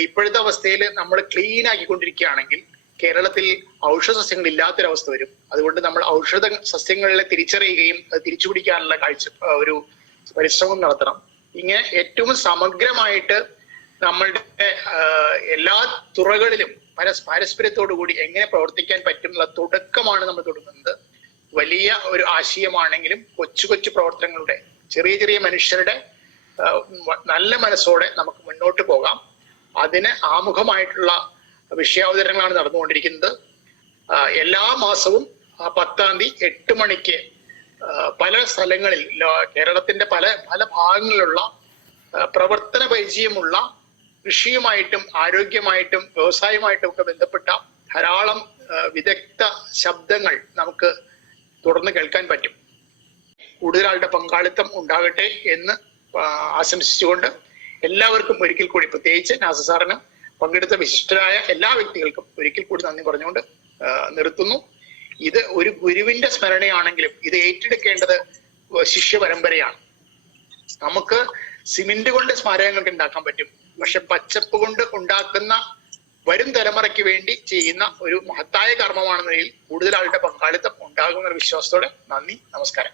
ഇപ്പോഴത്തെ അവസ്ഥയിൽ നമ്മൾ ക്ലീൻ ആക്കിക്കൊണ്ടിരിക്കുകയാണെങ്കിൽ കേരളത്തിൽ ഔഷധ സസ്യങ്ങൾ ഇല്ലാത്തൊരവസ്ഥ വരും. അതുകൊണ്ട് നമ്മൾ ഔഷധ സസ്യങ്ങളെ തിരിച്ചറിയുകയും അത് തിരിച്ചുപിടിക്കാനുള്ള ഒരു പരിശ്രമം നടത്തണം. ഇങ്ങനെ ഏറ്റവും സമഗ്രമായിട്ട് നമ്മളുടെ എല്ലാ തുറകളിലും പാരസ്പര്യത്തോടു കൂടി എങ്ങനെ പ്രവർത്തിക്കാൻ പറ്റും എന്നുള്ള തുടക്കമാണ് നമ്മൾ തുടങ്ങുന്നത്. വലിയ ഒരു ആശയമാണെങ്കിലും കൊച്ചു കൊച്ചു പ്രവർത്തനങ്ങളുടെ ചെറിയ ചെറിയ മനുഷ്യരുടെ നല്ല മനസ്സോടെ നമുക്ക് മുന്നോട്ട് പോകാം. അതിന് ആമുഖമായിട്ടുള്ള വിഷയാവതരണങ്ങളാണ് നടന്നുകൊണ്ടിരിക്കുന്നത്. എല്ലാ മാസവും 10-ാം തീയതി 8 മണിക്ക് പല സ്ഥലങ്ങളിൽ കേരളത്തിന്റെ പല പല ഭാഗങ്ങളിലുള്ള പ്രവർത്തന പരിചയമുള്ള കൃഷിയുമായിട്ടും ആരോഗ്യമായിട്ടും വ്യവസായമായിട്ടും ഒക്കെ ബന്ധപ്പെട്ട ധാരാളം വിദഗ്ധ ശബ്ദങ്ങൾ നമുക്ക് തുടർന്ന് കേൾക്കാൻ പറ്റും. കൂടുതൽ ആളുടെ പങ്കാളിത്തം ഉണ്ടാകട്ടെ എന്ന് ആശംസിച്ചുകൊണ്ട് എല്ലാവർക്കും ഒരിക്കൽ കൂടി, പ്രത്യേകിച്ച് നാസർ സാറിന് പങ്കെടുത്ത വിശിഷ്ടരായ എല്ലാ വ്യക്തികൾക്കും ഒരിക്കൽ കൂടി നന്ദി പറഞ്ഞുകൊണ്ട് നിർത്തുന്നു. ഇത് ഒരു ഗുരുവിന്റെ സ്മരണയാണെങ്കിലും ഇത് ഏറ്റെടുക്കേണ്ടത് ശിഷ്യ പരമ്പരയാണ്. നമുക്ക് സിമെന്റ് കൊണ്ട് സ്മാരകങ്ങൾക്ക് ഉണ്ടാക്കാൻ പറ്റും, പക്ഷെ പച്ചപ്പ് കൊണ്ട് ഉണ്ടാക്കുന്ന വരും തലമുറയ്ക്ക് വേണ്ടി ചെയ്യുന്ന ഒരു മഹത്തായ കർമ്മമാണെന്നതിൽ കൂടുതൽ ആളുടെ പങ്കാളിത്തം ഉണ്ടാകുമെന്ന വിശ്വാസത്തോടെ നന്ദി, നമസ്കാരം.